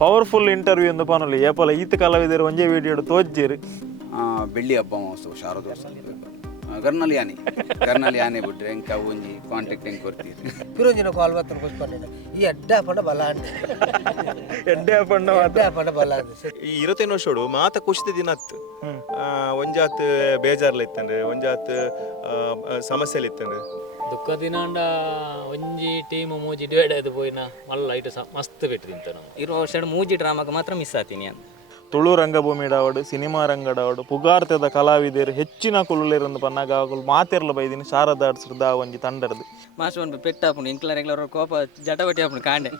Powerful interview ಎಂದು ಪನೊಲಿ ಏಪಲ ಈತ ಕಲಾವಿದರು ಒಂಜೇ ವಿಡಿಯೋ ತೋಜ್ಜೇರು ಬೆಳ್ಳಿ ಹಬ್ಬ ಮಹೋತ್ಸವ ಶಾರದಾ ಗರ್ನಲ್ಲಿ ಆನೆ ಬಿಟ್ರೆ ಎಂಕ ಒಂಜಿ ಕಾಂಟ್ಯಾಕ್ಟ್ ಹೆಂಗೆ ಕೊಡ್ತೀರಿ ಪಿರೋಜಿನ ಕಾಲ್ ಬತ್ತನ ಪುಷ್ಪಣ್ಣ ಈ ಎಡ್ಡ ಪಂಡ ಬಲ ಎಡ್ಡೆ ಪಂಡ ಬಲ ಈ 25 ವರ್ಷೋಡು ಮಾತ ಖುಷಿ ದಿನ ಹತ್ತು ಒಂಜಾತ್ ಬೇಜಾರ್ಲ ಇತ್ತಂದ್ರೆ ಒಂಜಾತ್ ಸಮಸ್ಯೆಲಿ ಇತ್ತಂದ್ರೆ ದುಃಖ ದಿನಾಂಡ ಒಂಜಿ ಟೀಮ್ ಮೂಜಿ ಡಿವೈಡ್ ಆಯ್ತು ಪೋಯಿನ ಮಲ್ಲ ಐಟ್ ಮಸ್ತ್ ಬಿಟ್ಟು ತಿಂತ ನಾವು ಇರೋ ವರ್ಷ ಮೂಜಿ ಡ್ರಾಮಾಗೆ ಮಾತ್ರ ಮಿಸ್ ಆತೀನಿ ಅಂತ ತುಳು ರಂಗಭೂಮಿಡಾವಡು ಸಿನಿಮಾ ರಂಗಡಾವಡು ಪುಗಾರ್ತದ ಕಲಾವಿದರು ಹೆಚ್ಚಿನ ಕುಲುಲೇರಂದು ಪನ್ನಾಗ ಆಗಲು ಮಾತೆರ್ಲ ಬೈದಿನಿ ಶಾರದಾ ಆಡ್ಸ್ರದ ಒಂಜಿ ತಂಡರದು ಮಾಸ್ಟರ್ ಒಂದು ಪೆಟ್ಟಾಪುಣು ಇಂಕ್ಲ ರೆಗ್ಯುಲರ್ ಕೋಪ ಜಟಪಟಿ ಆಪುಣು ಕಾಂಡೆ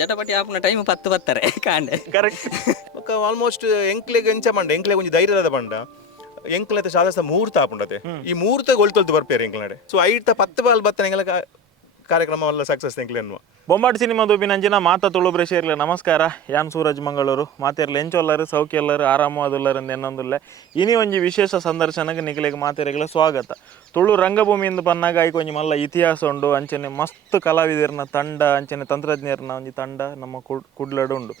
ಜಟಪಟಿ ಆಪುನ ಟೈಮ್ 10 ಬರ್ತಾರೆ ಕಾಂಡೆ ಕರೆಕ್ಟ್ ಆಲ್ಮೋಸ್ಟ್ ಎಂಕ್ಲೆಗೆ ಎಂಚ ಪಂಡ ಎಂಕ್ಲೆಗೆ ಒಂಜಿ ಧೈರ್ಯದ ಪಂಡ ಎಂಕ್ಲತೆ ಶಾದಸ್ತ ಮುಹೂರ್ತ ಆಪುಂಡತೆ ಈ ಮುಹೂರ್ತ ಒಳ್ತೊಲ್ತು ಬರ್ಪೇರು ಎಂಕ್ಲಡೆ ಸೊ ಐಟ 10 ಬಾಲ್ ಬತ್ತನ ಎಂಗ್ಲ ಕಾರ್ಯಕ್ರಮ ಎಲ್ಲ ಸಕ್ಸಸ್ ಎಂಕ್ಲೆ ಅನ್ನುವ ಬೊಂಬಾಟ್ ಸಿನಿಮಾ ದೂಪಿನಂಚಿನ ಮಾತ ತುಳುಬ್ರೆ ಸೇರ್ಲೆ ನಮಸ್ಕಾರ ಯಾನ್ ಸೂರಜ್ ಮಂಗಳೂರು ಮಾತೆರ್ಲೆ ಎಂಚೊಲ್ಲರು ಸೌಖ್ಯ ಎಲ್ಲರು ಆರಾಮವಾದುಲ್ಲರಿಂದ ಎನ್ನೊಂದಿಲ್ಲ ಇನಿ ಒಂಜಿ ವಿಶೇಷ ಸಂದರ್ಶನಕ್ಕೆ ನಿಖಿಲೆಗೆ ಮಾತೆರೆಗಳ ಸ್ವಾಗತ ತುಳು ರಂಗಭೂಮಿಯಿಂದ ಪನ್ನಾಗ ಐಕ್ ಒಂಜಿ ಮಲ್ಲ ಇತಿಹಾಸ ಉಂಡು ಅಂಚನೆ ಮಸ್ತ್ ಕಲಾವಿದರನ್ನ ತಂಡ ಅಂಚನೆ ತಂತ್ರಜ್ಞರನ್ನ ಒಂಜಿ ತಂಡ ನಮ್ಮ ಕುಡ್ಲಡು ಉಂಡು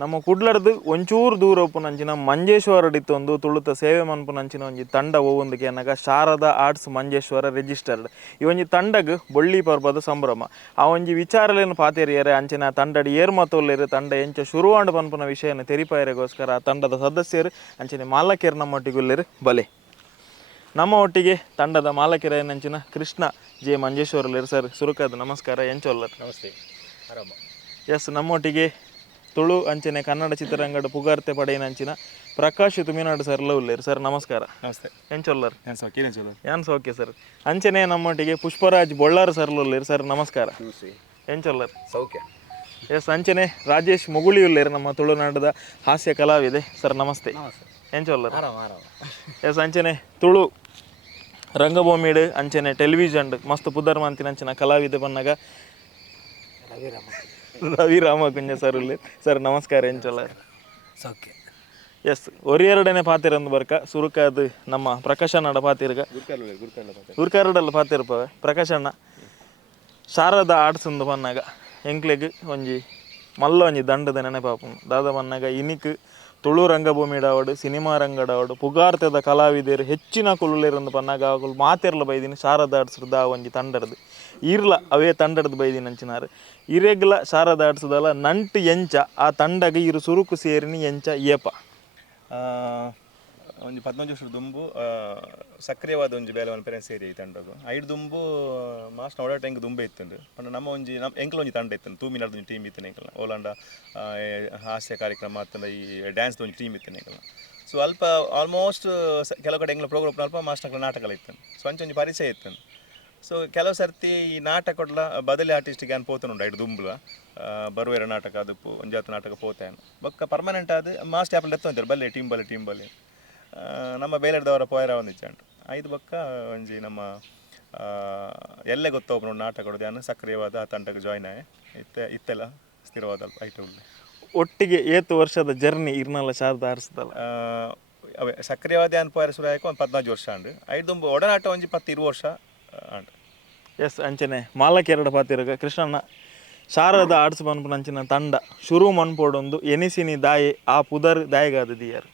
ನಮ್ಮ ಕುಡ್ಲಡ್ದು ಒಂಚೂರು ದೂರ ಉಪ್ಪುನಂಚಿನ ಮಂಜೇಶ್ವರ ಇತ್ತೊಂದು ತುಳುತ ಸೇವೆ ಮನ್ಪುನಂಚಿನ ಒಂಜಿ ತಂಡ ಓವೊಂದಕ್ಕೆ ಏನಾಗ ಶಾರದಾ ಆರ್ಟ್ಸ್ ಮಂಜೇಶ್ವರ ರಿಜಿಸ್ಟರ್ಡ್ ಈ ಒಂಜಿ ತಂಡಗ್ ಬೊಳ್ಳಿ ಪರ್ಬದ ಸಂಭ್ರಮ ಆ ಒಂಜಿ ವಿಚಾರಲೇನು ಪಾತೆರಿಯರೆ ಅಂಚಿನ ಆ ತಂಡಡ್ ಏರ್ಮತೋಲ್ಲೇರು ತಂಡ ಎಂಚ ಶುರುವಾಂಡ್ ಪನ್ಪುನ ವಿಷಯನ ತೆರಿಪಾಯರೆಗೋಸ್ಕರ ಆ ತಂಡದ ಸದಸ್ಯರು ಅಂಚನೆ ಮಾಲಕೇರು ನಮ್ಮೊಟ್ಟಿಗುಲ್ಲೇರು ಬಲೆ ನಮ್ಮ ಒಟ್ಟಿಗೆ ತಂಡದ ಮಾಲಕರ ಏನಂಚಿನ ಕೃಷ್ಣ ಜೆ ಮಂಜೇಶ್ವರಲ್ಲೇರು ಸರ್ ಸುರುಕದ ನಮಸ್ಕಾರ ಎಂಚೊಲ್ಲರು ನಮಸ್ತೆ ಆರಾಮ ಎಸ್ ನಮ್ಮೊಟ್ಟಿಗೆ ತುಳು ಅಂಚನೆ ಕನ್ನಡ ಚಿತ್ರರಂಗದ ಪುಗಾರ್ತೆ ಪಡೆಯನಂಚಿನ ಪ್ರಕಾಶ್ ತುಮಿನಾಡು ಸರ್ ಉಲ್ಲೇರು ಸರ್ ನಮಸ್ಕಾರ ನಮಸ್ತೆ ಎಂಚೊಲ್ಲರು ಯಾನ್ ಸೌಖ್ಯ ಸರ್ ಅಂಚನೆ ನಮ್ಮೊಟ್ಟಿಗೆ ಪುಷ್ಪರಾಜ್ ಬೊಳ್ಳಾರ್ ಸರ್ ಉಲ್ಲೇರು ಸರ್ ನಮಸ್ಕಾರ ಎಂಚೊಲ್ಲರು ಸೌಖ್ಯ ಎಸ್ ಅಂಚನೆ ರಾಜೇಶ್ ಮುಗುಳಿ ಉಲ್ಲೇರು ನಮ್ಮ ತುಳುನಾಡದ ಹಾಸ್ಯ ಕಲಾವಿದೆ ಸರ್ ನಮಸ್ತೆ ಎಂಚೊಲ್ಲರು ಎಸ್ ಅಂಚನೆ ತುಳು ರಂಗಭೂಮಿಡ್ ಅಂಚನೆ ಟೆಲಿವಿಷನ್ ಮಸ್ತ್ ಪುದರ್ ಮಂತಿನ ಅಂಚಿನ ಕಲಾವಿದೆ ಬನ್ನಾಗ ರವಿ ರಾಮಕುಂಜ ಸರ್ ಉಲ್ಲೆ ಸರ್ ನಮಸ್ಕಾರ ಎಂಚೊಲ್ಲ ಸೌಖ್ಯ ಎಸ್ ಒರಿಯರಡನೆ ಪಾತಿರಂದು ಬರ್ಕ ಸುರುಕಾದ ನಮ್ಮ ಪ್ರಕಾಶಣ್ಣಡ ಪಾತಿರ್ಗ ಗುರ್ಕಾರಡಲ್ಲ ಪಾತಿರ್ಪವೆ ಪ್ರಕಾಶಣ್ಣ ಶಾರದಾ ಆರ್ಟ್ಸ್ ಅಂದು ಪನ್ನಾಗ ಎಂಕ್ಲೆಗ್ ಒಂಜಿ ಮಲ್ಲ ಒಂಜಿ ದಂಡದ ನೆನಪಾಪುಂಡು ದಾದ ಪನ್ನಾಗ ಇನಿಕ್ ತುಳು ರಂಗಭೂಮಿಡಾವಡು ಸಿನಿಮಾ ರಂಗಡಾವಡು ಪುಗಾರ್ತದ ಕಲಾವಿದರು ಹೆಚ್ಚಿನ ಕುಲುಲೇರಂದು ಪನ್ನಾಗ ಆಗಲು ಮಾತೆರ್ಲ ಬೈದಿನಿ ಶಾರದಾ ಆಡ್ಸ್ರದ ಒಂಜಿ ತಂಡರದು ಇರ್ಲ ಅವೇ ತಂಡದ ಬೈದಿನಿ ಅಂಚಿನಾರು ಇರೆಗ್ಲ ಶಾರದಾ ಆಡ್ಸದಲ್ಲ ನಂಟು ಎಂಚ ಆ ತಂಡಗ ಇರು ಸುರುಕು ಸೇರಿನಿ ಎಂಚ ಏಪ ಒಂಜಿ 15 ವರ್ಷದ ದುಂಬು ಸಕ್ರಿಯವಾದ ಒಂಜಿ ಬೇಲೆ ಒಂದು ಪೇರೆಂಟ್ ಸೇರಿ ಈ ತಂಡದು ಐದು ದುಂಬು ಮಾಸ್ಟರ್ ಓಡಾಟ ಹೆಂಗೆ ದುಂಬೆ ಇತ್ತಂದು ಪಂಡ ನಮ್ಮ ಒಂಜಿ ಎಂಕ್ಲ ಒಂಜಿ ತಂಡ ಇತ್ತಂದು ತೂಮಿನಾಡ್ದು ಒಂಜಿ ಟೀಮ್ ಇತ್ತು ಎಂಕಲ್ಲ ಓಲಾಂಡ ಹಾಸ್ಯ ಕಾರ್ಯಕ್ರಮ ಆತಂದ ಈ ಡ್ಯಾನ್ಸ್ದು ಒಂಜಿ ಟೀಮ್ ಇತ್ತು ಎಂಕಲ್ಲ ಸೊ ಅಲ್ಪ ಆಲ್ಮೋಸ್ಟ್ ಕೆಲವು ಕಡೆ ಎಂಗ್ಲ ಪ್ರೋಗ್ರಾಮ್ ಅಲ್ಪ ಮಾಸ್ಟರ್ಗಳ ನಾಟಕ ಇತ್ತಂದು ಸೊ ಅಂಚೆ ಒಂಜಿ ಪರಿಚಯ ಇತ್ತಂದು ಸೊ ಕೆಲವು ಸರ್ತಿ ಈ ನಾಟಕ ಕೊಡ್ಲ ಬದಲಿ ಆರ್ಟಿಸ್ಟಿಗೆ ಏನು ಪೋತನುಂಡು ಐದು ದುಂಬುಲ ಬರುವೇರ ನಾಟಕ ಅದು ಒಂಜಾತ ನಾಟಕ ಪೋತೇನು ಬೊಕ್ಕ ಪರ್ಮನೆಂಟ್ ಅದು ಮಾಸ್ಟ್ ಆ್ಯಪಲ್ ಎತ್ತೊಂತಾರೆ ಬಲ್ಲೆ ಟೀಮ್ ಬಲ್ಲಿ ನಮ್ಮ ಬೇಲೆಡ್ದವರ ಪೋಯರ ಒಂದಿಚ್ಚಂಡು ಐದು ಬೊಕ್ಕ ಒಂಜಿ ನಮ್ಮ ಎಲ್ಲೇ ಗೊತ್ತೋಗ್ನು ನಾಟಕ ಕೊಡೋದು ನಾನು ಸಕ್ರಿಯವಾದ ಆ ತಂಡಕ್ಕೆ ಜಾಯ್ನ್ ಆಯೆ ಇತ್ತೆಲ್ಲ ಸ್ಥಿರವಾದ ಐಟಮ್ ಒಟ್ಟಿಗೆ ಏತು ವರ್ಷದ ಜರ್ನಿ ಇರ್ನಲ್ಲ ಶಾರದಾ ಆಡ್ಸದಲ್ಲ ಅವೇ ಸಕ್ರಿಯವಾದ ಏನು ಪೋಯರ ಶುರು ಆಯ್ಕೆ ಒಂದು 14 ವರ್ಷ ಅಂಡು ಐದು ದುಂಬು ಒಡನಾಟ ಒಂಜಿ 10-20 ವರ್ಷ ಅಂಡು ಎಸ್ ಅಂಚನೆ ಮಾಲಕೆರಡು ಪಾತಿರಗ ಕೃಷ್ಣಣ್ಣ ಶಾರದಾ ಆಡ್ಸ್ ಪನ್ಪುನಂಚಿನ ತಂಡ ಶುರು ಮನ್ಪೋಡೊಂದು ಎನಿಸಿನಿ ದಾಯೆ ಆ ಪುದರ್ ದಾಯೆಗಾದ ದಿಯಾರು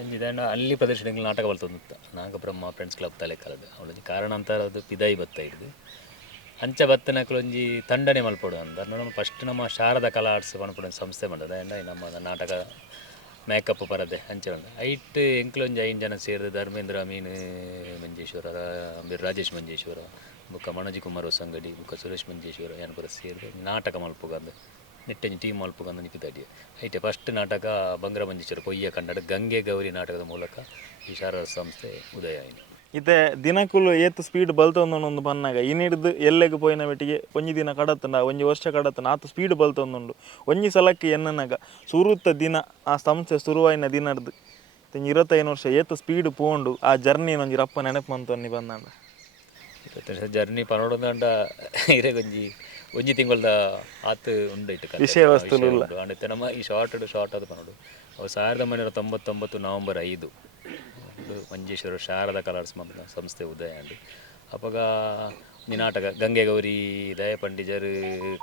ಒಂಜಿ ದಂಡ ಅಲ್ಲಿ ಪ್ರದರ್ಶನಗಳು ನಾಟಕ ಬರ್ತಂತ ನಾಗಬ್ರಹ್ಮ ಫ್ರೆಂಡ್ಸ್ ಕ್ಲಬ್ ತಲೆಕಾಲದ ಅವಳೊಂದು ಕಾರಣಾಂತರದ ಪಿದಾಯಿ ಬತ್ತ ಹಿಡಿದು ಅಂಚ ಬತ್ತನಕಲು ಒಂಜಿ ತಂಡನೆ ಮಲ್ಪಡು ಅಂತ ನಮ್ಮ ಫಸ್ಟ್ ನಮ್ಮ ಶಾರದಾ ಕಲಾ ಆರ್ಟ್ಸ್ ಪನ್ಪುಡ ಸಂಸ್ಥೆ ಮಾಡೋದು ಅಂಡ ನಮ್ಮ ನಾಟಕ ಮೇಕಪ್ ಪರದೆ ಅಂಚೆ ಉಂಡು ಐಟ್ ಎಂಕ್ಲೊಂಜಿ 5 ಜನ ಸೇರಿದ ಧರ್ಮೇಂದ್ರ ಮೀನು ಮಂಜೇಶ್ವರ ರಾಜೇಶ್ ಮಂಜೇಶ್ವರ ಬುಕ್ಕ ಮಣಜಿ ಕುಮಾರ್ ಹೊಸಂಗಡಿ ಬುಕ್ಕ ಸುರೇಶ್ ಮಂಜೇಶ್ವರ ಏನು ಪರ ಸೇರಿದ ನಾಟಕ ಮಲ್ಪುಗಂದು ನೆಟ್ಟಂಜಿ ಟೀಮ್ ಮಲ್ಪುಗಂದು ನಿಪಿದಾಡಿ ಐಟೆ ಫಸ್ಟ್ ನಾಟಕ ಬಂಗ್ರ ಮಂಜೇಶ್ವರ ಕೊಯ್ಯ ಕನ್ನಡ ಗಂಗೆ ಗೌರಿ ನಾಟಕದ ಮೂಲಕ ಈ ಶಾರದಾ ಸಂಸ್ಥೆ ಉದಯ ಆಯಿತು ಇತ್ತೆ ದಿನಕ್ಕೂ ಏತು ಸ್ಪೀಡ್ ಬಲ್ತೊಂದು ಪನ್ನಾಗ ಇನ್ನಿಡ್ದು ಎಲ್ಲೆಗೆ ಪೋಯಿನ ಬೆಟ್ಟಿಗೆ ಒಂಜಿ ದಿನ ಕಡತಂಡ ಒಂಜಿ ವರ್ಷ ಕಡತಂಡ ಆತು ಸ್ಪೀಡ್ ಬಲ್ತೊಂದುಂಡು ಒಂಜಿ ಸಲಕ್ಕೆ ಎನ್ನನಾಗ ಸುರುತ್ತ ದಿನ ಆ ಸಂಸ್ಥೆ ಶುರುವಾಯಿನ ದಿನಡ್ದು 25 ವರ್ಷ ಏತು ಸ್ಪೀಡ್ ಪೋಂಡು ಆ ಜರ್ನಿ ಒಂಜಿ ರಪ್ಪ ನೆನಪು ಮಂತೊನ್ನಿ ಬಂದಾಂಡ 25 ವರ್ಷ ಜರ್ನಿ ಪನೋಡೊಂದಾಂಡ ಇರೆಗೊಂಜಿ ಒಂಜಿ ತಿಂಗಳದ ಆತು ಉಂಡು ಇಟ್ಟು ವಿಷಯ ವಸ್ತು ಅಂಡತ್ತೆ ನಮ್ಮ ಈ ಶಾರ್ಟ್ ಅದು ಪನೋಡು ಅವು 1999 ನವೆಂಬರ್ 5 ಮಂಜೇಶ್ವರ ಶಾರದಾ ಕಲರ್ಸ್ ಸಂಸ್ಥೆ ಉದಯ ಅಂಡು ಅವಾಗ ಈ ನಾಟಕ ಗಂಗೆ ಗೌರಿ ದಯ ಪಂಡಿಜರ್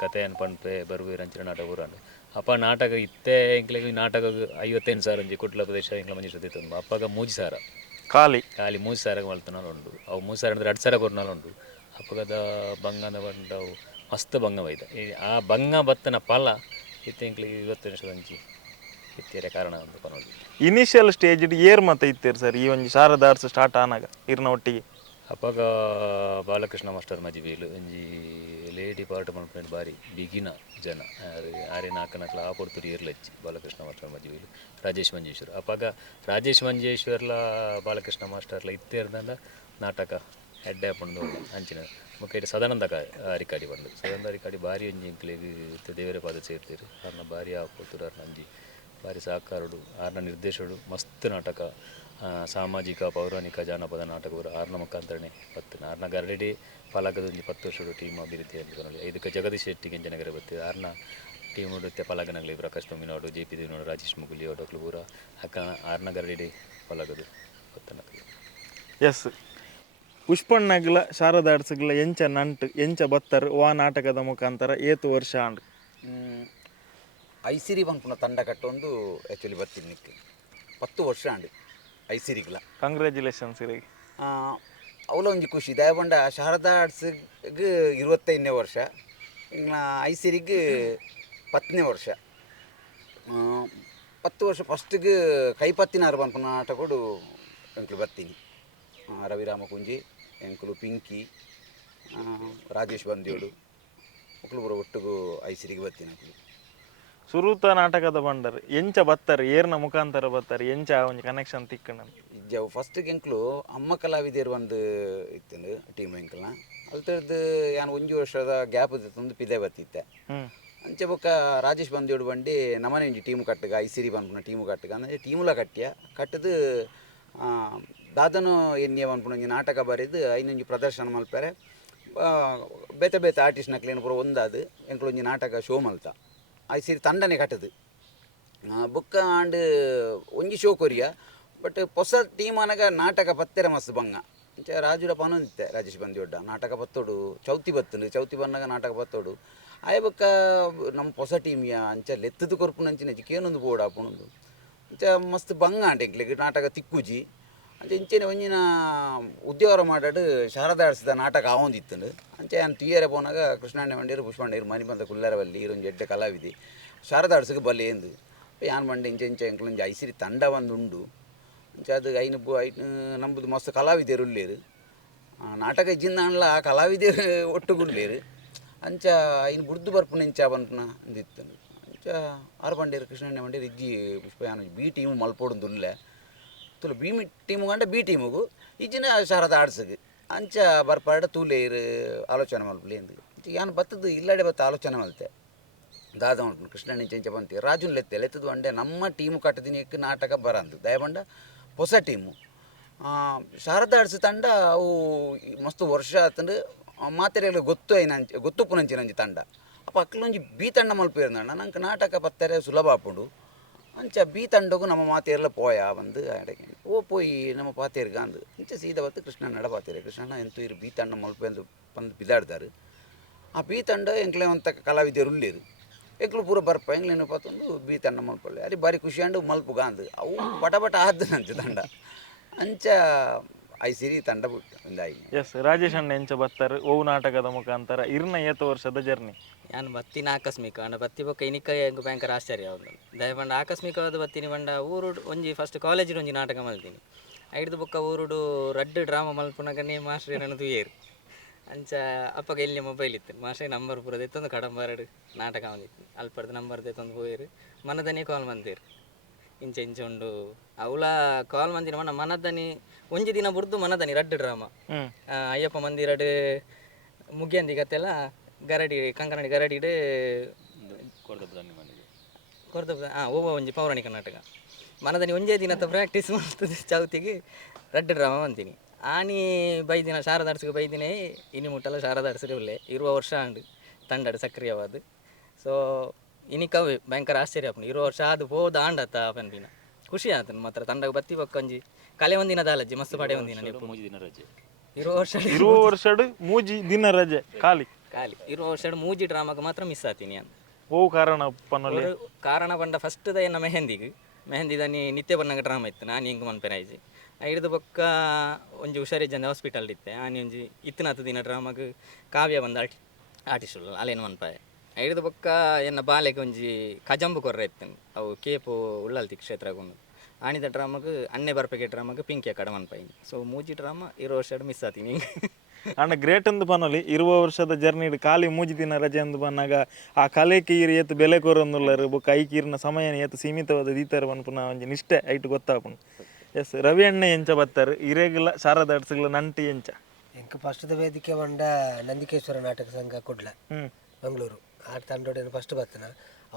ಕಥೆಯನ್ನು ಪಂಪೆ ಬರುವೆ ರಂಚಿನ ನಾಟಕ ಊರಂಡು ಅಪ್ಪ ನಾಟಕ ಇತ್ತೇ ಎಂಕ್ಲೆಗೆ ನಾಟಕ 55,000 ಒಂಜಿ ಕುಟ್ಲ ಪ್ರದೇಶ ಎಂಕ್ಲ ಮಂಜಿ ಶ್ರುತಿ ತುಂಬ ಅಪ್ಪಗ ಮೂಜಿ ಸಾರ ಖಾಲಿ ಖಾಲಿ 3,000 ಮಲ್ತನಾಲು ಉಂಡು ಅವು 3,000 ಅಂದ್ರೆ 2,000 ಕೊರ್ನಾಲು ಉಂಡು ಅಪ್ಪಗದ ಬಂಗದ ಬಂಡವು ಮಸ್ತ್ ಬಂಗ ಬೈದ ಆ ಬಂಗ ಬತ್ತನ ಫಲ ಇತ್ತು ಎಂಕ್ಲಿಗೆ 20 ವರ್ಷದ ಒಂಜಿ ಇತ್ತೇರೆ ಕಾರಣ ಅಂತ ಪನೋಲಿ ಇನಿಷಿಯಲ್ ಸ್ಟೇಜ್ ಏರ್ ಮತ್ತೆ ಇತ್ತೀರಿ ಸರ್ ಈ ಒಂದು ಶಾರದಾ ಆರ್ಟ್ಸ್ ಸ್ಟಾರ್ಟ್ ಆನಾಗ ಇರ್ನ ಒಟ್ಟಿಗೆ ಅಪ್ಪಾಗ ಬಾಲಕೃಷ್ಣ ಮಾಸ್ಟರ್ ಮಜಿಬೀಲು ಒಂಜಿ ಲೇಡಿ ಪಾರ್ಟ್ ಮಲ್ಪೇಂಡು ಬಾರಿ ಬಿಗಿನ ಜನ ಆರೆ ನಾಲ್ಕು ಆಪೊಡ್ತುರಿ ಇರ್ಲಚ್ಚಿ ಬಾಲಕೃಷ್ಣ ಮಾಸ್ಟರ್ ಮಜಿಬೀಲು ರಾಜೇಶ್ ಮಂಜೇಶ್ವರ್ ಅಪ್ಪಾಗ ರಾಜೇಶ್ ಮಂಜೇಶ್ವರ್ಲ ಬಾಲಕೃಷ್ಣ ಮಾಸ್ಟರ್ಲ ಇತ್ತೇರ್ದಂಡ ನಾಟಕ ಹೆಡ್ಡೆ ಹಾಕೊಂಡು ಅಂಚಿನ ಮುಖ ಸದಾನಂದ ರಿಕಾಡಿ ಬಂದು ಸದಾನಂದ ರಿಕಾಡಿ ಬಾರಿ ಒಂಜಿ ಇಂಕ್ಲೆಗ್ ದೇವರ ಪಾದ ಸೇರ್ತೀರಿ ಅವ್ರನ್ನ ಬಾರಿ ಆಪೊಡ್ತುರು ಅವ್ರನ್ನ ಅಂಜಿ ಬಾರಿ ಸಹಕಾರಡು ಆರ್ನ ನಿರ್ದೇಶಡು ಮಸ್ತ್ ನಾಟಕ ಸಾಮಾಜಿಕ ಪೌರಾಣಿಕ ಜಾನಪದ ನಾಟಕಗಳು ಆರ್ನ ಮುಖಾಂತರನೇ ಬರ್ತೇನೆ ಆರ್ನ ಗರಡಿ ಪಲಗದ ಒಂದು 10 ವರ್ಷದ ಟೀಮ್ ಅಭಿವೃದ್ಧಿಯಲ್ಲಿ ಬರಲಿ ಇದಕ್ಕೆ ಜಗದೀಶ್ ಶೆಟ್ಟಿಗೆ ಜನಗರ ಬರ್ತೀವಿ ಆರ್ನ ಟೀಮ್ ನೃತ್ಯ ಪಲಗನಗಲಿ ಪ್ರಕಾಶ್ ತುಮಿನಾಡು JP ದೇವಿನಾಡು ರಾಜೇಶ್ ಮುಗುಲಿ ಡಾಕ್ಟರ್ ಪೂರ ಅಕ್ಕ ಆರ್ನ ಗರಡಿ ಪಲಗದು ಗೊತ್ತನಕ ಎಸ್ ಪುಷ್ಪಣ್ಣಗ್ಲ ಶಾರದಾ ಆರ್ಟ್ಸ್ಗ್ಲ ಎಂಚ ನಂಟು ಎಂಚ ಬತ್ತರ್ ವಾ ನಾಟಕದ ಮುಖಾಂತರ ಏತು ವರ್ಷ ಆಂಡ್ ಐಸಿರಿ ಬಂಪುನ ತಂಡ ಕಟ್ಟೊಂದು ಆ್ಯಕ್ಚುಲಿ ಬರ್ತೀನಿ ನಿಕ್ಕೆ 10 ವರ್ಷ ಅಂಡು ಐಸಿರಿಗ್ಲ ಕಂಗ್ರ್ಯಾಚುಲೇಷನ್ಸ್ ಇರಿಗೆ ಅವಳ ಒಂಜಿ ಖುಷಿ ದಯಬಂಡ ಶಾರದಾ ಆರ್ಟ್ಸ್ಗೆ 25ನೇ ವರ್ಷ ಇನ್ನು ಐಸಿರಿಗೆ 10ನೇ ವರ್ಷ 10 ವರ್ಷ ಫಸ್ಟ್ಗೆ ಕೈಪತ್ತಿನಾರು ಬಂಪುನ ನಾಟಕಡು ಎಂಕ್ಲು ಬರ್ತೀನಿ ರವಿರಾಮ ಕುಂಜಿ ಎಂಕ್ಲು ಪಿಂಕಿ ರಾಜೇಶ್ ಬಂದಿಯೋಡು ಮಕ್ಕಳು ಬರೋ ಒಟ್ಟಿಗೂ ಐಸಿರಿಗೆ ಬರ್ತೀನಿ ಅಂಕ್ಲು ಸುರುತ ನಾಟಕದ ಬಂಡರ್ ಎಂಚ ಬತ್ತಾರೆ ಏರ್ನ ಮುಖಾಂತರ ಬತ್ತಾರೆ ಎಂಚ ಒಂದು ಕನೆಕ್ಷನ್ ತಿಕ್ಕಣ ಇಜ್ಜವು ಫಸ್ಟಿಗೆ ಎಂಕ್ಲು ಅಮ್ಮ ಕಲಾವಿದರು ಒಂದು ಇತ್ತು ಟೀಮ್ ಎಂಕ್ಲನ ಅಲ್ತರದ್ದು ಯಾನು 1 ವರ್ಷದ ಗ್ಯಾಪ್ ತಂದು ಪಿದೆ ಬತ್ತಿತ್ತೆ ಅಂಚೆ ಬೊಕ್ಕ ರಾಜೇಶ್ ಬಂದಿಯೋಡು ಬಂಡಿ ನಮ್ಮನೆ ಒಂಜಿ ಟೀಮ್ ಕಟ್ಟಗ ಐಸಿರಿ ಬಂದ್ಪುನ ಟೀಮ್ ಕಟ್ಟಗ ಅಂದರೆ ಟೀಮ್ಲ ಕಟ್ಟಿಯ ಕಟ್ಟದು ದಾದನು ಎನ್ನಿಯ ಬಂದ್ಪುನ ಒಂಜಿ ನಾಟಕ ಬರೆದು ಐನೊಂಜಿ ಪ್ರದರ್ಶನ ಮಲ್ಪರೆ ಬೇತೆ ಬೇತೆ ಆರ್ಟಿಸ್ಟ್ ನಕ್ಲೇನು ಪೂರ ಒಂದಾದು ಎಂಕ್ಲು ಒಂಜಿ ನಾಟಕ ಶೋ ಮಲ್ತ ಐಸಿರಿ ತಂಡನೆ ಕಟ್ಟದು ಬುಕ್ಕ ಆಂಡ್ ಒಂಜಿ ಶೋ ಕೊರಿಯ ಬಟ್ ಹೊಸ ಟೀಮ್ ಅನಗ ನಾಟಕ ಪತ್ತೆರ ಮಸ್ತ್ ಬಂಗ ಅಂಚೆ ರಾಜುರ ಪನೊಂದಿತ್ತೆ ರಾಜೇಶ್ ಬಂದಿಯೊಡ್ಡ ನಾಟಕ ಬತ್ತೋಡು ಚೌತಿ ಬತ್ತುಂಡು ಚೌತಿ ಬಂದಾಗ ನಾಟಕ ಬತ್ತೋಡು ಆಯ ಬೊಕ್ಕ ನಮ್ಮ ಹೊಸ ಟೀಮಿಯ ಅಂಚೆ ಲೆತ್ತದು ಕೊರ್ಪುನ ಅಂಚಿನ ಕೇನೊಂದು ಬೋರ್ಡ್ ಆಪುಣೊಂದು ಅಂಚೆ ಮಸ್ತ್ ಬಂಗ ಆಂಟ ಎಂಕ್ಲೆಗ್ ನಾಟಕ ತಿಕ್ಕುಜಿ ಅಂಚೆ ಇಂಚೆನೆ ಒಂಜಿನ ಉದ್ಯೋಗ ಮಾಡಾಡು ಶಾರದಾ ಆಡ್ಸಿದ ನಾಟಕ ಆವೊಂದಿತ್ತುಂಡು ಅಂಚೆ ನಾನು ತುಯ್ಯರೆ ಪೋನಾಗ ಕೃಷ್ಣಣ್ಣ ಮಂಡೇರು ಪುಷ್ಪಣ್ಣೇರು ಮನಿ ಬಂದ ಕುಲ್ಲರವಲ್ಲಿ ಇರೊಂಜಿ ಎಡ್ಡೆ ಕಲಾವಿದಿ ಶಾರದಾ ಆಡ್ಸಕ್ಕೆ ಬಲ್ಲೆ ಎಂದು ಯಾನ್ ಮಂಡೆ ಇಂಚೆ ಇಂಚೆ ಎಂಕ್ಲೊಂಜಿ ಐಸಿರಿ ತಂಡ ಒಂದುಂಡು ಅಂಚೆ ಅದು ಐನು ನಂಬುದು ಮಸ್ತ್ ಕಲಾವಿದರು ಉಳ್ಳೇರು ನಾಟಕ ಇಜ್ಜಿಂದ ಅಣ್ಣ ಆ ಕಲಾವಿದರು ಒಟ್ಟುಗುಳ್ಳೇರು ಅಂಚ ಐನು ಬುಡ್ದು ಬರ್ಪುನ ಇಂಚ ಬಂಪುನ ಅಂದಿತ್ತು ಅಂಚ ಆರು ಬಂಡೇರು ಕೃಷ್ಣಣ್ಣ ಮಂಡೇರು ಇಜ್ಜಿ ಪುಷ್ಪ ಯಾನು ಬಿ ಟೀಮು ಮಲ್ಪೋಡು ಉಳ್ಳೆ ತುಳು ಬಿ ಟೀಮು ಕಂಡ ಬಿ ಟೀಮುಗು ಇಜ್ಜಿನ ಶಾರದಾ ಆಡ್ಸಗೆ ಅಂಚ ಬರ್ಪಾಡ ತೂಲೇರು ಆಲೋಚನೆ ಮಲ್ಪಲಿ ಎಂದು ಯಾನು ಬತ್ತದು ಇಲ್ಲಡೆ ಬತ್ತ ಆಲೋಚನೆ ಮಲ್ತೆ ದಾದ ಮಲ್ಪನು ಕೃಷ್ಣಣ್ಣ ಇಂಚೆ ಬಂತು ರಾಜುನ್ ಲೆತ್ತದು ಅಂಡೆ ನಮ್ಮ ಟೀಮು ಕಟ್ಟದಿನಕ್ಕೆ ನಾಟಕ ಬರಂದು ದಯಬಂಡ ಹೊಸ ಟೀಮು ಶಾರದಾ ಆಡ್ಸ್ ತಂಡ ಅವು ಮಸ್ತ್ ವರ್ಷ ಆತಂಡು ಮಾತೆರೆಗಳು ಗೊತ್ತು ಪುನಂಚಿನಂಜಿ ತಂಡ ಅಪ್ಪ ಅಕ್ಲೊಂಜಿ ಬಿ ತಂಡ ಮಲ್ಪಿರ್ನಣ್ಣ ನಂಗೆ ನಾಟಕ ಪತ್ತರೆ ಸುಲಭ ಆಪುಂಡು ಅಂಚ ಬಿ ತಂಡಗೂ ನಮ್ಮ ಮಾತೆರೆಲ್ಲ ಪೋಯ ಬಂದು ಅಡಗೆ ಪೋಯಿ ನಮ್ಮ ಪಾತೆರ್ಗ ಅಂದು ಇಂಚೆ ಸೀದಾ ಬತ್ತು ಕೃಷ್ಣ ನಡ ಪಾತೆರೆ ಕೃಷ್ಣಣ್ಣ ಎಂತೂ ಇರು ಬಿ ತಂಡ ಮಲ್ಪೆಂದು ಬಂದು ಬಿದಾಡ್ದಾರು ಆ ಬಿ ತಂಡ ಎಂಕ್ಲೆ ಅಂತ ಕಲಾವಿದರು ಉಳ್ಳೇರು ಎಂಕ್ಲು ಪೂರ ಬರ್ಪ ಎಂಗ್ಲೇನು ಪಾತೊಂದು ಬಿ ತಂಡ ಮಲ್ಪಳ್ಳೆ ಅಲ್ಲಿ ಬಾರಿ ಖುಷಿ ಅಂಡು ಮಲ್ಪುಗ ಅಂದು ಅವು ಬಟ ಆದ್ದು ನಂಚು ತಂಡ ಅಂಚ ಐಸಿರಿ ತಂಡ ಬಿಟ್ಟು ಒಂದಾಯಿ ಎಸ್ ರಾಜೇಶ್ ಅಣ್ಣ ಎಂಚ ಬತ್ತಾರೆ ಓ ನಾಟಕದ ಮುಖಾಂತರ ಇರ್ನ ಏತು ವರ್ಷದ ಜರ್ನಿ ನಾನು ಬತ್ತಿನ ಆಕಸ್ಮಿಕ ಅಂಡ ಬತ್ತಿ ಬೊಕ್ಕ ಇನಿಕ ಭಯಂಕರ ಆಶ್ಚರ್ಯ ಅವ್ನು ದಯಪಂಡ ಆಕಸ್ಮಿಕವಾದ ಬತ್ತಿನಿ ಬಂಡ ಊರು ಒಂಜಿ ಫಸ್ಟ್ ಕಾಲೇಜಿನ ಒಂಜಿ ನಾಟಕ ಮಲ್ತೀನಿ ಐಡ್ದು ಬೊಕ್ಕ ಊರುಡು ರಡ್ಡು ಡ್ರಾಮಾ ಮಲ್ಪುನಾಗನೇ ಮಾಸ್ಟ್ರಿ ನನ್ನ ತುಯ್ಯೇರು ಅಂಚ ಅಪ್ಪಗ ಎಲ್ಲಿ ಮೊಬೈಲ್ ಇತ್ತು ಮಾಸ್ಟ್ರಿ ನಂಬರ್ ಪೂರ ಎತ್ತೊಂದು ಕಡಂಬರಡು ನಾಟಕ ಬಂದಿತ್ತು ಅಲ್ಪಡ್ದು ನಂಬರ್ ಎತ್ತೊಂದು ಹೋಯ್ರು ಮನದನೇ ಕಾಲ್ ಬಂದಿರು ಇಂಚೆ ಇಂಚೆ ಉಂಡು ಅವಳ ಕಾಲ್ ಮಂದಿನ ಮನದನಿ ಒಂಜಿ ದಿನ ಬುಡ್ದು ಮನದನಿ ರಡ್ಡು ಡ್ರಾಮಾ ಅಯ್ಯಪ್ಪ ಮಂದಿರಡು ಮುಗಿಯಂದಿಗತ್ತೆಲ್ಲ ಗರಡಿ ಕಂಕನಾಡಿ ಗರಡಿಡು ಕೊರ್ದ ಓವ ಒಂಜಿ ಪೌರಾಣಿಕ ನಾಟಕ ಮನದನಿ ಒಂಜೇ ದಿನದ ಪ್ರಾಕ್ಟೀಸ್ ಮಾಡ್ತದೆ ಚೌತಿಗೆ ರಡ್ಡು ಡ್ರಾಮಾ ಬಂತೀನಿ ಆನಿ ಬೈದಿನ ಶಾರದಾ ಆಡ್ಸ್ಗೆ ಬೈದಿನೇ ಇನಿ ಮುಟ್ಟಲ್ಲ ಶಾರದಾ ಆಡ್ಸ್ರೆ ಉಳ್ಳೆ ಇರುವ ವರ್ಷ ಅಂಡು ತಂಡಡು ಸಕ್ರಿಯವಾದ ಸೊ ಇನಿಕವೇ ಭಯಂಕರ ಆಶ್ಚರ್ಯ ಆಪುಂಡು ಇರುವ ವರ್ಷ ಅದು ಹೋದ ಆಂಡತ್ತ ಪನ್ಪಿನ ಖುಷಿ ಆತನು ಮಾತ್ರ ತಂಡಗೆ ಬತ್ತಿ ಬಕ್ಕೊಂಜಿ ಕಲೆ ಒಂದಿನ ದಾಲಜ್ಜಿ ಮಸ್ತ್ ಪಡೆ ಒಂದಿನ ಇರುವ ವರ್ಷ ಮೂಜಿ ದಿನ ರಜೆ ಖಾಲಿ ಇರುವ ವರ್ಷ ಮೂಜಿ ಡ್ರಾಮಾಗ ಮಾತ್ರ ಮಿಸ್ ಆತೀನಿ ಅಂತ ಓ ಕಾರಣ ಪನ್ನೊಲಿ ഒരു കാരണ പണ്ട ഫസ്റ്റ് എന്ന മെഹന്തിക്ക് മെഹന്തി തന്നെ ನಿತ್ಯ ಬಣ್ಣಗ ಡ್ರಾಮಾ ಇತ್ತು ನಾನು ಹಿಂಗೆ ಮನ್ಪೆನಾಯ್ಜಿ ಐದು ಬೊಕ್ಕ ಒಂಜಿ ಹುಷಾರಿಜ್ಜಂದ ಹಾಸ್ಪಿಟಲ್ ಇತ್ತೆ ಆನಿ ಒಂಜಿ ಇತ್ತಿನತ್ತು ದಿನ ಡ್ರಾಮಾಗ್ ಕಾವ್ಯ ಬಂದ ಆರ್ಟಿಸ್ಟ್ ಅಲ್ಲೇನು ಮನ್ಪಾಯ ಐದು ಬೊಕ್ಕ ಎನ್ನ ಬಾಲೆಗೆ ಒಂಜಿ ಕಜಂಬು ಕೊರ್ರೆ ಇತ್ತನು ಅವು ಕೇಪು ಉಳ್ಳಲ್ತಿ ಕ್ಷೇತ್ರಗೊಂಡು ಆನಿದ ಡ್ರಾಮಾಗ್ ಅನ್ನೆ ಬರ್ಪೆಗೆ ಡ್ರಾಮಾಗ್ ಪಿಂಕಿಯ ಕಡ ಮನ್ಪಾಯಿನಿ ಸೊ ಮೂಜಿ ಡ್ರಾಮಾ ಇರೋ ವರ್ಷ ಮಿಸ್ ಆತೀನಿ ಹಿಂಗೆ ಅಣ್ಣ ಗ್ರೇಟ್ ಅಂದು ಪನ್ನೊಲಿ 20 ವರ್ಷದ ಜರ್ನಿ ಖಾಲಿ ಮೂಜಿ ದಿನ ರಜೆ ಅಂದು ಬಂದಾಗ ಆ ಕಲೆಗೆ ಇರು ಏತು ಬೆಲೆ ಕೊರೊಂದುಲ್ಲರು ಬೊಕ್ಕ ಐಕಿರ್ನ ಸಮಯ ಏತು ಸೀಮಿತವಾದ ದೀತರ ಪನ್ಪುನ ಒಂಜಿ ನಿಷ್ಠೆ ಐಟು ಗೊತ್ತಾಪುಂಡು ಎಸ್ ರವಿ ಅಣ್ಣ ಎಂಚ ಬತ್ತಾರೆ ಇರೇಗಿಲ್ಲ ಶಾರದಾ ಆರ್ಟ್ಸ್ಗಳ ನಂಟಿ ಎಂಚ ಎಂಕ್ ಫಸ್ಟ್ದ ವೇದಿಕೆ ಬಂಡ ನಂದಿಕೇಶ್ವರ ನಾಟಕ ಸಂಘ ಕುಡ್ಲ ಮಂಗಳೂರು ಆ ತಂಡೋಡಿನ ಫಸ್ಟ್ ಬತ್ತನ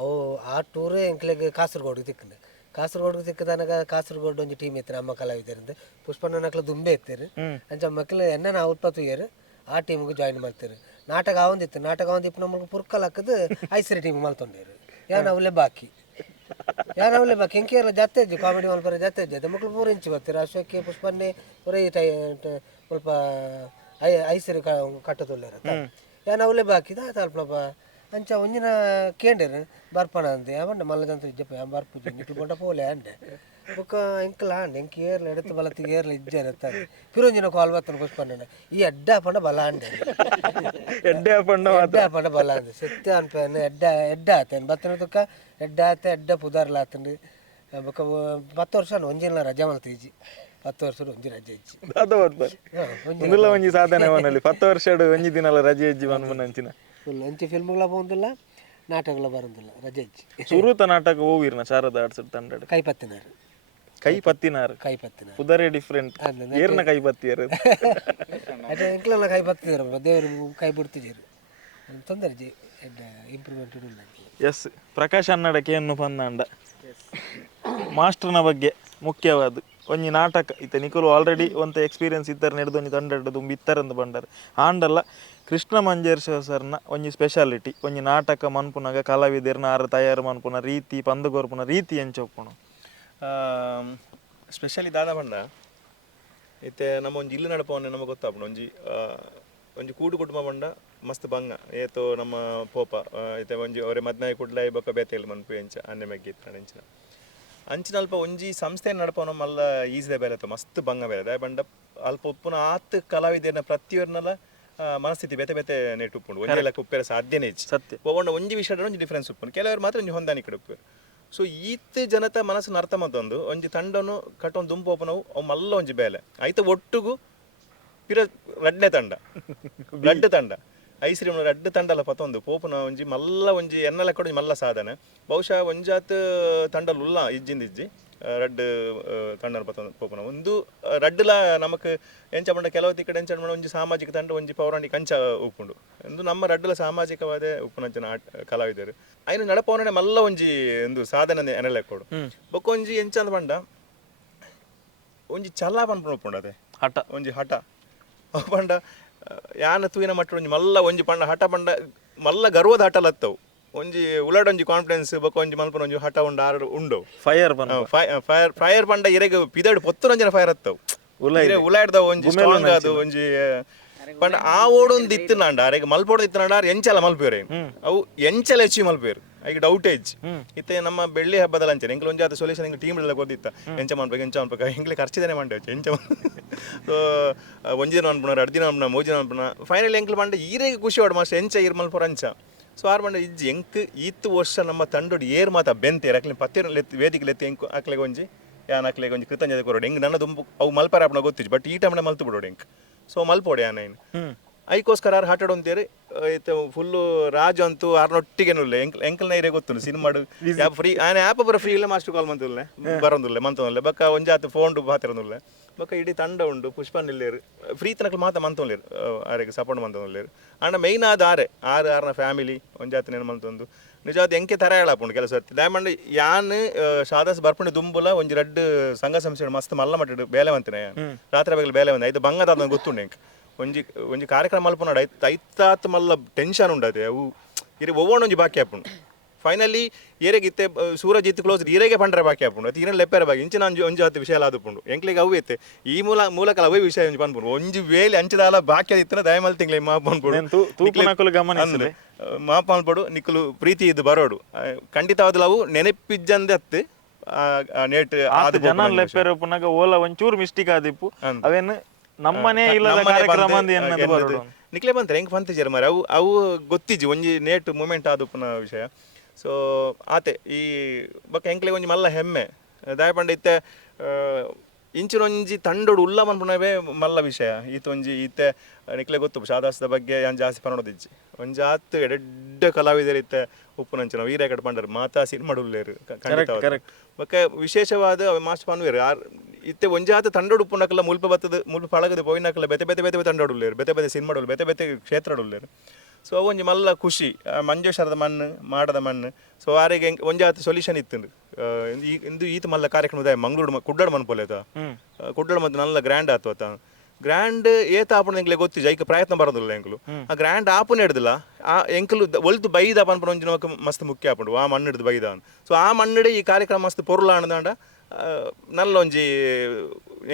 ಅವು ಆ ಟೂರೇ ಎಂಕ್ಲೆಗೆ ಕಾಸರಗೋಡು ತಿಕ್ಕಂಡು ಕಾಸರಗೋಡು ತಿಕ್ಕದನಾಗ ಕಾಸರಗೋಡು ಒಂಜಿ ಟೀಮ್ ಇತ್ತು ನಮ್ಮ ಕಲಾವಿದರಿಂದ ಪುಷ್ಪಣ್ಣ ನಕ್ಲ ದುಂಬೆ ಇತ್ತೀರಿ ಅಂಚ ಮಕ್ಕಳು ಎನ್ನ ನಾವು 20 ಇಯರ್ ಆ ಟೀಮ್ಗೆ ಜಾಯಿನ್ ಮಾಡ್ತೀರಿ ನಾಟಕ ಆವಂದಿತ್ತು ನಾಟಕ ಆವಂದಿಪ್ಪು ನಮ್ಗೆ ಪುರ್ಕಲ್ ಹಾಕದು ಐಸರಿ ಟೀಮ್ ಮಲ್ತೊಂಡೇರು ಯಾನವಲ್ಲೇ ಬಾಕಿ ಇಂಕೆ ಎಲ್ಲ ಜಾತೆ ಇಜ್ಜು ಕಾಮಿಡಿ ಮಲ್ಪರ ಜಾತೆ ಇಜ್ಜೆ ಮಕ್ಕಳು ಪೂರ ಇಂಚು ಬರ್ತೀರಿ ಅಶೋಕಿ ಪುಷ್ಪನ್ನೇ ಪೂರ ಈ ಸ್ವಲ್ಪ ಐಸರಿ ಕಟ್ಟದೊಳ್ಳೆರ ಯಾನವಲ್ಲೇ ಬಾಕಿದ ಸ್ವಲ್ಪ ಅಂಚ ಒಂಜಿನ ಕೇಂದ್ರ ಬರ್ಪಣ ಅಂದೆ ಯಾವಂಡ ಮಲ್ಲದಂತ ಇಜ್ಜಪ್ಪ ಬರ್ಪುಜಿ ನಿಟ್ಟು ಕೊಂಡ ಪೋಲೆ ಅಂಡೆ ಬೊಕ್ಕ ಎಂಕಲ ಅಂಡೆ ಎಂಕ ಏರ್ಲ ಎಡತ್ತು ಬಲತ್ತಿಗೆ ಏರ್ಲ ಇಜ್ಜೆ ಇರುತ್ತಾರೆ ಪಿರೊಂಜಿನ ಕಾಲ್ ಬರ್ತನ ಪುಷ್ಪಣ್ಣ ಈ ಎಡ್ಡ ಪಂಡ ಬಲ ಅಂಡೆ ಎಡ್ಡ ಪಂಡ ಬಲ ಅಂದೆ ಸತ್ಯ ಅನ್ಪೇನು ಎಡ್ಡ ಆತೇನು ಬತ್ತನ ತುಕ್ಕ ಎಡ್ಡ ಆತ ಎಡ್ಡ ಪುದಾರ್ಲ ಆತಂಡು ಬೊಕ್ಕ 10 ವರ್ಷ ಒಂಜಿನ ರಜೆ ಮಲ್ತೀಜಿ 10 ವರ್ಷದ ಒಂಜಿ ರಜೆ ಇಜ್ಜಿ ಒಂಜಿ ಸಾಧನೆ ಮನಲ್ಲಿ 10 ವರ್ಷ ಒಂಜಿ ದಿನ ರಜೆ ಇಜ್ಜಿ ಮನ್ಮುನಂಚಿನ ಫುಲ್ ಅಂಚೆ ಫಿಲ್ಮ್ಗಳ ಬಂದಿಲ್ಲ ನಾಟಕಗಳ ಬರೋದಿಲ್ಲ ರಜೆ ಇಜ್ಜಿ ಸುರುತ ನಾಟಕ ಹೋಗಿರ್ನ ಶಾರದಾ ಆರ್ಟ್ಸ್ ತಂಡ ಕೈಪತ್ತಿನಾರು ಪುದರೇ ಡಿಫ್ರೆಂಟ್ ಏರ್ನ ಕೈಪತ್ತಿಯರು ಅದೇ ಎಂಕ್ಲೆಲ್ಲ ಕೈಪತ್ತಿದ್ರು ದೇವರು ಕೈ ಬಿಡ್ತಿದ್ದೀರು ತೊಂದರೆ ಜಿ ಇಂಪ್ರೂವ್ಮೆಂಟ್ ಇಲ್ಲ ಎಸ್ ಪ್ರಕಾಶ್ ಅನ್ನಡಕ್ಕೆ ಏನು ಪಂದಾಂಡ ಮಾಸ್ಟರ್ನ ಬಗ್ಗೆ ಮುಖ್ಯವಾದ ಒಂಜಿ ನಾಟಕ ಇತ್ತ ನಿಕುಲು ಆಲ್ರೆಡಿ ಒಂದು ಎಕ್ಸ್ಪೀರಿಯನ್ಸ್ ಇತ್ತರ ನಡೆದು ಒಂಜಿ ತಂಡ ತುಂಬಿ ಇತ್ತರಂದು ಬಂಡಾರೆ ಆಂಡಲ್ಲ ಕೃಷ್ಣ ಮಂಜೇಶ್ವರ ಸರ್ನ ಒಂಜಿ ಸ್ಪೆಷಾಲಿಟಿ ಒಂಜಿ ನಾಟಕ ಮನ್ಪುನಾಗ ಕಲಾವಿದರ್ನ ಆರು ತಯಾರು ಮನ್ಪುನ ರೀತಿ ಪಂದುಗೊರ್ಪುನ ರೀತಿ ಎಂಚೊಪ್ಪುನು ಸ್ಪೆಷಲಿ ದಾದ ಪಂಡ ಇತ್ತೆ ನಮ್ಮ ಒಂಜಿ ಇಲ್ಲು ನಡಪವನ್ನೇ ನಮಗೆ ಗೊತ್ತಾಪುಂಡು ಒಂಜಿ ಕೂಡು ಕುಟುಂಬ ಪಂಡ ಮಸ್ತ್ ಬಂಗ ಏತೋ ನಮ್ಮ ಪೋಪ ಇತ್ತೆ ಒಂಜಿ ಅವರೇ ಮದ್ನಾಯಿ ಕುಡ್ಲ ಬೊಕ್ಕ ಬೇತೇಲಿ ಮನ್ಪು ಎಂಚ ಅನ್ನೆ ಮೆಗ್ಗಿ ಇತ್ತು ಎಂಚಿನ ಅಂಚಿನ ಅಲ್ಪ ಒಂಜಿ ಸಂಸ್ಥೆ ನಡಪವನ ಮಲ್ಲ ಈಸಿದೆ ಬೇರೆ ಮಸ್ತ್ ಬಂಗ ಬೇರೆ ಬಂಡ ಅಲ್ಪ ಉಪ್ಪುನ ಆತ್ ಕಲಾವಿದರ್ನ ಪ್ರತಿಯೊರ್ನಲ್ಲ ಮನಸ್ಥಿತಿ ಬೇತೆ ಬೇತೆ ನೆಟ್ಟು ಉಪ್ಪುಂಡು ಒಂಜೆಲ್ಲ ಉಪ್ಪೇರ ಸಾಧ್ಯನೇ ಸತ್ಯ ಒಗೊಂಡ ಒಂಜಿ ವಿಷಯ ಒಂಜಿ ಡಿಫ್ರೆನ್ಸ್ ಉಪ್ಪುಂಡು ಕೆಲವರು ಮಾತ್ರ ಒಂಜಿ ಹೊಂದಾಣಿಕೆ ಉಪ್ಪೇರು ಸೊ ಈತ್ ಜನತ ಮನಸ್ಸನ್ನು ಅರ್ಥ ಮತ್ತೊಂದು ಒಂಜಿ ತಂಡನು ಕಟ್ಟೊಂದು ದುಂಪು ಓಪನವು ಅವು ಮಲ್ಲ ಒಂಜಿ ಬೇಲೆ ಆಯ್ತು ಒಟ್ಟುಗು ಪಿರ ರಡ್ನೆ ತಂಡ ರಡ್ಡು ತಂಡ ಐಸ್ರಿ ರಡ್ಡು ತಂಡಲ ಪತ್ತೊಂದು ಪೋಪುನ ಒಂಜಿ ಮಲ್ಲ ಒಂಜಿ ಎನ್ನಲ ಕೊಡ ಮಲ್ಲ ಸಾಧನೆ ಬಹುಶಃ ಒಂಜಾತ್ ತಂಡಲ್ ಉಲ್ಲ ಇಜ್ಜಿಂದಿಜ್ಜಿ ರಡ್ಡು ತಂಡ ಪತ್ತೊಂದು ಪೋಪುನ ಒಂದು ರಡ್ಡುಲ ನಮಕ್ ಎಂಚ ಪಂಡ ಕೆಲವತ್ತಿ ಕಡೆ ಎಂಚ ಒಂಜಿ ಸಾಮಾಜಿಕ ತಂಡ ಒಂಜಿ ಪೌರಾಣಿಕ ಅಂಚ ಉಪ್ಪುಂಡು ಒಂದು ನಮ್ಮ ರಡ್ಡುಲ ಸಾಮಾಜಿಕವಾದ ಉಪ್ಪುನಂಚನ ಕಲಾವಿದರು ಐನು ನಡಪವನೇ ಮಲ್ಲ ಒಂಜಿ ಒಂದು ಸಾಧನೆ ಎನ್ನಲೆ ಕೊಡು ಬೊಕ್ಕ ಒಂಜಿ ಎಂಚ ಅಂದ ಪಂಡ ಒಂಜಿ ಛಲ ಪನ್ಪುಣ ಉಪ್ಪುಂಡು ಅದೇ ಹಠ ಒಂಜಿ ಹಠ ಅವು ಪಂಡ ಯಾನ ತೂಯಿನ ಮಟ್ಟ ಒಂಜಿ ಮಲ್ಲ ಒಂಜಿ ಪಂಡ ಹಠ ಪಂಡ ಮಲ್ಲ ಗರ್ವದ ಹಠಲತ್ತವು ಒಂಜಿ ಉಲಾಡ್ ಒಂಜಿ ಕಾನ್ಫಿಡೆನ್ಸ್ ಬೊಕ್ಕ ಒಂಜಿ ಮಲ್ಪನ ಒಂಜಿ ಹಠ ಉಂಡು ಆರು ಉಂಡು ಫೈರ್ ಪಂಡ ಇರೆಗ್ ಪಿದಡ್ ಪೊತ್ತುನಂಜನ ಫೈರ್ ಹತ್ತವು ಉಲಾಡ್ದ ಒಂಜಿ ಸ್ಟ್ರಾಂಗ್ ಅದು ಒಂಜಿ ಪಂಡ ಆ ಓಡೊಂದು ಇತ್ತು ನಾಂಡ ಅರೆಗ್ ಮಲ್ಪೋಡ ಇತ್ತು ನಾಂಡ ಎಂಚಲ ಮಲ್ಪೇರು ಅವು ಎಂಚಲ ಹೆಚ್ಚಿ ಮಲ್ಪೇರು ಈಗ ಡೌಟೇಜ್ ಇತ್ತೆ ನಮ್ಮ ಬೆಳ್ಳಿ ಹಬ್ಬದ ಅಂಚೆ ಎಂಕ್ಲು ಒಂಜಿ ಆದ ಸೊಲ್ಯೂಷನ್ ಎಂಗ್ ಟೀಮ್ ಎಲ್ಲ ಗೊತ್ತಿತ್ತ ಎಂಚ ಮನ್ಬೇಕು ಎಂಕ್ಲೆ ಖರ್ಚಿದೇನೆ ಮಂಡೆ ಎಂಚ ಸೊ ಒಂಜಿ ದಿನ ಅನ್ಪುಣ 2 ದಿನ ಅನ್ಪುಣ 3 ದಿನ ಅನ್ಪುಣ ಫೈನಲ್ ಎಂಕ್ಲು ಮಂಡ ಈರೆಗೆ ಖುಷಿ ಹೊಡ್ ಮಾಸ್ಟರ್ ಎಂಚ ಇರ್ ಮಲ್ಪೋರ ಅಂಚ ಸೊ ಆರು ಮಂಡ ಇಜ್ಜಿ ಎಂಕ್ ಈತ್ತು ವರ್ಷ ನಮ್ಮ ತಂಡೋಡು ಏರ್ ಮಾತ ಬೆಂತೇರು ಅಕ್ಲೆ ಪತ್ತಿರ ವೇದಿಕೆ ಲೆತ್ತಿ ಎಂಕು ಅಕ್ಲೆಗೆ ಒಂಜಿ ಯಾನ್ ಅಕ್ಲೆಗೆ ಒಂಜಿ ಕೃತಜ್ಞತೆ ಕೊರೋಡು ಹೆಂಗ್ ನನ್ನ ದುಂಬು ಅವು ಮಲ್ಪಾರ ಆಪಣ ಗೊತ್ತಿಜ್ಜು ಬಟ್ ಈ ಟೈಮ್ನ ಮಲ್ತು ಬಿಡೋಡು ಎಂಕ್ ಸೊ ಮಲ್ಪೋಡೆ ಯಾನ ಏನು ಐಕೋಸ್ಕರ ಆರು ಹಾಟಾಡು ಅಂತೇರಿ ಫುಲ್ಲು ರಾಜು ಅಂತೂ ಆರ್ನೊಟ್ಟಿಗೆ ನುಲ್ಲೆ ಎಂಕಲ್ನ ಇರೇ ಗೊತ್ತು ಸಿನಿಮಾಡು ಫ್ರೀ ಆನೆ ಆ್ಯಪ್ ಬರ ಫ್ರೀ ಇಲ್ಲ ಮಾಸ್ಟರ್ ಕಾಲ್ ಮಂತುಲ್ಲೆ ಬರೋದಿಲ್ಲ ಮಂತೊಂದಿಲ್ಲ ಬಕ್ಕ ಒಂಜಾತು ಫೋನ್ಡು ಬಾತಿರೋದಿಲ್ಲ ಬಕ್ಕ ಇಡೀ ತಂಡ ಉಂಡು ಪುಷ್ಪನಿಲ್ಲೇರು ಫ್ರೀ ತನಕ ಮಾತ ಮಂತೊಂದಿಲ್ಲೇರು ಆರೆಗೆ ಸಪೋರ್ಟ್ ಮಂತೊಂದಿಲ್ಲೇರು ಆಂಡ ಮೈನ್ ಆದ ಆರ್ನ ಫ್ಯಾಮಿಲಿ ಒಂಜಾತು ನೇನು ಮಂತೊಂದು ನಿಜವಾದ ಎಂಕೆ ತರ ಹೇಳಪ್ಪುಂಡು ಕೆಲಸ ಇರ್ತಿ ದಯಮಾಡಿ ಯಾನ್ ಶಾದಾಸ್ ಬರ್ಪುಂಡು ದುಂಬುಲ ಒಂಜಿ ರಡ್ಡು ಸಂಘ ಸಂಸ್ಥೆ ಮಸ್ತ್ ಮಲ್ಲ ಮಟ್ಟಿಡು ಬೇಲೆ ಮಂತಿನ ರಾತ್ರಿ ಬಗ್ಗೆ ಬೇಲೆ ಬಂದ ಐದು ಬಂಗದ ಗೊತ್ತುಂಡು ಎಂಕ್ ಒಂಜಿ ಕಾರ್ಯಕ್ರಮ ಮಲ್ಪುನಾಡು ಐತಾತ್ ಮಲ್ಲ ಟೆನ್ಷನ್ ಉಂಡದೆ ಅವು ಇರಿ ಒವ್ವೊಂದು ಒಂಜಿ ಬಾಕಿ ಆಪುಂಡು ಫೈನಲಿ ಏರೆಗೆ ಇತ್ತೆ ಸೂರಜ್ ಇತ್ತು ಕ್ಲೋಸ್ ಈರೆಗೆ ಪಂಡ್ರೆ ಬಾಕಿ ಹಾಪುಂಡು ಅದು ಈರನ್ ಲೆಪ್ಪರೆ ಬಾಕಿ ಇಂಚಿನ ಒಂಜು ಹತ್ತು ವಿಷಯ ಆದುಪುಂಡು ಎಂಕ್ಲಿಗೆ ಅವು ಇತ್ತೆ ಈ ಮೂಲಕ ಅವೇ ವಿಷಯ ಒಂಜು ಪನ್ಪುಂಡು ಒಂಜು ವೇಲೆ ಅಂಚದಾಲ ಬಾಕಿ ಆದಿತ್ತನ ದಯಮಲ್ ತಿಂಗ್ಳಿ ಮಾಪನ್ಪುಡು ತೂಪುನಕುಲು ಗಮನಿಸಿದೆ ಮಾಪನ್ಪಡು ನಿಕ್ಕಲು ಪ್ರೀತಿ ಇದು ಬರೋಡು ಖಂಡಿತವಾದ ಅವು ನೆನಪಿಜ್ಜಂದೆ ಹತ್ತು ನೇಟ್ ಜನ ಲೆಪ್ಪೆರ ಪುನಗ ಓಲ ಒಂಚೂರು ಮಿಸ್ಟೇಕ್ ಆದಿಪ್ಪು ಅವೇನು ನಮ್ಮನೆ ಇಲ್ಲದ ಕಾರ್ಯಕ್ರಮ ನಿಕ್ಲೆ ಬಂತಾರೆ ಹೆಂಗೆ ಪಂತಿಜರ್ ಮರ ಅವು ಅವು ಗೊತ್ತಿಜ್ಜಿ ಒಂಜಿ ನೇಟ್ ಮೂಮೆಂಟ್ ಆದುಪ್ಪನ ವಿಷಯ ಸೊ ಆತೆ ಈ ಬೊಕ್ಕ ಎಂಕ್ಲೆ ಒಂಜಿ ಮಲ್ಲ ಹೆಮ್ಮೆ ದಾಯಪಂಡ ಇತ್ತೆ ಇಂಚಿನೊಂಜಿ ತಂಡೋಡು ಉಲ್ಲ ಮನ್ಪುನವೇ ಮಲ್ಲ ವಿಷಯ ಈತೊಂಜಿ ಈತೆ ನಿಕ್ಲೆ ಗೊತ್ತು ಶಾದಾಸದ ಬಗ್ಗೆ ಯಾನ್ ಜಾಸ್ತಿ ಪನೋದಿಜ್ಜಿ ಒಂಜಿ ಆತ್ ಎಡ್ಡ ಕಲಾವಿದರು ಇತ್ತೆ ಉಪ್ಪುನಂಚಿನ ವೀರೇಕಟ್ ಪಂಡರು ಮಾತಾ ಸಿನಿಮಾಡು ಉಲ್ಲೇರು ಬೊಕ್ಕ ವಿಶೇಷವಾದ ಮಾಸ್ಟರ್ ಪನ್ವೇರು ಇತ್ತೆ ಒಂಜಿ ಆತ ತಂಡೋಡು ಉಪ್ಪುನಕಲ್ಲ ಮುಲ್ಪ ಬತ್ತದ ಮುಲ್ಪ ಪಳಗದ ಪೋಯಿನಕಲ್ಲ ಬೆತೆ ಬೆತೆ ಬೆತೆ ತಂಡೋಡು ಉಲ್ಲೇರು ಬೆತೆ ಬೆತೆ ಸಿನಿಮಾಡು ಬೆತೆ ಬೆತೆ ಕ್ಷೇತ್ರಡು ಉಲ್ಲೇರು ಸೊ ಅವು ಒಂಜಿ ಮಲ್ಲ ಖುಷಿ ಮಂಜೇಶ್ವರದ ಮಣ್ಣು ಮಾಡದ ಮಣ್ಣು ಸೊ ಆರಿಗೆ ಒಂಜಿ ಆತ ಸೊಲ್ಯೂಷನ್ ಇತ್ತು ಇಂದು ಈತ ಮಲ್ಲ ಕಾರ್ಯಕ್ರಮದ ಮಂಗಳೂರು ಕುಡ್ಡಾಡು ಮನ್ಪೋಲೇತ ಕುಡ್ಡಾಡು ಮತ್ತೆ ನಲ್ಲ ಗ್ರ್ಯಾಂಡ್ ಆತು ಆತ ಗ್ರ್ಯಾಂಡ್ ಏತ ಆಪಣ ಎಂಕ್ಲೆ ಗೊತ್ತಿಜ ಐಕ ಪ್ರಯತ್ನ ಬರೋದಿಲ್ಲ ಎಂಕ್ಲು ಆ ಗ್ರ್ಯಾಂಡ್ ಆಪುನ ಹಿಡ್ದಿಲ್ಲ ಆ ಎಂಕ್ಲು ಒಲ್ತು ಬೈದ ಪನ್ಪನ ಒಂಜಿ ನಮಕ್ ಮಸ್ತ್ ಮುಖ್ಯ ಆಪುಂಡು ಆ ಮಣ್ಣು ಹಿಡ್ದು ಬೈದ ಸೊ ಆ ಮಣ್ಣಿಡೆ ಈ ಕಾರ್ಯಕ್ರಮ ಮಸ್ತ್ ಪೊರ್ಲ ಅಣದಾಂಡ ನಲ್ಲ ಒಂಜಿ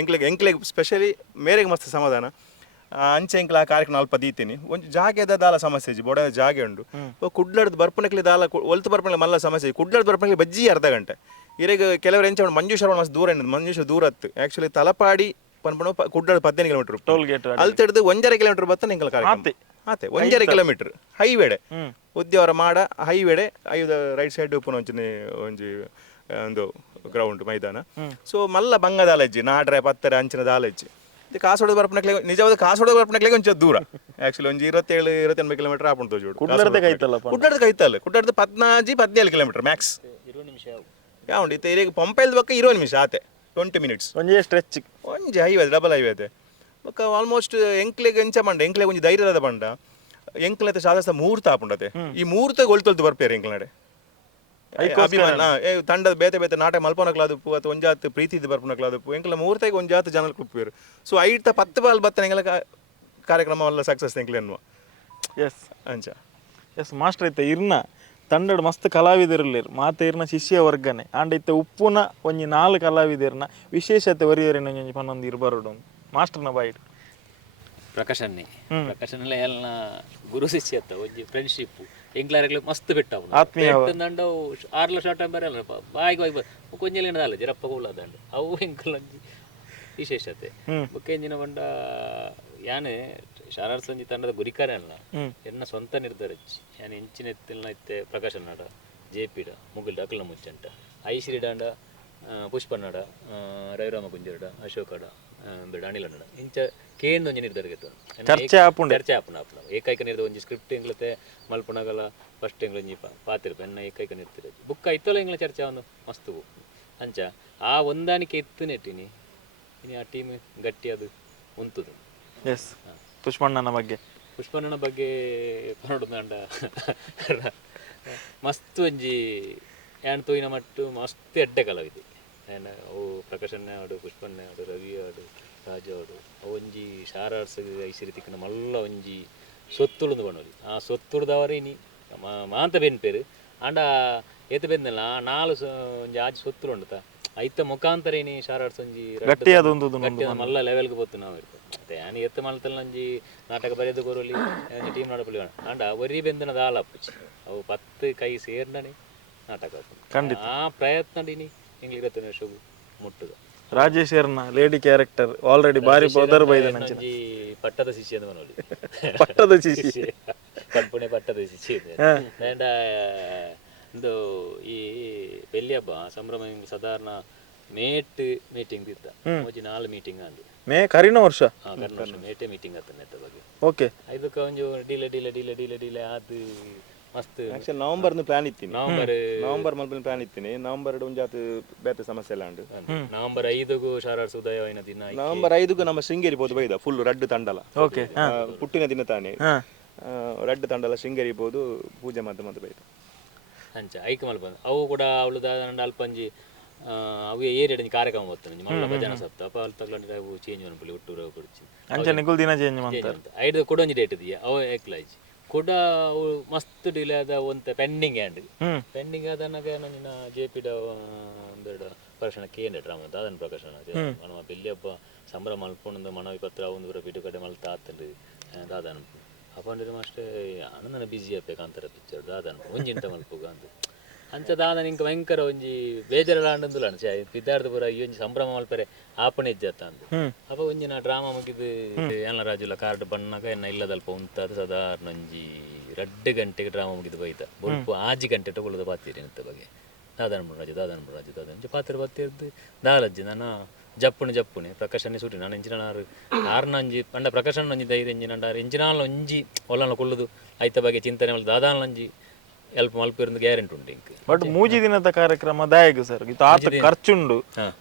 ಎಂಕ್ಲೆಗ್ ಸ್ಪೆಷಲಿ ಮೇರೆಗೆ ಮಸ್ತ್ ಸಮಾಧಾನ ಅಂಚೆ ಎಂಕ್ಲ ಆ ಕಾರ್ಯಕ್ರಮ ಅಲ್ಪ ದೀತೀನಿ ಒಂಜಿ ಜಾಗೆದ ದಾಲ ಸಮಸ್ಯೆ ಬೋಡ ಜಾಗೆ ಉಂಡು ಕುಡ್ಲಡ್ದು ಬರ್ಪನಕ್ಲಿ ದಾಲ ಒಲ್ತು ಬರ್ಪನಕ್ಲಿ ಮಲ್ಲ ಸಮಸ್ಯೆ ಕುಡ್ಲಡ್ದು ಬರ್ಪನಕ್ಲಿ ಬಜ್ಜಿ ಅರ್ಧ ಗಂಟೆ ಇರೆಗ ಕೆಲವರು ಎಂಚ ಮಂಜೇಶ್ವರ ಮಸ್ತ್ ದೂರ ಮಂಜೇಶ್ವರ ದೂರ ಹತ್ತು ಆ್ಯಕ್ಚುಲಿ ತಲಪಾಡಿ ಪನ್ಪಣ ಕುಡ್ಲಡ್ 15 ಕಿಲೋಮೀಟರ್ ಟೋಲ್ ಗೇಟ್ ಅಲ್ಲಿ ತೆಡ್ದು 1.5 ಕಿಲೋಮೀಟರ್ ಬತ್ತ ನಿಂಕಲ್ ಕಾರ್ಯಕ್ರಮ ಆತೆ 1.5 ಕಿಲೋಮೀಟರ್ ಹೈವೇಡೆ ಉದ್ಯವರ ಮಾಡ ಹೈವೇಡೆ ಐದು ರೈಟ್ ಸೈಡ್ ಉಪ್ಪುನ ಒಂಜಿ ಒಂದು ಗ್ರೌಂಡ್ ಮೈದಾನ ಸೊ ಮಲ್ಲ ಬಂಗದಾಲಜ್ಜಿ ನಾಡ್ರೆ ಪತ್ತರ ಅಂಚಿನ ದಾಲಜ್ಜಿ ಕಾಸೋಡ ಬರ್ಪನಕ್ಲೆ ನಿಜವಾದ ಕಾಸೋಡ ಬರ್ಪನಕ್ಲೆ ಒಂಚೂರು ದೂರ ಆಕ್ಚುಲಿ ಒಂಜಿ 27 ಕಿಲೋಮೀಟರ್ ಆಪುಂಡು ತೋಜೋಡು ಕುಡ್ಲಡ್ದು ಕೈತಲ್ಲ ಕುಡ್ಲಡ್ದು 17 ಕಿಲೋಮೀಟರ್ ಮ್ಯಾಕ್ಸ್ 20 ನಿಮಿಷ ಯಾವುದು ಇತ್ತೆ ಇರಿಗೆ ಪಂಪೈಲ್ ಬಕ್ಕ 20 ನಿಮಿಷ ಆತೆ 20 ಮಿನಿಟ್ಸ್ ಒಂಜಿ ಸ್ಟ್ರೆಚ್ ಒಂಜಿ ಹೈವೇ ಡಬಲ್ ಹೈವೇ ಅದೇ ಬೊಕ್ಕ ಆಲ್ಮೋಸ್ಟ್ ಎಂಕ್ಲೆಗೆ ಎಂಚ ಪಂಡ ಎಂಕ್ಲೆಗೆ ಒಂಜಿ ಧೈರ್ಯದ ಪಂಡ ಎಂಕ್ಲೆತ ಶಾದಸ್ತ ಮುಹೂರ್ತ ಆಪುಂಡತೆ ಈ ಮುಹೂರ್ತ ಒಲ್ತೊಲ್ತು ಬರ್ಪೇರು ಎಂಕ್ಲನಡೆ ಅಭಿಮಾನ ತಂಡದ ಬೇತೆ ಬೇತೆ ನಾಟಕ ಮಲ್ಪನಕ್ಲಾದಪ್ಪು ಅಥವಾ ಒಂಜಾತ್ ಪ್ರೀತಿ ಬರ್ಪನಕ್ಲಾದಪ್ಪು ಎಂಕ್ಲ ಮುಹೂರ್ತಕ್ಕೆ ಒಂಜಾತ್ ಜನಲ್ ಕುಪ್ಪೇರು ಸೊ ಐಟ 10 ಬಾಲ್ ಬತ್ತನ ಎಂಗ್ಲ ಕಾರ್ಯಕ್ರಮ ಎಲ್ಲ ಸಕ್ಸಸ್ ಎಂಕ್ಲೆ ಅನ್ನುವ ಎಸ್ ಅಂಚ ಎಸ್ ಮಾಸ್ಟರ್ ಐತೆ ಇರ್ನ ತಂಡಡ್ ಮಸ್ತ್ ಕಲಾವಿದರಿರ್ಲಿರು ಮಾತ ಇರ್ನ ಶಿಷ್ಯ ವರ್ಗನೆ ಆಂಡ ಇತ್ತೆ ಉಪ್ಪುನ ಒಂಜಿ 4 ಕಲಾವಿದರ್ನ ವಿಶೇಷತೆ ಒರಿಯರಿನ ಒಂಜಿ ಪನ್ನೊಂದು ಇರ್ಬಾರ್ದು ಮಾಸ್ಟರ್ನ ಬಾಯಿಡ್ ಪ್ರಕಾಶನಲ್ಲ ಎಲ್ಲ ಗುರು ಶಿಷ್ಯತ್ತ ಒಂಜಿ ಫ್ರೆಂಡ್ಶಿಪ್ ಎಂಕ್ಲಾರೆಗ್ಲ ಮಸ್ತ್ ಬೆಟ್ಟವು ಆತ್ಮೀಯ ದಂಡವು 6 ಲಕ್ಷ ಟೈಮ್ ಬರಲ್ಲ ಬಾಯಿಗೆ ಬಾಯಿ ಕೊಂಜಲಿನ ದಾಲ ಜರಪ್ಪ ಗೋಲದಂಡು ಅವು ಎಂಕಲ್ ವಿಶೇಷತೆ ಬೊಕ್ಕೆಂಜಿನ ಬಂಡ ಯಾನೆ ಶಾರಾರ್ ಸಂಜಿ ತಂಡದ ಗುರಿಕಾರೆ ಅಲ್ಲ ಎನ್ನ ಸ್ವಂತ ನಿರ್ಧಾರ ಯಾನ್ ಎಂಚಿನ ಎತ್ತಿನ ಇತ್ತೆ ಪ್ರಕಾಶ್ ನಾಡ ಜೆಪಿಡ ಮುಗಿಲ್ಡ ಅಕಲ್ನ ಮುಚ್ಚಂಟ ಐಶ್ರೀಡಾಂಡ ಪುಷ್ಪನಾಡ ರವಿರಾಮ ಕುಂಜರಡ ಅಶೋಕಡ ಬೇಡ ಅನಿಲ ನಡ ಇಂಚ ಕೇಂದ್ರ ಒಂಜಿ ನಿರ್ಧಾರ ಚರ್ಚೆ ಆಪುಂಡು ಏಕೈಕ ನಿರ್ಧಾರ ಒಂಜಿ ಸ್ಕ್ರಿಪ್ಟ್ ಎಂಗ್ಲತೆ ಮಲ್ಪುನಗಲ ಫಸ್ಟ್ ಎಂಗ್ಲ ಒಂಜಿ ಪಾತಿರ್ಪ ಎನ್ನ ಏಕೈಕ ನಿರ್ಧಾರ ಬುಕ್ಕ ಐತಲ್ಲ ಎಂಗ್ಲ ಚರ್ಚೆ ಒಂದು ಮಸ್ತು ಅಂಚ ಆ ಹೊಂದಾಣಿಕೆ ಎತ್ತು ನೆಟ್ಟಿನಿ ಇನಿ ಆ ಟೀಮ್ ಗಟ್ಟಿ ಅದು ಉಂತುದು ಎಸ್ ಪುಷ್ಪಣ್ಣನ ಬಗ್ಗೆ ಪನೋಡುಂಡ ಮಸ್ತ್ ಒಂಜಿ ಯಾನ್ ತೋಯಿನ ಮಟ್ಟು ಮಸ್ತ್ ಎಡ್ಡೆ ಕಲಾವಿದೆ ಏನ ಅವು ಪ್ರಕಾಶಣ್ಣ ಆಡು ಪುಷ್ಪಣ್ಣ ಆಡು ರವಿ ಆಡು ರಾಜ ಆಡು ಒಂಜಿ ಶಾರಾಡ್ಸ ಐಸಿರಿ ತಿಕ್ಕನ ಮಲ್ಲ ಒಂಜಿ ಸೊತ್ತುಳುಂದು ಬಣ್ಣೋಲಿ ಆ ಸೊತ್ತುಳ್ದವರೇ ಇನಿ ಮಾಂತ ಬೆನ್ಪೇರು ಆಂಡ ಏತ ಬೆನ್ನಲ್ಲ ನಾಲು ಒಂಜಿ ಆಜಿ ಸೊತ್ತುಳು ಉಂಡುತ್ತಾ ಐತ ಮುಖಾಂತರ ಏನಿ ಶಾರಾಡ್ಸ ಒಂಜಿ ಗಟ್ಟಿ ಮಲ್ಲ ಲೆವೆಲ್ಗೆ ಬತ್ತು ನಾವು ಇರ್ತದೆ ಮತ್ತೆ ಯಾನ್ ಎತ್ತ ಮಲ್ತಲ್ಲ ಒಂಜಿ ನಾಟಕ ಬರೆದು ಕೊರಲಿ ಟೀಮ್ ನಾಡಪಲ್ಲಿ ಆಂಡ ಒರಿ ಬೆಂದನದ ಆಲಪ್ಪುಚ್ಚಿ ಅವು 10 ಕೈ ಸೇರ್ದನೆ ನಾಟಕ ಆ ಪ್ರಯತ್ನ ಇನಿ ಇಂಗ್ಲಿರತ್ತನೆ ಶೋಭು ಮುಟ್ಟುದ ರಾಜೇಶ್ವರನ ಲೇಡಿ ಕ್ಯಾರೆಕ್ಟರ್ ಆಲ್ರೆಡಿ ಬಾರಿ ಪೊದರ್ ಬೈದ ನಂಚಿ ಪಟ್ಟದ ಶಿಷ್ಯ ಅಂತ ಬನೋಲಿ ಪಟ್ಟದ ಶಿಷ್ಯ ಕಲ್ಪನೆ ಪಟ್ಟದ ಶಿಷ್ಯ ಅಂಡ ಇಂದು ಈ ಬೆಳ್ಳಿ ಹಬ್ಬ ಸಂಭ್ರಮ ಸಾಧಾರಣ ಮೇಟ್ ಮೀಟಿಂಗ್ ಇದ್ದ ಮೂಜಿ 4 ಮೀಟಿಂಗ್ ಅಂದು ಮೇ ಕರಿನ ವರ್ಷ ಮೇಟೆ ಮೀಟಿಂಗ್ ಆತ ನೆತ್ತ ಬಗ್ಗೆ ಓಕೆ ಇದಕ್ಕೆ ಒಂಜು ಡಿಲೆ ಆದ್ ಮಸ್ತ್ ಆಕ್ಚುಲಿ ನವೆಂಬರ್ ಪ್ಲಾನ್ ಇತ್ತೀನಿ ನವೆಂಬರ್ ಮಲ್ಪನ ಪ್ಲಾನ್ ಇತ್ತೀನಿ ನವೆಂಬರ್ ಒಂಜಾತ್ ಬೇತೆ ಸಮಸ್ಯೆ ಎಲ್ಲ ಉಂಟು ನವೆಂಬರ್ 5 ಶಾರಾಡ್ಸ ಉದಯವಿನ ದಿನ ನವೆಂಬರ್ 5 ನಮ್ಮ ಶೃಂಗೇರಿ ಬೋದು ಬೈದ ಫುಲ್ ರಡ್ಡು ತಂಡಲ ಓಕೆ ಪುಟ್ಟಿನ ದಿನ ತಾನೇ ರಡ್ಡು ತಂಡಲ ಶೃಂಗೇರಿ ಬೋದು ಪೂಜೆ ಮತ್ತೆ ಬೈದ ಅಂಚ ಐಕ ಮಲ್ಪ ಅವು ಕೂಡ ಅವಳು ಅಲ್ಪಂಜಿ ಅವು ಏರಿಯಾ ಕಾರ್ಯಕ್ರಮ ಬರ್ತದೆ ಮಲ್ಲ ಭಜನ ಸಪ್ತ ಅಪ್ಪ ಅಲ್ಲಿ ತಗೊಂಡ್ರೆ ಅವು ಚೇಂಜ್ ಮಾಡ್ಕೊಳ್ಳಿ ಒಟ್ಟು ಕೊಡ್ಚಿ ಅಂಚೆ ನಿಗುಲ್ ದಿನ ಚೇಂಜ್ ಮಾಡ್ತಾರೆ 5 ಕೊಡೊಂಜಿ ಡೇಟ್ ಇದೆಯಾ ಅವು ಏಕ್ಲಾಜಿ ಕೂಡ ಅವು ಮಸ್ತ್ ಡಿಲೇ ಆದ ಒಂತೆ ಪೆಂಡಿಂಗ್ ಆ್ಯಂಡ್ ಪೆಂಡಿಂಗ್ ಆದನಾಗ ನನ್ನ ಜೆ ಪಿ ಒಂದೆರಡು ಪ್ರಕಾಶನಕ್ಕೆ ಏನು ಡ್ರಾಮ ದಾದನ ಪ್ರಕಾಶನ ನಮ್ಮ ಬೆಲ್ಲಿ ಹಬ್ಬ ಸಂಭ್ರಮ ಮಲ್ಪೊಂದು ಮನವಿ ಪತ್ರ ಒಂದು ಬಿಡು ಕಡೆ ಮಲ್ತಾ ಆತಂಡು ದಾದನ ಅಪ್ಪಂಡಿರು ಅಷ್ಟೇ ನನ್ನ ಬಿಜಿ ಅಪ್ಪೆ ಕಾಂತಾರ ಪಿಕ್ಚರ್ ದಾದನ ಒಂಜಿಂಟ ಮಲ್ಪುಗ ಅಂತ ಅಂಚ ದಾದನ ಇಂಕ ಭಯಂಕರ ಒಂಜಿ ಬೇಜಾರಲ್ಲ ಅಂಡಂದುಲ್ಲ ಅನ್ಸ ಬಿದ್ದಾರ್ದು ಪೂರ ಈ ಒಂಜಿ ಸಂಭ್ರಮ ಮಲ್ಪರೆ ಆಪಣೆ ಇಜ್ಜತ್ತ ಅಂತ ಅಪ್ಪ ಒಂಜಿನ ಡ್ರಾಮಾ ಮುಗಿದು ಎಲ್ಲ ರಾಜುಲ ಕಾರ್ಡ್ ಬಣ್ಣಾಗ ಎನ್ನ ಇಲ್ಲದಲ್ಪ ಉಂತಾದ ಸಾಧಾರಣ ಒಂಜಿ 2 ಗಂಟೆಗೆ ಡ್ರಾಮಾ ಮುಗಿದು ಬೈತ ಬೊಲ್ಪ 6 ಗಂಟೆ ತಗೊಳ್ಳೋದು ಬಾತೀರಿ ಅಂತ ಬಗ್ಗೆ ದಾದನ ರಾಜು ಪಾತ್ರ ಬತ್ತಿರ್ದು ದಾಲಜ್ಜಿ ನಾನು ಜಪ್ಪುಣಿ ಪ್ರಕಾಶನ ಸುಟಿ ನಾನು ಎಂಜಿನಾರು ಆರ್ನಂಜಿ ಪಂಡ ಪ್ರಕಾಶನ ಒಂಜಿ ಧೈರ್ಯ ಎಂಜಿನಾರು ಎಂಜಿನಾಲ್ ಒಂಜಿ ಒಲ್ಲನ ಕೊಲ್ಲುದು ಐತ ಬಗ್ಗೆ ಚಿಂತನೆ ಮಾಡಿ ದಾದಾನಂಜಿ ಎಲ್ಪ್ ಮಲ್ಪಿருந்து ಗ್ಯಾರಂಟಿ ಉಂಟು ಇಂಕ್ ಬಟ್ ಮೂಜಿ ದಿನದ ಕಾರ್ಯಕ್ರಮ ದಾಯಗ ಸರ್ ಇದು ಆತ ಖರ್ಚುಂಡು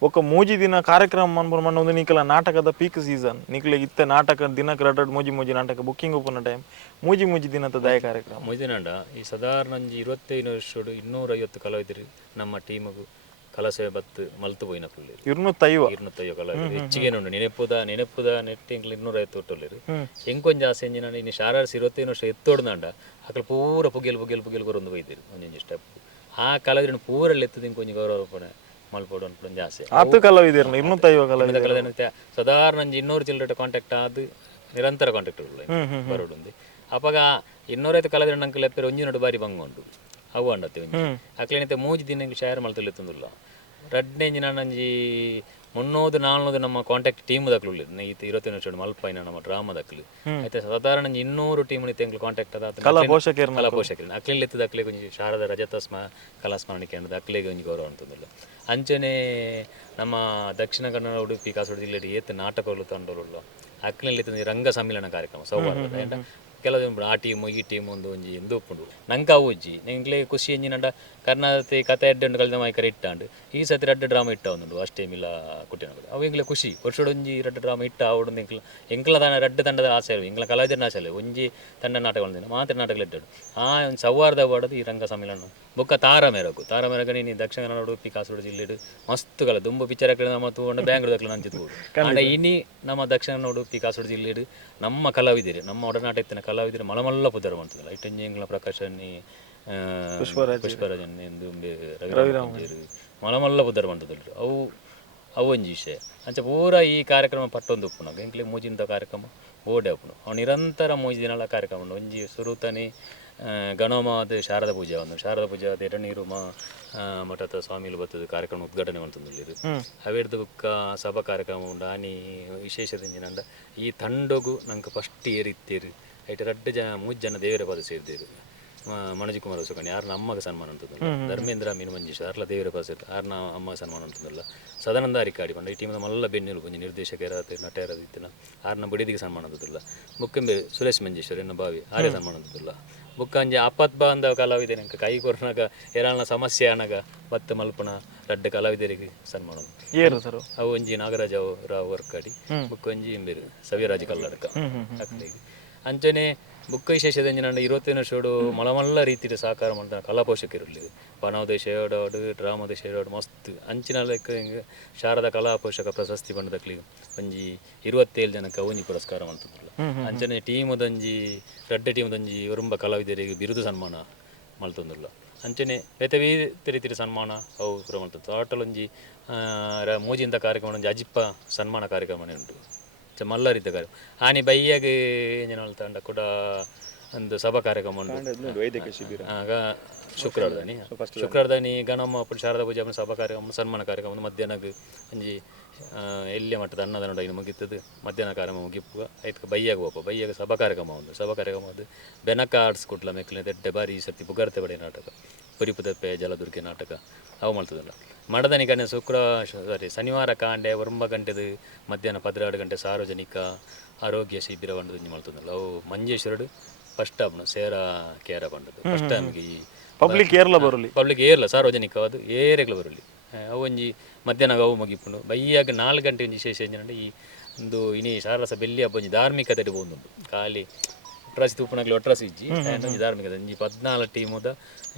ಒಕ್ಕ ಮೂಜಿ ದಿನ ಕಾರ್ಯಕ್ರಮ ಮನ್ಪುರ ಒಂದು ನಿಕಲ ನಾಟಕದ ಪೀಕ್ ಸೀಸನ್ ನಿಕ್ಲೆ ಇತ್ತೆ ನಾಟಕ ದಿನಕ್ಕೆ 2 ಮೂಜಿ ನಾಟಕ ಬುಕ್ಕಿಂಗ್ ಓಪನ್ ಟೈಮ್ ಮೂಜಿ ದಿನದ ದಾಯ ಕಾರ್ಯಕ್ರಮ ಮೂಜಿ ದಿನ ಈ ಸಾಧಾರಣ 25 ವರ್ಷ 250 ಕಲಾವಿದರು ನಮ್ಮ ಟೀಮಗು ಕಲಸೆ ಬತ್ತು ಮಲ್ತು ಪೋಯಿನ ಪುಳ್ಳಿ 250 ಕಲಾವಿದರು ಹೆಚ್ಚಿಗೆ ಉಂಡು ನೆನಪುದ ನೆಟ್ಟಿಂಗ್ 250 ಒಟ್ಟೊಳ್ಳಿರು ಎಂಕೊಂಜಿ ಆಸೆ ಎಂಜಿನ ಇನ್ನು ಶಾರಾರ್ಸ್ 25 ವರ್ಷ ಎತ್ತೋಡ್ದಾಂಡ ಅಕಲ್ ಪೂರ ಪುಗೆಲ್ ಬರೊಂದು ಬೈದಿರು ಒಂದೊಂದು ಸ್ಟೆಪ್ ಆ ಕಲಾವಿದರನ್ನು ಪೂರಲ್ಲಿ ಎತ್ತದ ಇಂಕೊಂಜಿ ಗೌರವ ಮಲ್ಪೋಡು ಅನ್ಕೊಂಡು ಆಸೆ ಆತು ಕಲಾವಿದರು 250 ಕಲಾವಿದ ಸಾಧಾರಣ 200 ಚಿಲ್ಲರೆ ಕಾಂಟ್ಯಾಕ್ಟ್ ಆದು ನಿರಂತರ ಕಾಂಟ್ಯಾಕ್ಟ್ ಬರೋಡುಂದು ಅವಾಗ 250 ಕಲಾವಿದರ ನಂಗೆ ಲೆಪ್ಪರೆ ಒಂಜಿನೋಡು ಬಾರಿ ಬಂಗೊಂಡು ಅವು ಅಂಡತ್ತೆ ಒಂಜಿ ಅಕ್ಲೇನೈತೆ ಮೂಜಿ ದಿನ ಶೇರ್ ಮಲ್ತಲೆತ್ತುಂದಿಲ್ಲ ರಡ್ನೆಂಜಿ ನಾನಂಜಿ 300-400 ನಮ್ಮ ಕಾಂಟ್ಯಾಕ್ಟ್ ಟೀಮ್ ದಕ್ಲು ನೈತೆ 25 ವರ್ಷ ಮಲ್ಪೈನ ನಮ್ಮ ಡ್ರಾಮಾ ದಕ್ಲು ಐತೆ ಸಾಧಾರಣ 200 ಟೀಮ್ ನಿಂಗೆ ಕಾಂಟ್ಯಾಕ್ಟ್ ಅದ ಕಲಾ ಪೋಷಕರು ಅಕ್ಲೆಲ್ಲಿ ಎತ್ತದ ಅಕ್ಲೆ ಒಂಜಿ ಶಾರದ ರಜತ ಕಲಾ ಸ್ಮರಣಿಕೆ ಅನ್ನೋದು ಅಕ್ಲೆಗೆ ಒಂಜಿ ಗೌರವ ಅಂತಂದಿಲ್ಲ ಅಂಚನೆ ನಮ್ಮ ದಕ್ಷಿಣ ಕನ್ನಡ ಉಡುಪಿ ಕಾಸರಗೋಡು ಜಿಲ್ಲೆಯಲ್ಲಿ ಏತ್ ನಾಟಕಗಳು ತಂಡೋಲ್ಲ ಅಕ್ಲೆಲ್ಲಿ ರಂಗ ಸಮ್ಮಿಲನ ಕಾರ್ಯಕ್ರಮ ಸೌಹಾರ್ದ ಕೆಲವು ಆ ಟೀಮು ಈ ಟೀಮ್ ಒಂಜಿ ಎಂದು ಒಪ್ಪುಂಡು ನಂಗೆ ಅವು ಉಜ್ಜಿ ನಂಗೆ ಖುಷಿ ಎಂಜಿನಂಡ ಕರ್ನಾಟಕ ಕತೆ 2 ಕಳೆದ ಮಾಯ್ಕರ ಇಟ್ಟಾಂಡು ಈ ಸತಿ 2 ಡ್ರಾಮಾ ಇಟ್ಟ ಒಂದು ಅಷ್ಟು ಟೈಮಿಲ್ಲ ಕುಟ್ಟಿನ ಅವು ಎಂಗ್ಲೆ ಖುಷಿ ವರ್ಷೊಂಜಿ 2 ಡ್ರಾಮಾ ಇಟ್ಟ ಅವಡು ಎಂಕ್ಲ 2 ತಂಡದ ಆಸೆ ಅಲ್ಲ ಎಂಕ್ಲ ಕಲಾವಿದರ ಆಸೆ ಅಲ್ಲ ಒಂಜಿ ತಂಡ ನಾಟಕ ಮಾತ್ರ ನಾಟಕಗಳು ಇಟ್ಟಾಡು ಆ ಒಂದು ಸೌಹಾರ್ದ ಬಾಡೋದು ಈ ರಂಗ ಸಮ್ಮಿಲನ ಬೊಕ್ಕ ತಾರಮೇರಗ ನೀನು ದಕ್ಷಿಣ ಕನ್ನಡ ಉಡುಪಿ ಕಾಸರಗೋಡು ಜಿಲ್ಲೆಡು ಮಸ್ತ್ ಕಲ ದುಂಬು ಪಿಕ್ಚರ್ ಹಾಕಿ ನಮ್ಮ ತಗೊಂಡು ಬ್ಯಾಂಗ್ಳೂರ್ ನಂಚಿದ್ಬೋದು ಆಂಡ ಇನಿ ನಮ್ಮ ದಕ್ಷಿಣ ಕನ್ನಡ ಉಡುಪಿ ಕಾಸರಗೋಡು ಜಿಲ್ಲೆಡು ನಮ್ಮ ಕಲಾವಿದರು ನಮ್ಮ ಒಡನಾಟ ಎತ್ತಿನ ಕಲಾವಿದರು ಮಲಮಲ್ಲ ಪುದರ ಮಾಡ್ತದಲ್ಲ ಇಟ್ಟಂಜಿ ಎಂಗ್ಲ ಪ್ರಕಾಶನಿ ಪುಷ್ಪರಾಜನ್ ಎಂದು ರವಿರಾಮಂಜೇರು ಮಲಮಲ್ಲ ಪುದರ ಮಾಡ್ತದಲ್ಲ ಅವು ಒಂಜಿ ವಿಷಯ ಅಂಚ ಪೂರ ಈ ಕಾರ್ಯಕ್ರಮ ಪಟ್ಟೊಂದು ಉಪ್ಪುನಾಗ ಎಂಕ್ಲೆ ಮೂಜಿಂದ ಕಾರ್ಯಕ್ರಮ ಓಡೆ ಉಪ್ಪುನು ಅವು ನಿರಂತರ ಮೂಜಿ ದಿನಗಳ ಕಾರ್ಯಕ್ರಮ ಉಂಡು ಒಂಜಿ ಸುರುತನಿ ಗಣೋಮಾದ ಶಾರದಾ ಪೂಜೆ ಆದ ಎಡನೀರು ಮಠದ ಸ್ವಾಮಿಲು ಬತ್ತದ ಕಾರ್ಯಕ್ರಮ ಉದ್ಘಾಟನೆ ಮಾಡ್ತಂದಿರು ಅವೇಡ್ದು ಬುಕ್ಕ ಸಭಾ ಕಾರ್ಯಕ್ರಮ ಉಂಡು ಆನಿ ವಿಶೇಷದಿಂಜಿನಂಡ ಈ ತಂಡಗು ನಂಗೆ ಫಸ್ಟ್ ಏರಿತ್ತೇರು ಐಟು 3 ಜನ ದೇವರ ಪದ ಸೇರಿದ್ದೇರು ಮಣಜಿ ಕುಮಾರ ಸುಕನ್ಯ ಯಾರನ್ನ ಅಮ್ಮಗೆ ಸನ್ಮಾನ ಅಂತಂದಿಲ್ಲ ಧರ್ಮೇಂದ್ರ ಮೀನು ಮಂಜೇಶ್ವರ ಯಾರಲ್ಲ ದೇವರ ಪದ ಸೇರ್ತಾರೆ ಯಾರನ್ನ ಅಮ್ಮ ಸನ್ಮಾನ ಅಂತಂದಿಲ್ಲ ಸದಾನಂದ ಅರಿಕಾಡಿ ಬಂದ ಈ ಟೀಮದ ಮಲ್ಲ ಬೆನ್ನಿಲು ಬಂದು ನಿರ್ದೇಶಕರ ನಟರದಿತ್ತಿನ ಯಾರನ್ನ ಬಡಿದಿಗೆ ಸನ್ಮಾನ ಅಂತದಿಲ್ಲ ಮುಖ್ಯಂಬೆ ಸುರೇಶ್ ಮಂಜೇಶ್ವರ ಎನ್ನ ಬಾವಿ ಆರ್ಯ ಸನ್ಮಾನ ಅಂತದಿಲ್ಲ ಬುಕ್ಕಂಜಿ ಅಪ್ಪತ್ ಬಾಂಧವ ಕಲಾವಿದೆ ನಂಗೆ ಕೈ ಕೊರ್ನಾಗ ಏರಾಳನ ಸಮಸ್ಯೆ ಅನಾಗ ಮತ್ತೆ ಮಲ್ಪನ 2 ಕಲಾವಿದರಿಗೆ ಸನ್ಮಾನ ಅವು ಒಂಜಿ ನಾಗರಾಜ ರಾವ್ ವರ್ಕಾಡಿ ಬುಕ್ಕೊಂಜಿ ಇಂಬೇರು ಸವ್ಯರಾಜ್ ಕಲ್ಲಡ್ಕ ಅಂಚನೆ ಬುಕ್ಕ ವಿಶೇಷದ ನಾನು 25 ವರ್ಷೋಡು ಮಲಮಲ್ಲ ರೀತಿಯ ಸಹಕಾರ ಮಾಡ್ತಾನೆ ಕಲಾ ಪೋಷಕರಲ್ಲಿ ಪನೋದಯ ಶೇಡೋಡು ಡ್ರಾಮೋದಯ ಶೇಡೋಡು ಮಸ್ತ್ ಅಂಚಿನ ಲೆಕ್ಕ ಹಿಂಗೆ ಶಾರದಾ ಕಲಾ ಪೋಷಕ ಪ್ರಶಸ್ತಿ ಬಂಡದಕ್ಲಿ ಒಂಜಿ 27 ಜನಕ್ಕೆ ಅವನಿ ಪುರಸ್ಕಾರ ಮಾಡ್ತದಲ್ಲ ಅಂಚನೆ ಟೀಮದಂಜಿ 2 ಟೀಮದಂಜಿ ಒರಂಬ ಕಲಾವಿದರಿಗೆ ಬಿರುದು ಸನ್ಮಾನ ಮಾಡ್ತಂದಿಲ್ಲ ಅಂಚನೆ ಬೇತೆ ರೀತಿಯ ಸನ್ಮಾನ ಅವು ಪುರ ಮಾಡ್ತದೆ ಟೋಟಲ್ ಒಂಜಿ ಮೂಜಿಂದ ಕಾರ್ಯಕ್ರಮ ಒಂಜಿ ಅಜಿಪ್ಪ ಸನ್ಮಾನ ಕಾರ್ಯಕ್ರಮನೇ ಉಂಟು ಮಲ್ಲ ರೀತಿಯ ಕಾರ್ಯಕ್ರಮ ಆನಿ ಬೈಯಾಗ ಏನು ಹೇಳ್ತಾಂಡ ಕೂಡ ಒಂದು ಸಭಾ ಕಾರ್ಯಕ್ರಮ ಉಂಟು ಆಗ ಶುಕ್ರವಾರದಾನಿ ಗಣಮ್ಮ ಶಾರದಾ ಪೂಜೆ ಸಭಾ ಕಾರ್ಯಕ್ರಮ ಸನ್ಮಾನ ಕಾರ್ಯಕ್ರಮ ಮಧ್ಯಾಹ್ನಕ್ಕೆ ಒಂಜಿ ಎಲ್ಲಿ ಮಟ್ಟದ ಅನ್ನದಾನ ಇನ್ನು ಮುಗಿತದ್ದು ಮಧ್ಯಾಹ್ನ ಕಾರ್ಯಕ್ರಮ ಮುಗಿಪುಗ ಐದಕ್ಕೆ ಬೈಯಾಗ ಸಭಾ ಕಾರ್ಯಕ್ರಮ ಅದು ಬೆನಕ ಆರ್ಟ್ಸ್ ಕೊಟ್ಲ ಮೆಕ್ಲಿನ ದೆಡ್ಡೆ ಬಾರಿ ಈ ಸರ್ತಿ ಬುಗಾರ್ತೆ ಬಡೆ ನಾಟಕ ಪುರಿಪುದಪ್ಪೆ ಜಲದುರ್ಗೆ ನಾಟಕ ಅವು ಮಾಡ್ತದಲ್ಲ ಮಡದನಿ ಕಣ್ಣೆ ಶನಿವಾರ ಕಾಂಡೆ 9 ಗಂಟೆದು ಮಧ್ಯಾಹ್ನ 12 ಗಂಟೆ ಸಾರ್ವಜನಿಕ ಆರೋಗ್ಯ ಶಿಬಿರ ಬಂಡದು ಮಾಡ್ತದಲ್ಲ ಅವು ಮಂಜೇಶ್ವರಡು ಫಸ್ಟ್ ಟೈಮ್ ಸೇರ ಕೇರ ಬಂಡದು ಫಸ್ಟ್ ಟೈಮ್ಗೆ ಈ ಪಬ್ಲಿಕ್ ಏರ್ಲ ಸಾರ್ವಜನಿಕ ಅದು ಏರೆಗ್ಲ ಬರಲಿ ಅವು ಒಂಜಿ ಮಧ್ಯಾಹ್ನ ಅವು ಮುಗಿಪುಂಡು ಬೈಯಾಗ 4 ಗಂಟೆ ಒಂಜಿ ವಿಶೇಷ ಏನಂದ್ರೆ ಈ ಒಂದು ಇನಿ ಶಾರಸ ಬೆಳ್ಳಿ ಹಬ್ಬ ಒಂಜಿ ಧಾರ್ಮಿಕತೆ ಬೋಂದುಂಟು ಖಾಲಿ ಒಟ್ರಾಸಿ ತೂಪುನಾಗ್ಲಿ ಒಟ್ರಾಸಿ ಇಜ್ಜಿ ಒಂಜಿ ಧಾರ್ಮಿಕತೆ ಒಂಜಿ 14 ಟೀಮುದ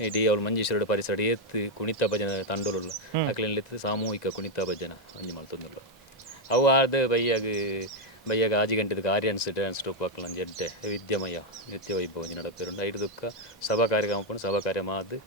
ಇಡೀ ಅವ್ರು ಮಂಜೇಶ್ವರ ಪರಿಸರ ಏತ್ ಕುಣಿತ ಭಜನ ತಂಡೋಲ್ಲ ಅಕ್ಲೆಲ್ಲಿ ಸಾಮೂಹಿಕ ಕುಣಿತ ಭಜನ ಒಂಜಿ ಮಾಡ್ತಂದಿಲ್ಲ ಅವು ಆದ ಬೈಯಾಗ ಬಯ್ಯಾಗ ಆಜಿ ಗಂಟೆದಕ್ಕೆ ಆರ್ಯನ್ಸ್ ಡ್ಯಾನ್ಸ್ ಟ್ರೂಪ್ ಹಾಕಲ ಜಡ್ಡೆ ವಿದ್ಯಮಯ ನೃತ್ಯ ವೈಭವ ನಡಪೇರುಂಡು ಐದು ದುಃಖ ಸಭಾ ಕಾರ್ಯಕ್ರಮ ಸಭಾ ಕಾರ್ಯ ಮಾದು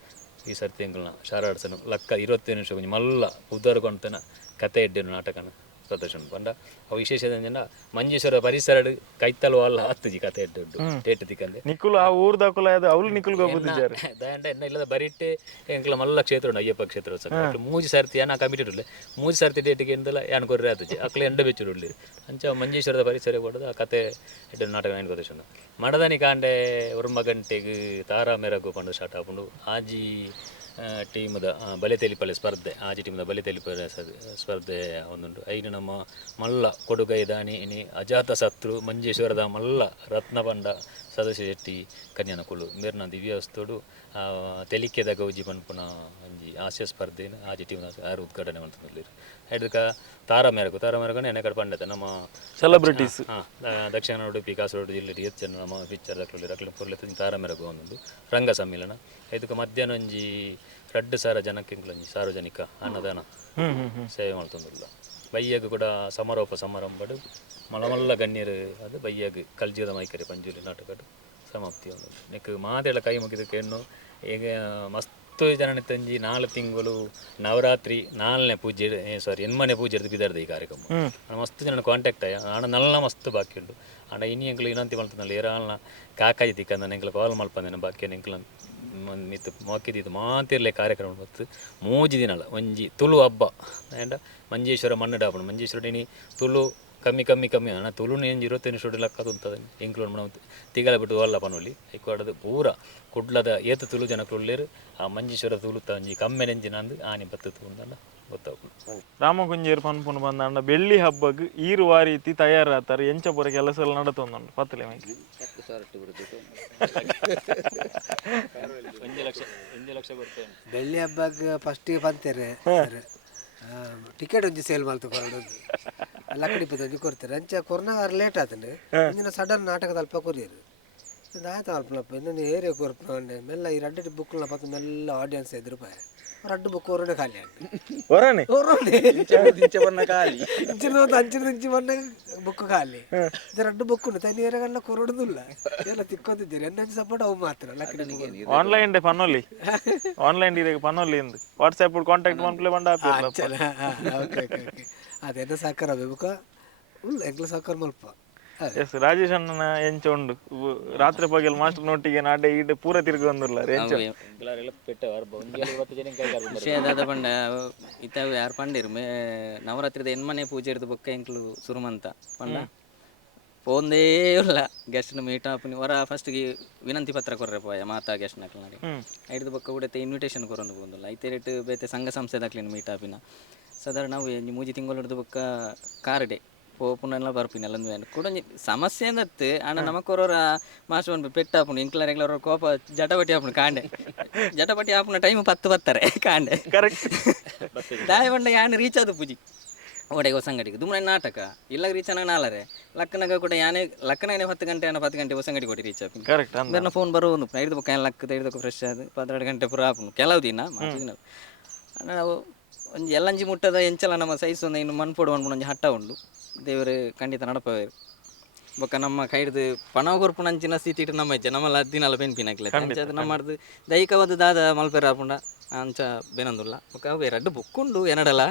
ಈ ಸರ್ತಿ ಎಂಗಳನ್ನ ಶಾರಾಡ್ಸನು ಲಕ್ಕ 20 ನಿಮಿಷ ಕೊಂಚ ಮಲ್ಲ ಉದ್ದಾರ ಕೊಂತನ ಕತೆ ಎಡ್ಡೆನು ನಾಟಕನ ಪ್ರದರ್ಶನ ಬಂಡ ಅವು ವಿಶೇಷ ಜನ ಮಂಜೇಶ್ವರ ಪರಿಸರ ಕೈತಲು ಅಲ್ಲ ಹತ್ತುಜಿ ಕತೆ ಎಡ್ಡೆ ಟೇಟ್ ತಿಕ್ಕಂದೆ ನಿಕುಲು ಆ ಊರ್ ದಾಖಲೆ ಅದು ಅವ್ಲು ನಿಕುಲ್ ಗೊಬ್ಬುತ್ತಿದ್ದಾರೆ ದಾಂಡ ಎನ್ನ ಇಲ್ಲದ ಬರಿಟ್ಟೆ ಎಂಕ್ಲ ಮಲ್ಲ ಕ್ಷೇತ್ರ ಉಂಡು ಅಯ್ಯಪ್ಪ ಕ್ಷೇತ್ರೋತ್ಸವ ಮೂಜಿ ಸರ್ತಿ ನಾ ಕಮಿಟೆಡ್ ಉಳ್ಳೆ ಮೂಜಿ ಸರ್ತಿ ಡೇಟಿಗೆ ಎಂದಲ್ಲ ಯಾನ್ ಕೊರ್ರೆ ಆತಜಿ ಅಕ್ಲೆ ಎಂಡ ಬೆಚ್ಚುಡು ಉಳ್ಳಿ ಅಂಚ ಮಂಜೇಶ್ವರದ ಪರಿಸರ ಕೊಡೋದು ಆ ಕತೆ ಎಡ್ಡೆ ನಾಟಕ ನೈನ್ ಪ್ರದರ್ಶನ ಮಡದನಿ ಕಾಂಡೆ ಒರ್ಮ ಗಂಟೆಗೆ ತಾರಾ ಮೆರಗು ಪಂಡು ಸ್ಟಾರ್ಟ್ ಆಪುಂಡು ಆಜಿ ಟೀಮದ ಬಲೆ ತೆಲಿಪಳೆ ಸ್ಪರ್ಧೆ ಆಜಿ ಟೀಮದ ಬಲೆ ತೆಲಿಪಳೆ ಸ್ಪರ್ಧೆ ಒಂದುಂಟು ಐನು ನಮ್ಮ ಮಲ್ಲ ಕೊಡುಗೈ ದಾನಿ ಇನಿ ಅಜಾತ ಶತ್ರು ಮಂಜೇಶ್ವರದ ಮಲ್ಲ ರತ್ನ ಪಂಡ ಸದಸ್ಯ ಶೆಟ್ಟಿ ಕನ್ಯಾನಕುಲು ಮೇರ್ನ ದಿವ್ಯ ವಸ್ತುಡು ತೆಲಿಕೆದ ಗೌಜಿ ಪನ್ಪುನ ಒಂಜಿ ಹಾಸ್ಯ ಸ್ಪರ್ಧೆ ಆಜಿ ಟೀಮ್ನ ಯಾರು ಉದ್ಘಾಟನೆ ಮಾಡ್ತಿರ್ಲಿರು ಇದಕ್ಕೆ ತಾರಾ ಮೆರಗು ಎಣ್ಣೆ ಕಡೆ ಪಂಡತೆ ನಮ್ಮ ಸೆಲೆಬ್ರಿಟೀಸ್ ದಕ್ಷಿಣ ಉಡುಪಿ ಕಾಸರಗೋಡು ಜಿಲ್ಲೆ ಹೆಚ್ಚು ನಮ್ಮ ಪಿಕ್ಚರ್ ಅಕ್ಲೆ ಪುರ್ಲೆತ್ತ ತಾರಾ ಮೆರಗು ಒಂದೊಂದು ರಂಗ ಸಮ್ಮಿಲನ ಇದಕ್ಕೆ ಮಧ್ಯಾಹ್ನ ಒಂಜಿ 2,000 ಜನಕ್ಕೆ ಒಂಜಿ ಸಾರ್ವಜನಿಕ ಅನ್ನದಾನ ಸೇವೆ ಮಾಡ್ತಂದಿಲ್ಲ ಬಯ್ಯಾಗ ಕೂಡ ಸಮಾರೋಪ ಸಮಾರಂಭಡು ಮಲಮಲ್ಲ ಗಣ್ಯರು ಅದು ಬಯ್ಯಾಗ ಕಲ್ಜಿದ ಮೈಕರಿ ಪಂಜುಲಿ ನಾಟಕಡು ಸಮಾಪ್ತಿ ಒಂದು ನೆಕ್ ಮಾತೆಲ್ಲ ಕೈ ಮುಗಿದಕ್ಕೆ ಹೆಣ್ಣು ಈಗ ಮಸ್ತ್ ಜನ ತಂಜಿ 4 ತಿಂಗಳು ನವರಾತ್ರಿ 4ನೇ ಪೂಜೆ ಎನ್ಮನೆ ಪೂಜೆ ಬಿದ್ದಾರ್ದು ಈ ಕಾರ್ಯಕ್ರಮ ಮಸ್ತ್ ಜನ ಕಾಂಟ್ಯಾಕ್ಟ್ ಆಯ ಆಣ ನಲ್ಲ ಮಸ್ತ್ ಬಾಕಿ ಉಂಡು ಆಂಡ ಇನಿ ಎಂಕ್ಲು ಇನ್ನಂತಿ ಮಲ್ತನಲ್ಲ ಏರಾಲ್ನ ಕಾಕಾಯಿ ತಿಕ್ಕಂದ ಎಂಕ್ಲು ಕಾಲ್ ಮಲ್ಪಂದೇನ ಬಾಕಿ ಎಂಕ್ಲ ಮಿತ್ತು ಮೊಕ್ಕಿದ್ದು ಮಾತಿರ್ಲೆ ಕಾರ್ಯಕ್ರಮ ಬತ್ತು 3 ದಿನಲ್ಲ ಒಂಜಿ ತುಳು ಹಬ್ಬ ಆ್ಯಂಡ ಮಂಜೇಶ್ವರ ಮಣ್ಣು ಡಾಪಣ ಮಂಜೇಶ್ವರ ಇನಿ ತುಳು ಕಮ್ಮಿ ಅಣ್ಣ ತುಳುನು ಏನು 25 ನಿಮಿಷ ಲೆಕ್ಕ ಉಂತದ ಇಂಕ್ಲೂಡ್ ನಾವು ತಿಗಲ ಬಿಟ್ಟು ಅಲ್ಲ ಪನೊಲಿ ಐಕೋಡದು ಪೂರ ಕುಡ್ಲದ ಏತು ತುಳು ಜನಕ್ಕುಳ್ಳೇರು ಆ ಮಂಜೇಶ್ವರ ತುಳು ತಂಜಿ ಕಮ್ಮೆ ನೆಂಜಿನ ಅಂದು ಆನೆ ಬತ್ತತ್ತು ಅಂದಲ್ಲ ಗೊತ್ತಾಗ್ಬೋದು ರಾಮಗುಂಜೇರು ಪನ್ಪುನ ಬಂದ ಬೆಳ್ಳಿ ಹಬ್ಬಕ್ಕೆ ಈರುವ ರೀತಿ ತಯಾರಾತಾರೆ ಎಂಚ ಪುರ ಕೆಲಸ ಎಲ್ಲ ನಡತೊಂದುಂಡು ಪತ್ತಲೆ ಮೈಗೆ 1 ಲಕ್ಷ ಬರ್ತೇನೆ ಬೆಳ್ಳಿ ಹಬ್ಬಕ್ಕೆ ಫಸ್ಟಿಗೆ ಬಂತೇರೆ ಟಿಕೆಟ್ ಒಂಜಿ ಸೇಲ್ ಮಾಡ್ತು ಕೊರಡೊಂದು ಲಕ್ಕಡಿ ಪದೊಂದು ಕೊಡ್ತಾರೆ ಅಂಚ ಕೊರೋನಾ ಲೇಟ್ ಆತಂಡು ಇಂದಿನ ಸಡನ್ ನಾಟಕದ ಅಲ್ಪ ಕೊರಿಯರು ಆಯ್ತು ಅಲ್ಪನಪ್ಪ ಇನ್ನೊಂದು ಏರಿಯಾ ಕೊರ್ಪಂಡೆ ಮೆಲ್ಲ ಈ 2 ಬುಕ್ನ ಪತ್ತು ಮೆಲ್ಲ ಆಡಿಯನ್ಸ್ ಎದುರು ಪಾಯ 2 ಬುಕ್ ಹೊರಡೆ ಖಾಲಿ ಹೊರನೆ ಅಂಚಿನ ಬಣ್ಣ ಬುಕ್ ಖಾಲಿ 2 ಬುಕ್ ಉಂಟು ತನಿಯರೆಲ್ಲ ಕೊರಡುದಿಲ್ಲ ಎಲ್ಲ ತಿಕ್ಕೊಂತಿದ್ದೀರಿ ಎನ್ನ ಸಪೋರ್ಟ್ ಅವು ಮಾತ್ರ ಲಕ್ಕಡಿ ಆನ್ಲೈನ್ ಡೇ ಪನ್ನೊಲಿ ಆನ್ಲೈನ್ ಇದೆ ಪನ್ನೊಲಿ ಎಂದು ವಾಟ್ಸ್ಆಪ್ ಕಾಂಟ್ಯಾಕ್ಟ್ ಮಾಡ್ಕೊಳ್ಳಿ ಬಂಡ ಅದೆನ್ನ ಸಾಕಾರ ಬುಕ್ಕ ಉಲ್ಲ ಎಂಕ್ಲ ಸಾಕಾರ ಮಲ್ಪ ಎಸ್ ರಾಜೇಶ್ ಅಣ್ಣನ ಎಂಚ ಉಂಡು ರಾತ್ರಿ ಪಗಲ್ ಮಾಸ್ಟರ್ ನೋಟಿಗೆ ನಾಡೆ ಈಡೆ ಪೂರ ತಿರುಗಿ ಬಂದಿಲ್ಲ ವಿಷಯದಾದ ಪಂಡ ಇತ್ತಾವ ಯಾರು ಪಂಡಿರು ನವರಾತ್ರಿದ ಎನ್ಮನೆ ಪೂಜೆ ಇರ್ದು ಬೊಕ್ಕ ಎಂಕ್ಲು ಸುರುಮಂತ ಪಂಡ ಪೋಂದೇ ಇಲ್ಲ ಗೆಸ್ಟ್ನ ಮೀಟ್ ಆಪನಿ ಹೊರ ಫಸ್ಟ್ಗೆ ವಿನಂತಿ ಪತ್ರ ಕೊರ್ರೆ ಪೋಯ ಮಾತಾ ಗೆಸ್ಟ್ ನಕ್ಲ ನಾಡಿ ಐದು ಬೊಕ್ಕ ಉಡತೆ ಇನ್ವಿಟೇಷನ್ ಕೊರೊಂದು ಬಂದಿಲ್ಲ ಐತೆ ರೇಟ್ ಬೇತೆ ಸಂಘ ಸಂಸ್ಥೆದಾಕ್ಲಿನ ಮೀಟ್ ಆಪಿನ ಸಾಧಾರಣ ನಾವು 3 ತಿಂಗಳು ಹಿಡಿದು ಬೊಕ್ಕ ಕಾರ್ ಡೇ ಪೋಪುನೆಲ್ಲ ಬರ್ಪಿನಲ್ಲ ಕೂಡ ಸಮಸ್ಯೆ ಅಂದತ್ತು ಅಣ್ಣ ನಮಕೊರೋರ ಮಾಸ್ಟರ್ ಒಂದು ಪೆಟ್ಟಾಪುಣು ಇಂಕ್ಲ ರೆಗ್ಯುಲರ್ ಕೋಪ ಜಟಪಟಿ ಆಪುಣು ಕಾಂಡೆ ಜಟಪಟಿ ಆಪುನ ಟೈಮ್ 10 ಬರ್ತಾರೆ ಕಾಂಡೆ ದಾಯ ಬಂಡ ಯಾನು ರೀಚ್ ಆದ ಪೂಜಿ ಓಡೆಗೆ ಹೊಸಂಗಡಿಗೆ ದುಮ್ನೆ ನಾಟಕ ಇಲ್ಲ ರೀಚ್ ಅನ್ನ ನಾಲರೆ ಲಕ್ಕನಾಗ ಕೂಡ ಯಾನೇ ಲಕ್ಕನಾಗನೇ 10 ಗಂಟೆ 10 ಗಂಟೆ ಹೊಸಂಗಡಿ ಕೊಟ್ಟು ರೀಚ್ ಆಪಿ ನನ್ನ ಫೋನ್ ಬರೋ ಒಂದು 5 ಬೊಕ್ಕ ಲಕ್ಕ 5 ಫ್ರೆಶ್ ಅದು 12 ಗಂಟೆ ಪುರ ಆಪುನು ಕೆಲವು ದಿನ ದಿನ ನಾವು ಒಂದು ಎಲ್ಲಂಜಿ ಮುಟ್ಟದ ಎಂಚಲ ನಮ್ಮ ಸೈಜ್ ಒಂದು ಇನ್ನು ಮಣ್ಪೋಡು ಅನ್ಕೊಂಡು ಒಂದು ಹಟ್ಟ ಉಂಡು ದೇವರು ಖಂಡಿತ ನಡಪವೇರು ಬೊಕ್ಕ ನಮ್ಮ ಕೈಡ್ದು ಪಣವಗೊರ್ಪು ನಂಚಿನ ಸ್ಥಿತಿ ಇಟ್ಟು ನಮ್ಮ ಇಜ್ಜೆ ನಮ್ಮಲ್ಲ ದಿನಲ್ಲ ಬೆನ್ಪಿನಾಕ್ಲೆ ಅದು ನಮ್ಮದು ದೈಹಿಕವಾದ ದಾದ ಮಲ್ಪೇರ ಆಪುಂಡ ಅಂಚ ಬೆನಂದುಲ್ಲ ಬೊಕ್ಕ ಅವೇ 2 ಬುಕ್ ಉಂಡು ಏನಡಲ್ಲ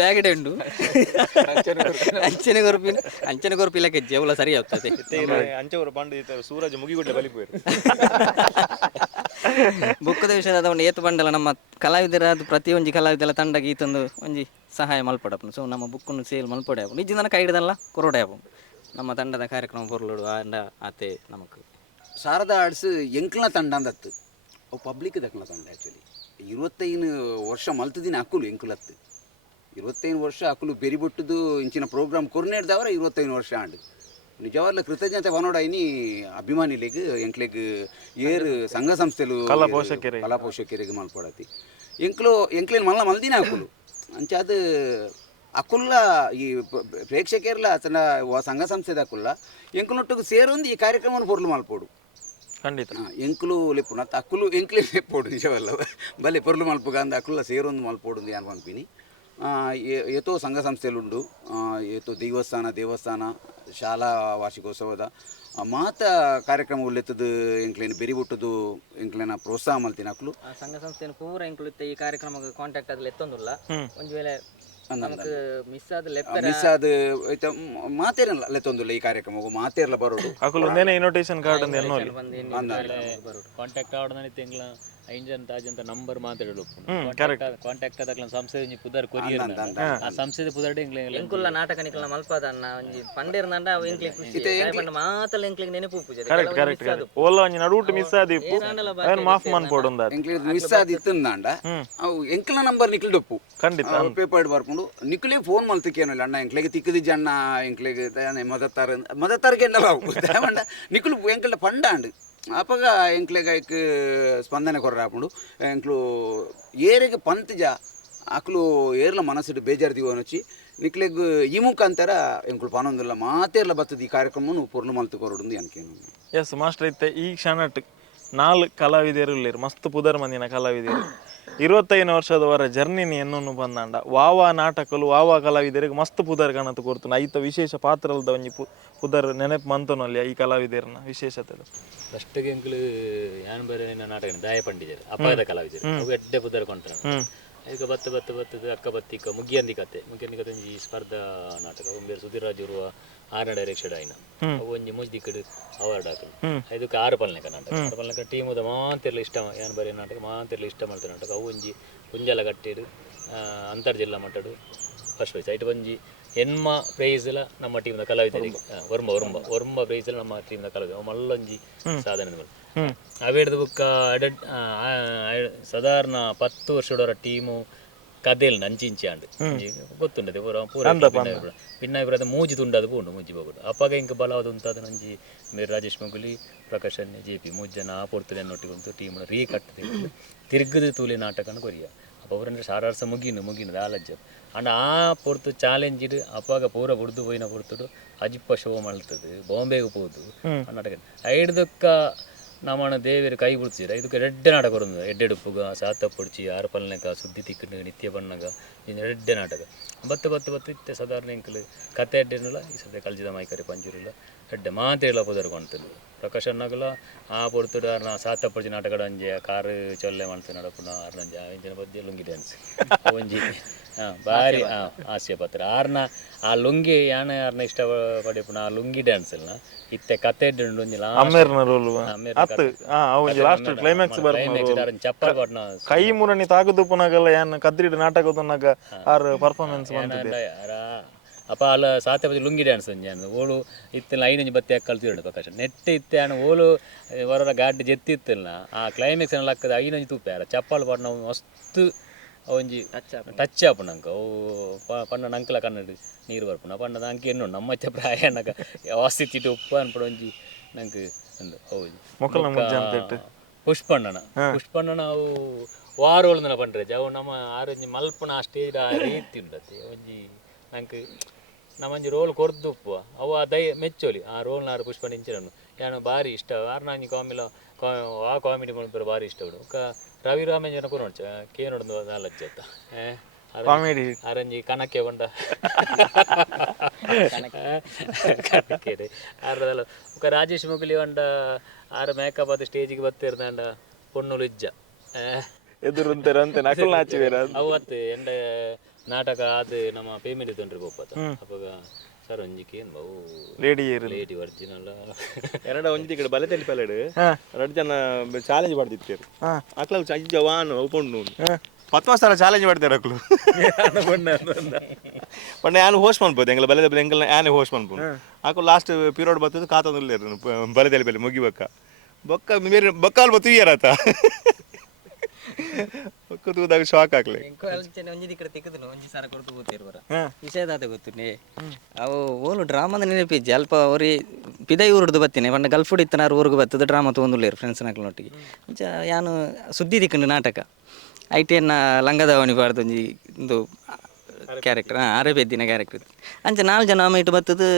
ಬ್ಯಾಗಡೆ ಉಂಡು ಅಂಚನೆ ಗೊರ್ಪಿಲಕ್ಕೆ ಜೇವಲ ಸರಿ ಆಗ್ತದೆ ಅಂಚವರು ಪಂಡ ಸೂರಜ್ ಮುಗಿಗುಡ್ಡೆ ಬಲಿಪೋರು ಬುಕ್ಕದ ವಿಷಯದ ಒಂದು ಏತು ಬಂಡಲ್ಲ ನಮ್ಮ ಕಲಾವಿದರ ಅದು ಪ್ರತಿಯೊಂದು ಕಲಾವಿದೆಲ್ಲ ತಂಡಗೆ ಈತಂದು ಒಂಜಿ ಸಹಾಯ ಮಲ್ಪಡಪ್ಪನು ಸೊ ನಮ್ಮ ಬುಕ್ಕನ್ನು ಸೇಲ್ ಮಲ್ಪಡೆ ಆಪು ನಿಜ ನನಗೆ ಕೈಡ್ದಲ್ಲ ಕೊರೋಡೆ ಆಪು ನಮ್ಮ ತಂಡದ ಕಾರ್ಯಕ್ರಮ ಬೊರ್ಲುಡು ಅಂಡ ಆತೆ ನಮಕ್ ಶಾರದಾ ಆರ್ಟ್ಸ್ ಎಂಕ್ಲ ತಂಡ ಅಂದತ್ತು ಅವು ಪಬ್ಲಿಕ್ ದಕ್ಲ ತಂಡ ಆ್ಯಕ್ಚುಲಿ 25 ವರ್ಷ ಮಲ್ತದಿನ ಅಕ್ಕುಲು ಎಂಕುಲತ್ತು 25 ವರ್ಷ ಅಕ್ಕುಲು ಬೆರಿಬೊಟ್ಟುದು ಇಂಚಿನ ಪ್ರೋಗ್ರಾಮ್ ಕೊರ್ನೇಡ್ದವರ 25 ವರ್ಷ ಆಂಡು ನಿಜವಾಗ್ಲ ಕೃತಜ್ಞತೆ ಬನೋಡಾಯಿನಿ ಅಭಿಮಾನಿಲೆಗ್ ಎಂಕ್ಲೆಗ್ ಏರು ಸಂಘ ಸಂಸ್ಥೆಲು ಕಲಾ ಪೋಷಕರಿಗೆ ಮಲ್ಪಡತಿ ಎಂಕ್ಲೇನು ಮಲ್ದಿನ ಅಕ್ಕುಲು ಅಂಚ ಅದು ಅಕ್ಕುಲ್ಲ ಈ ಪ್ರೇಕ್ಷಕರ್ಲ ಅತನ ಸಂಘ ಸಂಸ್ಥೆದ ಅಕ್ಕುಲ್ಲ ಎಂಕುಲೊಟ್ಟಿಗೆ ಸೇರೊಂದು ಈ ಕಾರ್ಯಕ್ರಮವನ್ನು ಪೊರ್ಲು ಮಲ್ಪೋಡು ಖಂಡಿತ ಎಂಕುಲು ಲೆಪ್ಪುನ ಅಕ್ಕುಲು ಎಂಕ್ಲೆ ಲೆಪ್ಪೋಡು ನಿಜವಲ್ಲ ಬಲೆ ಪೊರ್ಲು ಮಲ್ಪುಗ ಅಂದ ಅಕ್ಕುಲ್ಲ ಸೇರೊಂದು ಮಲ್ಪೋಡು ಯಾನು ಪಂಪಿನಿ ಏತೋ ಸಂಘ ಸಂಸ್ಥೆಯಲ್ಲುಂಡು ಏತೋ ದೇವಸ್ಥಾನ ಶಾಲಾ ವಾರ್ಷಿಕೋತ್ಸವದ ಮಾತ ಕಾರ್ಯಕ್ರಮಗಳೆತ್ತದು ಎಂಕ್ಲೇನು ಬೆರಿಬುಟ್ಟದು ಎಂಕ್ಲೇನ ಪ್ರೋತ್ಸಾಹ ಮಲ್ತಿನಕ್ಲು ಸಂಘ ಸಂಸ್ಥೆನ ಪೂರ ಎಂಕ್ಲು ಈ ಕಾರ್ಯಕ್ರಮ ಕಾಂಟ್ಯಾಕ್ಟ್ ಅದ್ಲ ಎತ್ತೊಂದುಲ್ಲ ಒಂದು ವೇಳೆ ನಮಕ್ ಮಿಸ್ ಆದ ಮಾತೇರಲ್ಲ ಲೆತ್ತೊಂದುಲ್ಲ ಈ ಕಾರ್ಯಕ್ರಮ ಮಾತೇರ್ಲ ಬರೋಡು ಒಂದೇನೆ ಇನ್ವಿಟೇಷನ್ ಕಾರ್ಡ್ ಕಾಂಟ್ಯಾಕ್ಟ್ ಆವಡನಿತ್ತು ಎಂಗ್ಲ ಐಂಜನ್ ತಾಜಂತ ನಂಬರ್ ಮಾತಾಡಲು ಕಾಂಟ್ಯಾಕ್ಟ್ ಅದಕ್ಲ ಸಂಸ್ಥೆ ಪುದರ್ ಕೊರಿಯರ್ ಆ ಸಂಸ್ಥೆ ಪುದರ್ಡೆ ಎಂಕುಲ್ಲ ನಾಟಕ ನಿಕಲ್ನ ಮಲ್ಪದ ಅನ್ನ ಒಂಜಿ ಪಂಡೇರ್ನಂಡ ಎಂಕ್ಲಿಕ್ ಖುಷಿ ಮಾತಲ್ಲ ಎಂಕ್ಲಿಕ್ ನೆನಪು ಪೂಜೆ ಕರೆಕ್ಟ್ ಓಲ ಒಂಜಿ ನಡುಟ್ ಮಿಸ್ ಆದಿಪ್ಪು ಅದನ್ನ ಮಾಫ್ ಮನ್ಪೋಡುಂದ ಎಂಕ್ಲಿಕ್ ಮಿಸ್ ಆದಿತ್ತಂದಾಂಡ ಅವು ಎಂಕ್ಲ ನಂಬರ್ ನಿಕ್ಲಿಡಪ್ಪು ಖಂಡಿತ ಪೇಪರ್ ಬರ್ಕೊಂಡು ನಿಕ್ಲೇ ಫೋನ್ ಮಲ್ತಿಕೇನಲ್ಲ ಅಣ್ಣ ಎಂಕ್ಲೆಗೆ ತಿಕ್ಕದಿ ಜಣ್ಣ ಎಂಕ್ಲೆಗೆ ಮದತ್ತಾರಿಗೆ ಎಂಡಲ್ಲ ನಿಕ್ಲು ಎಂಕ್ಲ ಪಂಡಾಂಡ್ ಅಪಗ ಎಂಕ್ಲೆಗ ಸ್ಪಂದನೆ ಕೊರ್ರಾಪುಂಡು ಎಂಕ್ಲು ಏರೆಗೆ ಪಂತಜ ಅಕ್ಲು ಏರ್ಲ ಮನಸ್ಸಿಟ್ಟು ಬೇಜಾರು ದಿವನೊಚ್ಚಿ ನಿಕ್ಲೆಗ್ ಈ ಮುಖಾಂತರ ಎಂಕ್ಲು ಪನೊಂದಿಲ್ಲ ಮಾತೇರ್ಲ ಬರ್ತದೆ ಈ ಕಾರ್ಯಕ್ರಮವನ್ನು ಪೂರ್ಣ ಮಲ್ತು ಕೊರಡು ಅನ್ಕೇನು ಎಸ್ ಮಾಸ್ಟರ್ ಇತ್ತೆ ಈ ಕ್ಷಣಟ್ 4 ಕಲಾವಿದರು ಇಲ್ಲಿರು ಮಸ್ತ್ ಪುದರ್ ಮಂದಿನ ಕಲಾವಿದರು 25 ವರ್ಷದವರ ಜರ್ನಿನಿ ಎನ್ನೊಂದು ಬಂದಾಂಡ ವಾವಾ ನಾಟಕಲು ವಾವಾ ಕಲಾವಿದರಿಗೆ ಮಸ್ತ್ ಪುದರ್ ಕಾಣತ್ತು ಕೊಡ್ತಾನೆ ಐತ ವಿಶೇಷ ಪಾತ್ರಲ್ದ ಒಂಜಿ ಪುದರ್ ನೆನಪು ಮಂತನಲ್ಲ ಈ ಕಲಾವಿದರನ್ನ ವಿಶೇಷತೆ ಫಸ್ಟ್ಗೆ ಎಂಕ್ಲು ಯಾನ್ ಬೇರೆ ನಾಟಕ ದಾಯ ಪಂಡಿತರು ಅಪಾಯದ ಕಲಾವಿದರು ಅವು ಎಡ್ಡೆ ಪುದರ್ ಕೊಂಡ್ರೆ ಈಗ ಬತ್ತದ ಅಕ್ಕ ಬತ್ತಿಕ ಮುಗಿಯಂದಿ ಕತೆ ಒಂಜಿ ಸ್ಪರ್ಧಾ ನಾಟಕ ಬೇರೆ ಸುಧೀರ್ ರಾಜ್ ಇರುವ 6ನೇ ಡೈರೆಕ್ಷನ್ ಆಯ್ನ ಅವು ಒಂಜಿ ಮುಜ್ದಿ ಕಡೆ ಅವಾರ್ಡ್ ಹಾಕಲು ಇದಕ್ಕೆ 6 ಪಲ್ನೆಕ ನಾಟಕ 6 ಪಲ್ನೆಕ ಟೀಮುದ ಮಾತೆಲ್ಲ ಇಷ್ಟ ಯಾನ್ ಬೇರೆ ನಾಟಕ ಮಾತೆಲ್ಲ ಇಷ್ಟ ಮಾಡ್ತಾರೆ ನಾಟಕ ಅವು ಒಂಜಿ ಕುಂಜಲ ಕಟ್ಟಿಡು ಅಂತರ್ ಜಿಲ್ಲಾ ಮಟ್ಟಡು ಫಸ್ಟ್ ಪ್ರೈಸ್ ಐಟ್ ಒಂಜಿ ಎನ್ಮ ಪ್ರೈಸ್ಲ ನಮ್ಮ ಟೀಮ್ದ ಕಲಾವಿದರಿಗೆ ವರ್ಮ ಪ್ರೈಸ್ಲ ನಮ್ಮ ಟೀಮ್ದ ಕಲಾವಿದ ಮಲ್ಲೊಂಜಿ ಸಾಧನೆ ಅವೇಡ್ದು ಬುಕ್ಕ ಸಾಧಾರಣ 10 ವರ್ಷದವರ ಟೀಮು ಕದೇಲ್ ನಂಚಿಂಚಿ ಆಂಡ್ ಗೊತ್ತುಂಡದೆ ಪೂರ ಭಿನ್ನಾಭಿಪ್ರಾಯದ ಮೂಜಿ ತುಂಡದು ಪೂಂಡು ಮುಜ್ಜಿ ಬೋಗುಡು ಅಪ್ಪಾಗ ಇಂಕ ಬಲವಾದ ಉಂತಾದ ನಂಜಿ ಮೇರೆ ರಾಜೇಶ್ ಮಗುಲಿ ಪ್ರಕಾಶ್ JP 3 ಜನ ಪೊರ್ತದೆ ಅನ್ನೊಟ್ಟಿಗೆ ಒಂದು ಟೀಮ್ ರೀ ಕಟ್ತಿದ್ದು ತಿರ್ಗದು ತೂಲಿ ನಾಟಕನ ಕೊರಿಯ ಅಪ್ಪ ಸಾರಾರ್ಸ ಮುಗಿನು ದಾಲಜ್ಜ ಅಂಡ್ ಆ ಪೊರ್ತು ಚಾಲೆಂಜ್ ಇಡು ಅಪ್ಪಾಗ ಪೂರ ಬುಡ್ದು ಪೋಯಿನ ಪೊರ್ತುಡು ಅಜಿಪ್ಪ ಶೋ ಮಲ್ತದು ಬಾಂಬೆಗೆ ಹೋದು ಆ ನಾಟಕ ಐಡ್ದಕ್ಕ ನಮ್ಮಣ್ಣ ದೇವಿಯರು ಕೈ ಬಿಡ್ತಿರ ಇದಕ್ಕೆ ರೆಡ್ಡೆ ನಾಟಕ ಬರೋದು ಎಡ್ಡೆಡುಪ್ಪುಗ ಸಾತ ಪೊಡ್ಚಿ 6 ಪಲ್ನೆಕ ಸುದ್ದಿ ತಿಕ್ಕಂಡು ನಿತ್ಯ ಬಣ್ಣಗ ಇನ್ನು ರೆಡ್ಡೆ ನಾಟಕ ಬತ್ತು ಇತ್ತೆ ಸಾಧಾರಣ ಎಂಕಲು ಕತೆ ಅಡ್ಡೆನಲ್ಲ ಈ ಸದ್ಯ ಕಲ್ಜಿದ ಮೈಕರಿ ಪಂಜೂರಿಲ್ಲ ಎಡ್ಡೆ ಮಾತೇಳ ಪದರ್ ಕಾಣ್ತದೆ ಪ್ರಕಾಶ್ ಅನ್ನಗಲ ಆ ಪೊರ್ತುಡು ಅರ್ನ ಸಾತ ಪೊಡ್ಚಿ ನಾಟಕ ಅಂಜೆ ಕಾರು ಚೊಲ್ಲೆ ಮಾಡ್ತೇನೆ ನಡಪುನ ಅರ್ನಂಜ ಇಂಜಿನ ಬದ್ದೆ ಲುಂಗಿ ಡ್ಯಾನ್ಸ್ ಒಂಜಿ ಭಾರಿ ಹಾಸ್ಯ ಪಾತ್ರ ಆರ್ನ ಆ ಲುಂಗಿ ಯಾನ ಯಾರನ್ನ ಇಷ್ಟ ಪಡಿಪುನ ಆ ಲುಂಗಿ ಡ್ಯಾನ್ಸ್ ಅಲ್ಲ ಇತ್ತೆ ಕತೆ ಚಪ್ಪಲ್ ಪಟ್ನ ಕೈ ಮುರಣಿ ತಾಗದು ಪುನಗಲ್ಲ ಯಾನ್ ಕದ್ರಿಡ್ ನಾಟಕದನ್ನಾಗ ಆರ್ ಪರ್ಫಾರ್ಮೆನ್ಸ್ ಅಪ್ಪ ಅಲ್ಲ ಸಾತೆ ಬದಿ ಲುಂಗಿ ಡ್ಯಾನ್ಸ್ ಅಂಜಾನ ಓಳು ಇತ್ತೆಲ್ಲ 5 ಬತ್ತಿ ಕಲ್ತಿರೋಣ ಪ್ರಕಾಶ ನೆಟ್ಟೆ ಇತ್ತೆ ಅಣ್ಣ ಓಳು ಹೊರ ಗಾಡಿ ಜೆತ್ತಿತ್ತಿಲ್ಲ ಆ ಕ್ಲೈಮ್ಯಾಕ್ಸ್ ಎಲ್ಲ ಹಾಕದ 5 ತುಪ್ಪ ಯಾರ ಚಪ್ಪಲ್ ಪಟ್ನ ಮಸ್ತ್ ಒಂಜಿ ಟಚ್ ಆಪುನ ಅಂಕ ಅವು ಪಂಡ ಅಂಕಲ ಕನ್ನಡ ನೀರು ಬರ್ಪುನ ಪಂಡದ ಅಂಕೆ ಎನ್ನು ನಮ್ಮತ್ತೆ ಪ್ರಾಯಣಕ ವಾಸ್ತಿ ತಿಟ್ಟು ಉಪ್ಪ ಅನ್ಪಡ ಒಂಜಿ ನಂಗೆ ಒಂದು ಹೌದು ಪುಷ್ಪಣ್ಣನ ಅವು ವಾರೋಳ್ನ ಪಂಡ್ರೆ ಅವು ನಮ್ಮ ಆರೊಂಜಿ ಮಲ್ಪನ ಆ ಸ್ಟೇಜ್ ಆ ರೀತಿ ಉಂಡತ್ತೆ ಒಂಜಿ ನಂಗೆ ನಮ್ಮಂಜಿ ರೋಲ್ ಕೊರ್ದು ಉಪ್ಪು ಅವು ಆ ಮೆಚ್ಚೋಲಿ ಆ ರೋಲ್ನ ಪುಷ್ಪಣ್ಣ ಇಂಚಿನನು ಯಾನು ಭಾರಿ ಇಷ್ಟ ಆರ್ನಾಂಜಿ ಕಾಮಿಲ ಆ ಕಾಮಿಡಿ ಮಾಡ್ತಾರೆ ಭಾರಿ ಇಷ್ಟ ಬಿಡು ರವಿ ರಾಮೇಂಜನ ಕೂಡ ನೋಡ್ಚ ಕೇ ನೋಡೋದು ನಾಲಜ್ಜ ಅರಂಜಿ ಕಣಕ್ಕೆ ಬಂಡ ಕಣಕ್ಕೆ ಅರ್ಧಲ್ಲ ರಾಜೇಶ್ ಮುಗುಲಿ ಬಂಡ ಆರ ಮೇಕಪ್ ಆದ ಸ್ಟೇಜಿಗೆ ಬತ್ತಿರ್ದಂಡ ಪೊಣ್ಣುಲು ಇಜ್ಜ ಅವತ್ತು ಎಂಡ ನಾಟಕ ಅದು ನಮ್ಮ ಪೇಮೆಂಟ್ ತೊಂದ್ರೆ ಬೋಪತ್ತ ಅವಾಗ ಸರ್ ಒಂಜಿಕೆ ಏನು ಬಾವು ಲೇಡಿ ಒರಿಜಿನಲ್ ಎರಡ ಒಂಜಿ ಕಡೆ ಬಲೆ ತಲೆ ಪಲೆಡು 2 ಜನ ಚಾಲೆಂಜ್ ಮಾಡ್ತಿರ್ತಾರೆ ಅಕ್ಲ ಅಜ್ಜ ವಾನ್ ಒಪ್ಪೊಂಡು 10 ವರ್ಷ ಚಾಲೆಂಜ್ ಮಾಡ್ತಾರೆ ಅಕ್ಲು ಪಂಡ ಯಾನು ಹೋಸ್ಟ್ ಮಾಡ್ಬೋದು ಎಂಗ್ಲ ಬಲೆ ಎಂಗ್ಲ ಯಾನೇ ಹೋಸ್ಟ್ ಮಾಡ್ಬೋದು ಅಕ್ಲು ಲಾಸ್ಟ್ ಪೀರಿಯಡ್ ಬರ್ತದೆ ಕಾತಂದಿಲ್ಲ ಬಲೆ ತಲೆ ಬೆಲೆ ಮುಗಿಬೇಕ ಬೊಕ್ಕ ಮೇರೆ ಬೊಕ್ಕಾಲ್ ಬತ್ತಿಯಾರತ ಕೂದಾಗ ಶಾಕ್ ಆಗ್ಲಿ ಒಂಜಿ ಕಡೆ ತಿಕ್ಕದನು ಒಂಜಿ ಸಾರ ಕೊಡ್ತು ಕೂತಿರ್ಬರ ವಿಷಯದಾದ ಗೊತ್ತು ಅವು ಓಲು ಡ್ರಾಮಾದ ನೆನಪಿಜ್ಜಿ ಅಲ್ಪ ಅವ್ರಿ ಪಿದೈ ಊರ್ದು ಬತ್ತೀನಿ ಪಂಡ ಗಲ್ಫುಡ್ ಇತ್ತನಾರು ಊರಿಗೆ ಬರ್ತದೆ ಡ್ರಾಮಾ ತೊಗೊಂದುಲ್ಲೇರು ಫ್ರೆಂಡ್ಸ್ ನಕ್ಲೊಟ್ಟಿಗೆ ಅಂಚ ಯಾನು ಸುದ್ದಿ ತಿಕ್ಕಂಡು ನಾಟಕ ಐಟೆನ್ನ ಲಂಗದಾವಣಿ ಬಾರ್ದು ಒಂಜಿ ಒಂದು ಕ್ಯಾರೆಕ್ಟರ್ ಅರೆಬೆದ್ದಿನ ಕ್ಯಾರೆಕ್ಟರ್ ಅಂಚ 4 ಜನ ಇಟ್ಟು ಬತ್ತದು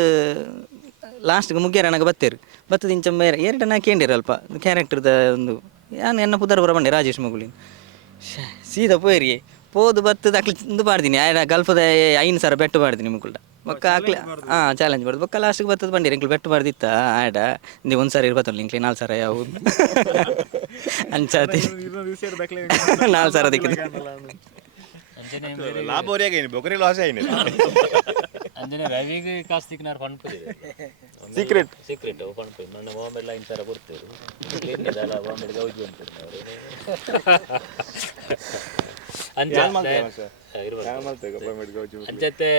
ಲಾಸ್ಟ್ಗೆ ಮುಗ್ಗ್ಯಾರನಾಗ ಬತ್ತೇರು ಬತ್ತದ ಇಂಚ ಬೇರೆ 2 ಕೇಂಡಿರ ಅಲ್ಪ ಕ್ಯಾರೆಕ್ಟರ್ದ ಒಂದು ಯಾನು ಎನ್ನ ಪುದರ್ ಬರ ಬಂಡೆ ರಾಜೇಶ್ ಮಗುಲಿನ ಸೀದಾ ಪೋಯ್ರಿ ಪೋದು ಬತ್ತದ ಅಕ್ಲಿ ಇಂದು ಮಾಡ್ತೀನಿ ಗಲ್ಫದ 5,000 ಬೆಟ್ಟು ಮಾಡ್ತೀನಿ ನಿಮ್ಗುಳ್ಳ ಬೊಕ್ಕ ಅಕ್ಲಿ ಚಾಲೆಂಜ್ ಮಾಡ್ದು ಬೊಕ್ಕ ಲಾಸ್ಟ್ಗೆ ಬತ್ತದ ಬಂದಿರಿ ಇಂಕ್ಲು ಬೆಟ್ಟು ಮಾಡ್ದಿತ್ತ ಆಡ ನೀವು 1,000 ಇರ್ಬತ್ತಲ್ಲ ಇಂಕ್ಲಿ 4,000 ಯಾವು ಅಂಚಾತಿ 4,000 ದಿಕ್ಕಿದೆ ಲಾಭ ಅವರಿಗೆ ಬೊಕರಿ ಲಾಸ್ ಆಯ್ತು ಅಂಜನೆ ರವಿಗೆ ಕಾಸು ತಿಕ್ನಾರು ಪಣ್ಪು ಸೀಕ್ರೆಟ್ ಪಣ್ಪು ನನ್ನ ಬಾಂಬೆ 5,000 ಕೊಡ್ತೇವೆ ಬಾಂಬೆ ಗೌಜಿ ಅಂತಾರೆ ಅಂಚತ್ತೆ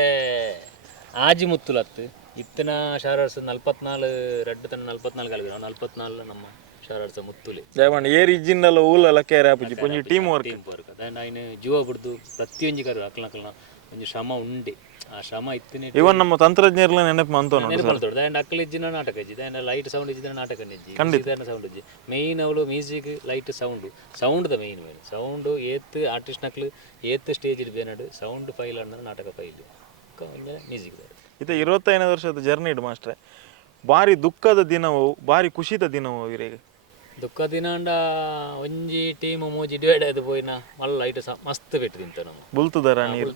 ಆಜಿ ಮುತ್ತುಲತ್ತು ಇತ್ತನ ಶಾರಾಡ್ಸ 44 ರಡ್ಡು ತನ್ನ 44 ಅಲ್ವಿ 44 ನಮ್ಮ ಶಾರಾಡ್ಸ ಮುತ್ತುಲೆ ಜಯಮಂಡ ಏರ್ ಇಜ್ಜಿಂದಲ್ಲ ಊಲಲ್ಲ ಕೇರ್ ಆಪುಜಿ ಪೊಂಜಿ ಟೀಮ್ ವರ್ಕ್ ಅದೇ ನಾನು ಜೀವ ಬಿಡ್ದು ಪ್ರತಿಯೊಂದು ಕರು ಅಕ್ಲಕ್ಕಲ್ನ ಒಂದು ಶ್ರಮ ಉಂಡೆ ಆ ಶ್ರಮ ಇತ್ತಿನ ಇವನ್ ನಮ್ಮ ತಂತ್ರಜ್ಞರ್ಲ ನೆನಪು ಮಂತೋಣ ನೆನಪಲ್ತೋಡು ದಾಂಡ್ ಅಕ್ಕಲ್ ಇಜ್ಜಿನ ನಾಟಕ ಇಜ್ಜಿ ದಾಂಡ್ ಲೈಟ್ ಸೌಂಡ್ ಇಜ್ಜಿನ ನಾಟಕ ಇಜ್ಜಿ ಸೌಂಡ್ ಇಜ್ಜಿ ಮೇಯ್ನ್ ಅವಳು ಮ್ಯೂಸಿಕ್ ಲೈಟ್ ಸೌಂಡ್ ದ ಮೇಯ್ನ್ ಸೌಂಡ್ ಏತ್ ಆರ್ಟಿಸ್ಟ್ ನಕ್ಲು ಏತ್ ಸ್ಟೇಜ್ ಬೇನಾಡು ಸೌಂಡ್ ಫೈಲ್ ಅಂದ್ರೆ ನಾಟಕ ಫೈಲ್ ಮ್ಯೂಸಿಕ್ ಇದು 25 ವರ್ಷದ ಜರ್ನಿ ಇಡು ಮಾಸ್ಟ್ರೆ ಭಾರಿ ದುಃಖದ ದಿನವೋ ಭಾರಿ ಖುಷಿದ ದಿನವೋ ಇವರಿಗೆ ದುಃಖ ದಿನ ಅಂಡ ಒಂಜಿ ಟೀಮ್ ಮೂಜಿ ಡಿವೈಡ್ ಆಯ್ತು ಪೋಯಿನ ಮಲ್ಲ ಲೈಟ್ ಮಸ್ತ್ ಪೆಟ್ಟು ತಿಂತ ನಮ್ಮ ಬುಲ್ತುದರ ನೀರು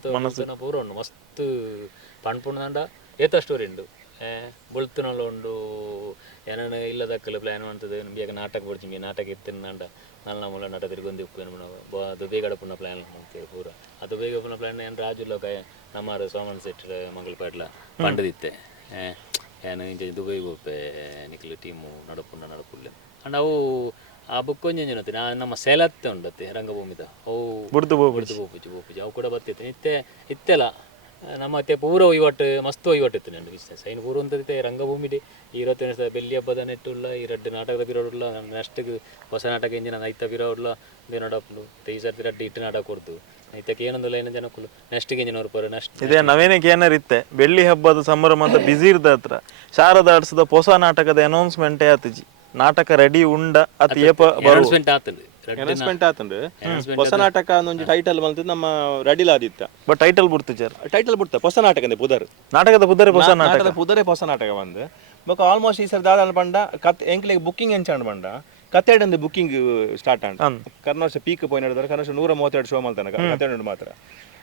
ಪೂರ ಉಂಡು ಮಸ್ತ್ ಪಣ್ಪುಂಡ ಏತ ಸ್ಟೋರಿ ಉಂಡು ಬುಳ್ತುನಲ್ಲ ಉಂಡು ಏನಾನ ಇಲ್ಲದಕ್ಕಲು ಪ್ಲ್ಯಾನ್ ಮಾಡ್ತದೆ ಬೇಗ ನಾಟಕ ಬಿಡ್ತೀನಿ ನಾಟಕ ಇತ್ತಿನಂಡ ನಲ್ಲ ಮೂಲ ನಾಟಕ ತಿರುಗೊಂದು ಉಪ್ಪು ಅದು ಬೇಗ ಪುಣ್ಣ ಪ್ಲ್ಯಾನ್ ಮಾಡ್ತೇವೆ ಪೂರ ಅದು ಬೇಗ ಪುಣ್ಣ ಪ್ಲ್ಯಾನ್ ಏನು ರಾಜುಲ್ಲ ನಮ್ಮಾರು ಸೋಮನ್ ಸೆಟ್ ಮಂಗಲ್ಪಾಟ್ಲ ಪಂಡದಿತ್ತೆ ಏನು ಇಂಚೆ ದುಬೈ ಹೋಪೆ ನಿಕ್ಲು ಟೀಮು ನಡಪುಲ್ಲ ಅಂಡ್ ಅವು ಆ ಬುಕ್ ಒಂಜಿ ನಮ್ಮ ಸೆಲತ್ತೆ ಉಂಡತ್ತೆ ರಂಗಭೂಮಿದ ಅವು ಬೋಪುಜಿ ಅವು ಕೂಡ ಬರ್ತಿತ್ತು ಇತ್ತೆಲ್ಲ ನಮ್ಮ ಅತ್ತೆ ಪೂರ ಒಯ್ವಟ್ಟು ಮಸ್ತ್ ಒಯ್ವಟ್ಟಿತ್ತು ನಂದು ಬಿಸ್ನೆಸ್ ಐನು ಪೂರ ಅಂತೈತೆ ರಂಗಭೂಮಿ 25 ವರ್ಷದ ಬೆಳ್ಳಿ ಹಬ್ಬದ ನೆಟ್ಟುಲ್ಲ ಈ 2 ನಾಟಕದ ಬಿರೋಡ್ಲ ನೆಕ್ಸ್ಟ್ಗೆ ಹೊಸ ನಾಟಕ ಇಂಜಿನ ಐತ ಬಿರೋಡ್ಲ ಬೇನೋಡಪ್ಲು ಈ ಸರ್ತಿ 2 ಇಟ್ಟು ನಾಟಕ ಕೊಡ್ತು ಐತಕ್ಕೆ ಏನೊಂದಿಲ್ಲ ಏನೋ ಜನಕ್ಕೂ ನೆಕ್ಸ್ಟ್ಗೆ ಇಂಜಿನವ್ರು ಪರ ನೆಕ್ಸ್ಟ್ ಇದೇ ನವೇನಕ್ಕೆ ಏನಾರಿತ್ತೆ ಬೆಳ್ಳಿ ಹಬ್ಬದ ಸಂಭ್ರಮ ಅಂತ ಬಿಸಿ ಇರ್ದ ಹತ್ರ ಶಾರದಾ ಆಡ್ಸದ ಹೊಸ ನಾಟಕದ ಅನೌನ್ಸ್ಮೆಂಟೇ ಆತಜಿ ನಾಟಕ ರೆಡಿ ಉಂಡ ಅತ್ ಏಪ ಅನೌನ್ಸ್ಮೆಂಟ್ ಆತಂದು ಅನೌನ್ಸ್ಮೆಂಟ್ ಆತಂಡು ಹೊಸ ನಾಟಕ ಒಂದು ಟೈಟಲ್ ಬಂತು ನಮ್ಮ ರೆಡಿಲ್ ಆದಿತ್ತ ಬಟ್ ಟೈಟಲ್ ಬಿಡ್ತಿದ್ದಾರೆ ಟೈಟಲ್ ಬಿಡ್ತ ಹೊಸ ನಾಟಕ ಪುದರ್ ನಾಟಕದ ಪುದರೆ ಹೊಸ ನಾಟಕ ಪುದರೆ ಹೊಸ ನಾಟಕ ಬಂದು ಬೊಕ ಆಲ್ಮೋಸ್ಟ್ ಈ ಸರ್ ದಾದ ಪಂಡ ಕತ್ ಎಂಕ್ಲೆಗ್ ಬುಕ್ಕಿಂಗ್ ಎಂಚಾಂಡ್ ಪಂಡ ಕತ್ತೆಡಂದು booking start and Karnataka peak ಪೋಯಿ ನಡೆದಾರೆ ಕರ್ನಾಟಕ 132 ಶೋ ಮಲ್ತಾನೆ ಕತ್ತೆಡು ಮಾತ್ರ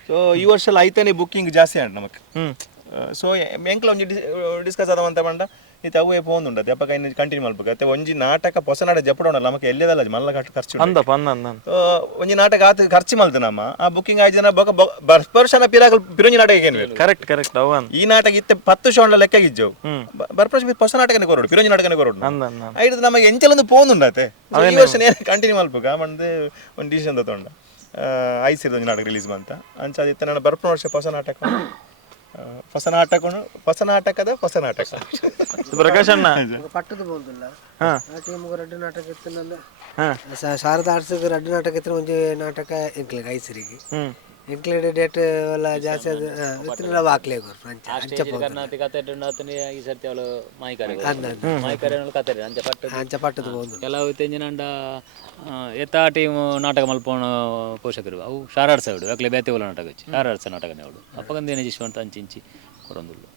ಸೊ ಈ ವರ್ಷ ಐತನೇ ಬುಕ್ಕಿಂಗ್ ಜಾಸ್ತಿ ಆಂಡ್ ನಮಕ್ ಸೊ ಎಂಕ್ಲ ಒಂಜಿ ಡಿಸ್ಕಸ್ ಆದವಂತ ಪಂಡ ಇದು ಅವೇ ಫೋನ್ ಉಂಡತ್ತೆ ಅಪ್ಪ ಕೈ ಕಂಟಿನ್ಯೂ ಮಾಡ್ಬೇಕು ಅತ್ತೆ ಒಂಜಿ ನಾಟಕ ಹೊಸ ನಾಟಕ ಜಪ್ಪಡೋಣ ನಮಗೆ ಎಲ್ಲದಲ್ಲ ಮಲ್ಲ ಖರ್ಚು ಒಂಜಿ ನಾಟಕ ಆತ ಖರ್ಚು ಮಲ್ತು ನಮ್ಮ ಆ ಬುಕ್ಕಿಂಗ್ ಆಯ್ತು ಜನ ಬರ್ಪರ್ಶನ ಪಿರಾಗಲ್ ಪಿರಂಜಿ ನಾಟಕ ಏನು ಕರೆಕ್ಟ್ ಈ ನಾಟಕ ಇತ್ತೆ 10 ಶೋ ಲೆಕ್ಕ ಇಜ್ಜವು ಬರ್ಪರ್ಶ ಹೊಸ ನಾಟಕನೇ ಕೊರೋಡು ಪಿರಂಜಿ ನಾಟಕನೇ ಕೊರೋಡು ಐದು ನಮಗೆ ಎಂಚಲೊಂದು ಫೋನ್ ಉಂಡತ್ತೆ ಈ ವರ್ಷ ಕಂಟಿನ್ಯೂ ಮಾಡ್ಬೇಕು ಬಂದು ಒಂದು ಡಿಸಿಷನ್ ತಗೊಂಡ ಐಸಿರ್ದು ಒಂದು ನಾಟಕ ರಿಲೀಸ್ ಬಂತ ಅಂಚಾದಿತ್ತೆ ನಾನು ಬರ್ಪನ ವರ್ಷ ಹೊಸ ನಾಟಕ ಹೊಸ ನಾಟಕ ಪ್ರಕಾಶ್ ಅಣ್ಣ ಪಟ್ಟದ ಬೋಲ್ದಿಲ್ಲ ಆ ಟೀಮ್ಗೆ 2 ನಾಟಕ ಇತ್ತು ಶಾರದಾ ಆರ್ಟ್ಸ್ಗೆ 2 ನಾಟಕ ಇತ್ತು ಒಂಜಿ ನಾಟಕ ಎಂಕ್ಲೆಗ್ ಐಸರಿಗೆ ಎಂಕ್ಲೆಡ್ ಡೇಟ್ ಎಲ್ಲ ಜಾಸ್ತಿ ಅದು ಇತ್ತಿನ ಹಾಕ್ಲೇ ಕರ್ನಾಟಕ ಕತೆ ಈ ಸರ್ತಿ ಅವಳು ಮಾಯಿಕಾರೆ ಅಂಚ ಪಟ್ಟದ ಬೋಲ್ದು ಕೆಲವು ತೆಂಜಿನಂಡ ಎತ್ತ ಟೀಮ್ ನಾಟಕ ಮಲ್ಪೋಣ ಪೋಷಕರು ಅವು ಶಾರಾಡ್ಸ ಅವಡು ಅಕ್ಲೆ ಬೇತೆ ಒಲ ನಾಟಕ ಶಾರಾಡ್ಸ ನಾಟಕನೇ ಅವಡು ಅಪ್ಪಗಂದೇನೆ ಜಿಶ್ವಂತ ಅಂಚಿಂಚಿ ಕೊರೊಂದುಲ್ಲು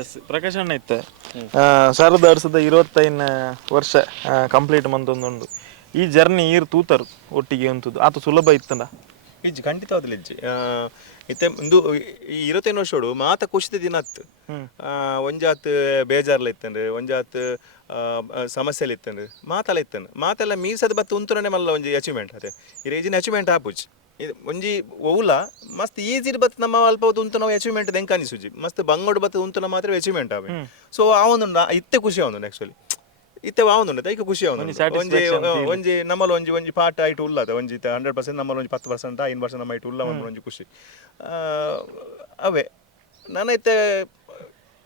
ಎಸ್ ಪ್ರಕಾಶ್ ಅಣ್ಣ ಇತ್ತೆ ಶಾರದಾ ಆಡ್ಸದ 25 ವರ್ಷ ಕಂಪ್ಲೀಟ್ ಮಂತೊಂದುಂಡು ಈ ಜರ್ನಿ ಈರ್ ತೂತರು ಒಟ್ಟಿಗೆ ಅಂತದ್ದು ಆತ ಸುಲಭ ಇತ್ತಂಡ ಇಜ್ಜಿ ಖಂಡಿತವಾದಲ್ಲಿ ಇಜ್ಜಿ ಇತ್ತೆ ಒಂದು ಈ 25 ವರ್ಷೋಡು ಮಾತ ಖುಷಿದ ದಿನ ಅತ್ತು ಒಂಜಾತ್ ಬೇಜಾರ್ಲ ಇತ್ತಂದ್ರೆ ಒಂಜಾತ್ ಸಮಸ್ಯೆಲಿ ಇತ್ತಂದ್ರೆ ಮಾತೆಲ್ಲ ಇತ್ತಂದು ಮಾತೆಲ್ಲ ಮೀಸದ ಬತ್ತು ಉಂತುರನೆ ಮಲ್ಲ ಒಂಜಿ ಅಚೀವ್ಮೆಂಟ್ ಅದೇ ಈ ರೇಜಿನ ಅಚೀವ್ಮೆಂಟ್ ಆಪುಜಿ ಇದು ಒಂಜಿ ಒವುಲ ಮಸ್ತ್ ಈಜಿ ಬತ್ತು ನಮ್ಮ ಅಲ್ಪ ಹೊತ್ತು ಉಂತು ನಾವು ಅಚೀವ್ಮೆಂಟ್ ದೆಂಕ ಅನಿಸುಜಿ ಮಸ್ತ್ ಬಂಗೋಡು ಬತ್ತು ಉಂತು ಮಾತ್ರ ಅಚೀವ್ಮೆಂಟ್ ಆವೆ ಸೊ ಆ ಒಂದು ಇತ್ತೆ ಖುಷಿ ಅವನು ಆಕ್ಚುಲಿ ಇತ್ತೆ ಆವೊಂದುಂಡು ಐಕೆ ಖುಷಿ ಆವೊಂದು ಒಂಜಿ ನಮ್ಮಲ್ಲಿ ಒಂಜಿ ಪಾಠ ಆಯ್ತು ಉಳ್ಳದ ಒಂಜಿ 100% ನಮ್ಮಲ್ಲಿ ಒಂಜಿ 10% 5% ನಮ್ಮ ಆಯ್ತು ಉಲ್ಲ ಒಂಜಿ ಖುಷಿ ಅವೇ ನನ್ನ ಇತ್ತೆ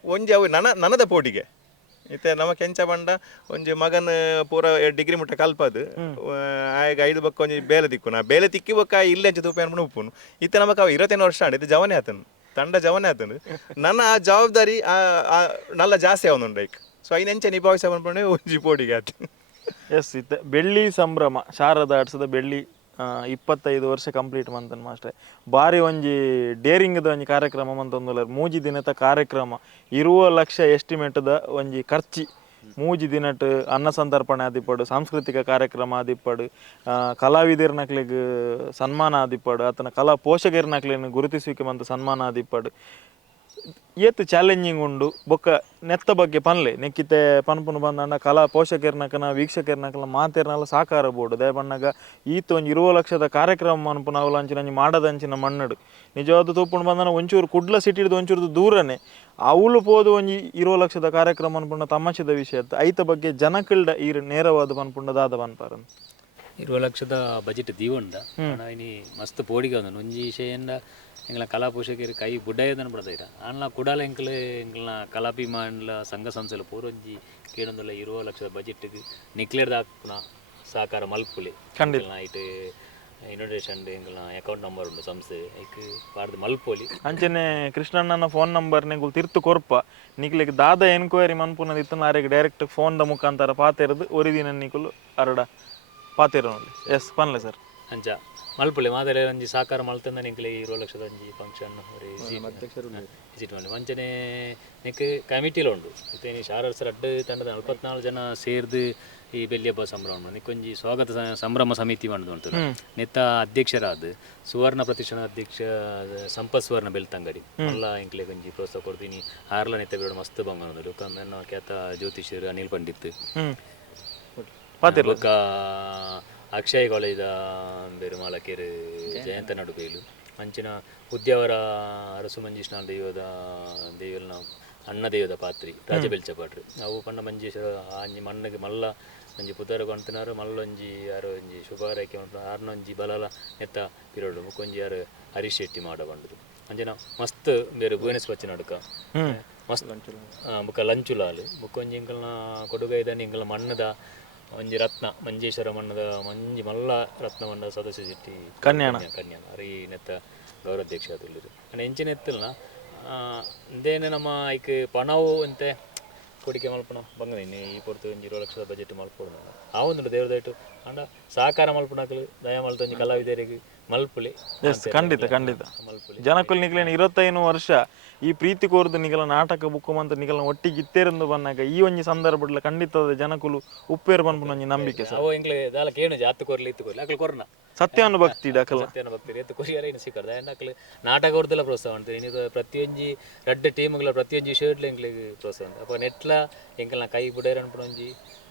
ಒಂಜಿ ಅವೇ ನನದ ಪೋಟಿಗೆ ಇತ್ತೆ ನಮ್ಮ ಕೆಂಚ ಬಂಡ ಒಂಜಿ ಮಗನ ಪೂರ ಡಿಗ್ರಿ ಮುಟ್ಟ ಕಲ್ಪದು ಆಗ 5 ಬಕ್ಕ ಒಂಜಿ ಬೇಲೆ ತಿಕ್ಕು ನಾ ಬೇಲೆ ತಿಕ್ಕಿ ಬಕ್ಕ ಇಲ್ಲೇ ಅಂಚೆ ತೂಪ ಅನ್ಕೊಂಡು ಉಪ್ಪುನು ಇತ್ತೆ ನಮಕ್ 25 ವರ್ಷ ಆಂಡ್ ಇದು ಜವನೇ ಆತನು ತಂಡ ಜವನೇ ಆತನು ನನ್ನ ಆ ಜವಾಬ್ದಾರಿ ನಲ್ಲ ಜಾಸ್ತಿ ಅವನುಂಡು ಲೈಕ್ ಸೊ ಐನೆಂಚೆ ನಿಭಾಯಿಸ ಬಂದ್ಕೊಂಡೆ ಒಂಜಿ ಪೋಟಿಗೆ ಆಯ್ತು ಎಸ್ ಇತ್ತೆ ಬೆಳ್ಳಿ ಸಂಭ್ರಮ ಶಾರದಾ ಆಡ್ಸದ ಬೆಳ್ಳಿ 25 ವರ್ಷ ಕಂಪ್ಲೀಟ್ ಮಂತನ್ ಮಾಸ್ಟ್ರೆ ಬಾರಿ ಒಂಜಿ ಡೇರಿಂಗ್ದ ಒಂಜಿ ಕಾರ್ಯಕ್ರಮ ಮಂತೊಂದುಲ್ಲೆರ್ ಮೂಜಿ ದಿನದ ಕಾರ್ಯಕ್ರಮ 20 ಲಕ್ಷ ಎಸ್ಟಿಮೇಟ್ದ ಒಂಜಿ ಖರ್ಚಿ ಮೂಜಿ ದಿನಟ್ ಅನ್ನ ಸಂತರ್ಪಣೆ ಆದಿಪ್ಪಡು, ಸಾಂಸ್ಕೃತಿಕ ಕಾರ್ಯಕ್ರಮ ಆದಿಪ್ಪಡು, ಕಲಾವಿದರ್ನಕ್ಲಿಗೆ ಸನ್ಮಾನ ಆದಿಪ್ಪಡು, ಆತನ ಕಲಾ ಪೋಷಕರ್ನಕ್ಲಿನ ಗುರುತಿಸುವಿಕೆ ಮತ್ತು ಸನ್ಮಾನ ಆದಿಪ್ಪಡು. ಏತ್ ಚಾಲೆಂಜಿಂಗ್ ಉಂಡು ಬೊಕ್ಕ ನೆತ್ತ ಬಗ್ಗೆ ಪನ್ಲೆ ನೆಕ್ಕಿತೆ ಪನ್ಪುನು ಬಂದಂಡ ಕಲಾ ಪೋಷಕರ್ನಕನ ವೀಕ್ಷಕರ್ನಕಲ ಮಾತೆರ್ನಲ್ಲ ಸಾಕಾರ ಬೋಡು ದಯ ಬಣ್ಣಗ ಈತ ಒಂಜಿ 20 ಲಕ್ಷದ ಕಾರ್ಯಕ್ರಮ ಮನ್ಪುನ ಅವಲ ಅಂಚಿನ ಮಾಡದಂಚಿನ ಮಣ್ಣಡು ನಿಜವಾದ ತೂಪುಂಡು ಬಂದನ ಒಂಚೂರು ಕುಡ್ಲ ಸಿಟಿಡ್ದು ಒಂಚೂರು ದೂರನೇ ಅವಳು ಪೋದು ಒಂಜಿ 20 ಲಕ್ಷದ ಕಾರ್ಯಕ್ರಮ ಅನ್ಪುಂಡ ತಮ್ಮಚಿದ ವಿಷಯ ಐತ ಬಗ್ಗೆ ಜನಕಲ್ಡ ಈ ನೇರವಾದ ಪನ್ಪುಂಡ ದಾದ ಪನ್ಪಾರನ್ 20 ಲಕ್ಷದ ಬಜೆಟ್ ದೀವಂಡ ಇನಿ ಮಸ್ತ್ ಪೋಡಿಗೆ ಒಂದು ಒಂಜಿ ವಿಷಯಂಡ ಎಂಗ್ಲ ಕಲಾ ಪೋಷಕರು ಕೈ ಬುಡ್ಡಾಯದನ ಬಿಡದೈರ ಅನ್ನ ಕುಡಾಲ ಎಂಗ್ಲ ಕಲಾಭಿಮಾನ್ಲ ಸಂಘ ಸಂಸ್ಥೆಲ ಪೂರೊಂಜಿ ಕೇಳೊಂದುಲ್ಲ 20 ಲಕ್ಷದ ಬಜೆಟ್ಗೆ ನಿಕ್ಲೇರ್ದ ಹಾಕ್ಪುನ ಸಹಕಾರ ಮಲ್ಪುಲಿ ಇಟ್ಟು ಇನ್ವಿಟೇಷನ್ ಎಂಗ್ಲ ಅಕೌಂಟ್ ನಂಬರ್ ಉಂಟು ಸಂಸ್ಥೆ ಐಕ್ ಪಾಡ್ದು ಮಲ್ಪೋಲಿ ಅಂಚನೆ ಕೃಷ್ಣಣ್ಣನ ಫೋನ್ ನಂಬರ್ ನಿಂಗೆ ತಿರ್ತು ಕೊರ್ಪ ನಿಕ್ಲಿಗೆ ದಾದ ಎನ್ಕ್ವೈರಿ ಮನ್ಪುನದ ಇತ್ತು ನಾರಿಗೆ ಡೈರೆಕ್ಟ್ ಫೋನ್ದ ಮುಖಾಂತರ ಪಾತೆರದು ಒರಿದಿನ ನಿಕುಲು ಅರಡ ಪಾತಿರೋನು ಎಸ್ ಪನ್ಲೆ ಸರ್ ಅಂಚ ಮಲ್ಪುಲೆ ಮಾದರಿ ಒಂಜಿ ಸಾಕಾರ ಮಲ್ತಂದ ನಿಂಕ್ಲೆ 20 ಲಕ್ಷದ ಒಂಜಿ ಫಂಕ್ಷನ್ ವಿಸಿಟ್ ಮಾಡಿ ವಂಚನೆ ನಿಕ್ ಕಮಿಟಿಲು ಉಂಡು ಮತ್ತೆ ಶಾರರ್ಸ್ ರಡ್ಡು ತಂಡದ 44 ಜನ ಸೇರ್ದು ಈ ಬೆಳ್ಳಿ ಹಬ್ಬ ಸಂಭ್ರಮ ನಿಕ್ಕೊಂಜಿ ಸ್ವಾಗತ ಸಂಭ್ರಮ ಸಮಿತಿ ಮಾಡಿದ್ ಉಂಟು ನೆತ್ತ ಅಧ್ಯಕ್ಷರಾದ ಸುವರ್ಣ ಪ್ರತಿಷ್ಠಾನ ಅಧ್ಯಕ್ಷ ಸಂಪತ್ ಸುವರ್ಣ ಬೆಳ್ತಂಗಡಿ ಎಲ್ಲ ಇಂಕ್ಲೆ ಒಂಜಿ ಪ್ರೋತ್ಸಾಹ ಕೊಡ್ತೀನಿ ಆರ್ಲ ನೆತ್ತ ಬೇಡ ಮಸ್ತ್ ಬಂಗನದು ನನ್ನ ಖ್ಯಾತ ಜ್ಯೋತಿಷರು ಅನಿಲ್ ಪಂಡಿತ್ ಬೊಕ್ಕ ಅಕ್ಷಯ್ ಕಾಲೇಜ್ ಬೇರು ಮಾಲಕೇರು ಜಯಂತ ನಡುಬೇಲು ಅಂಚಿನ ಉದ್ಯಾವರ ಅರಸು ಮಂಜೇಶ್ವರ ದೇವನ ಅಣ್ಣ ದೇವದ ಪಾತ್ರಿ ರಾಜ ಬೆಲ್ಚಪಾಟ್ರಿ ಅವು ಪಂಡ ಮಂಜೇಶ್ವರ ಅಂಜಿ ಮಣ್ಣಿಗೆ ಮಲ್ಲ ಒಂಜಿ ಪುದರ್ ಕೊಂತನಾರು ಮಲ್ಲೊಂಜಿ ಯಾರೋ ಒಂಜಿ ಶುಭಾರೈಕೆ ಆರ್ನೊಂಜಿ ಬಲಲ ನೆತ್ತ ಪಿರೋಡು ಮುಕ್ಕೊಂಜಿ ಯಾರು ಹರೀಶ್ ಶೆಟ್ಟಿ ಮಾಡ ಬಂದ್ರು ಅಂಜನ ಮಸ್ತ್ ಬೇರೆ ಭುವನೇಶ್ ಪಚ್ಚಿ ನಡುಕ ಮಸ್ತ್ ಬುಕ್ಕ ಲಂಚುಲಾಲು ಮುಕ್ಕೊಂಜಿ ಇಂಕಲ್ನ ಕೊಡುಗೈದನಿ ಇಂಕಲ್ನ ಮಣ್ಣದ ಒಂಜಿ ರತ್ನ ಮಂಜೇಶ್ವರ ಮಣ್ಣದ ಮಂಜಿ ಮಲ್ಲ ರತ್ನ ಮಣ್ಣದ ಸದಸ್ಯ ಸಿಟ್ಟಿ ಕನ್ಯಾಣ ಅರಿ ನೆತ್ತ ಗೌರವಾಧ್ಯಕ್ಷ ಅದುಲ್ಲಿರು ಎಂಚಿನ ಎತ್ತಲ್ನ ಇಂದೇನೆ ನಮ್ಮ ಐಕ್ ಪಣವು ಅಂತೆ ಕೊಡಿಕೆ ಮಲ್ಪಣ ಬಂಗನಿ ಈ ಪೊರ್ತು ಒಂಜಿ 20 ಲಕ್ಷದ ಬಜೆಟ್ ಮಲ್ಪೊಡು ಆ ಒಂದು ದೇವ್ರದಾಯ್ತು ಅಂಡ ಸಹಕಾರ ಮಲ್ಪಣಕಲು ದಯ ಮಲ್ತೊಂಜಿ ಕಲಾವಿದರಿಗೆ ಮಲ್ಪುಲಿ ಖಂಡಿತ ಖಂಡಿತ ಜನಕ್ಕಲ್ ನಿಕ್ಲೇನ 25 ವರ್ಷ ಈ ಪ್ರೀತಿ ಕೋರ್ದು ನಿಗಲ ನಾಟಕ ಬುಕ್ಕುಮಂತ ನಿಗಲ ಒಟ್ಟಿಗೆ ಇತ್ತೇರಂದು ಬಂದಾಗ ಈ ಒಂಜಿ ಸಂದರ್ಭಡ್ಲ ಖಂಡಿತದ ಜನಕುಲು ಉಪ್ಪೇರು ಬಂದ್ಪುನ ಒಂಜಿ ನಂಬಿಕೆ ಸರ್ ಇಂಗ್ಲೆ ದಾಲ ಕೇನು ಜಾತ್ ಕೊರ್ಲಿ ಇತ್ತು ಕೊರ್ಲಿ ಅಕಲ್ ಕೊರ್ನ ಸತ್ಯವನ್ನು ಭಕ್ತಿ ಡಕಲ ಸತ್ಯನ ಭಕ್ತಿ ಎತ್ತು ಕೊರಿಯಾರ ಇನ್ನು ಸಿಕ್ಕರ್ದ ಎಂಡಕಲ್ ನಾಟಕ ಹೊರದೆಲ್ಲ ಪ್ರೋತ್ಸಾಹ ಮಾಡ್ತಾರೆ ಇನ್ನು ಪ್ರತಿಯೊಂಜಿ ರಡ್ಡ್ ಟೀಮ್ಗಳ ಪ್ರತಿಯೊಂಜಿ ಶರ್ಟ್ಲ ಎಂಗ್ಲಿಗೆ ಪ್ರೋತ್ಸಾಹ ಅಪ್ಪ ನೆಟ್ಲ ಎಂಕಲ್ನ ಕೈ ಬುಡೇರ ಅನ್ಪುನ ಒಂಜಿ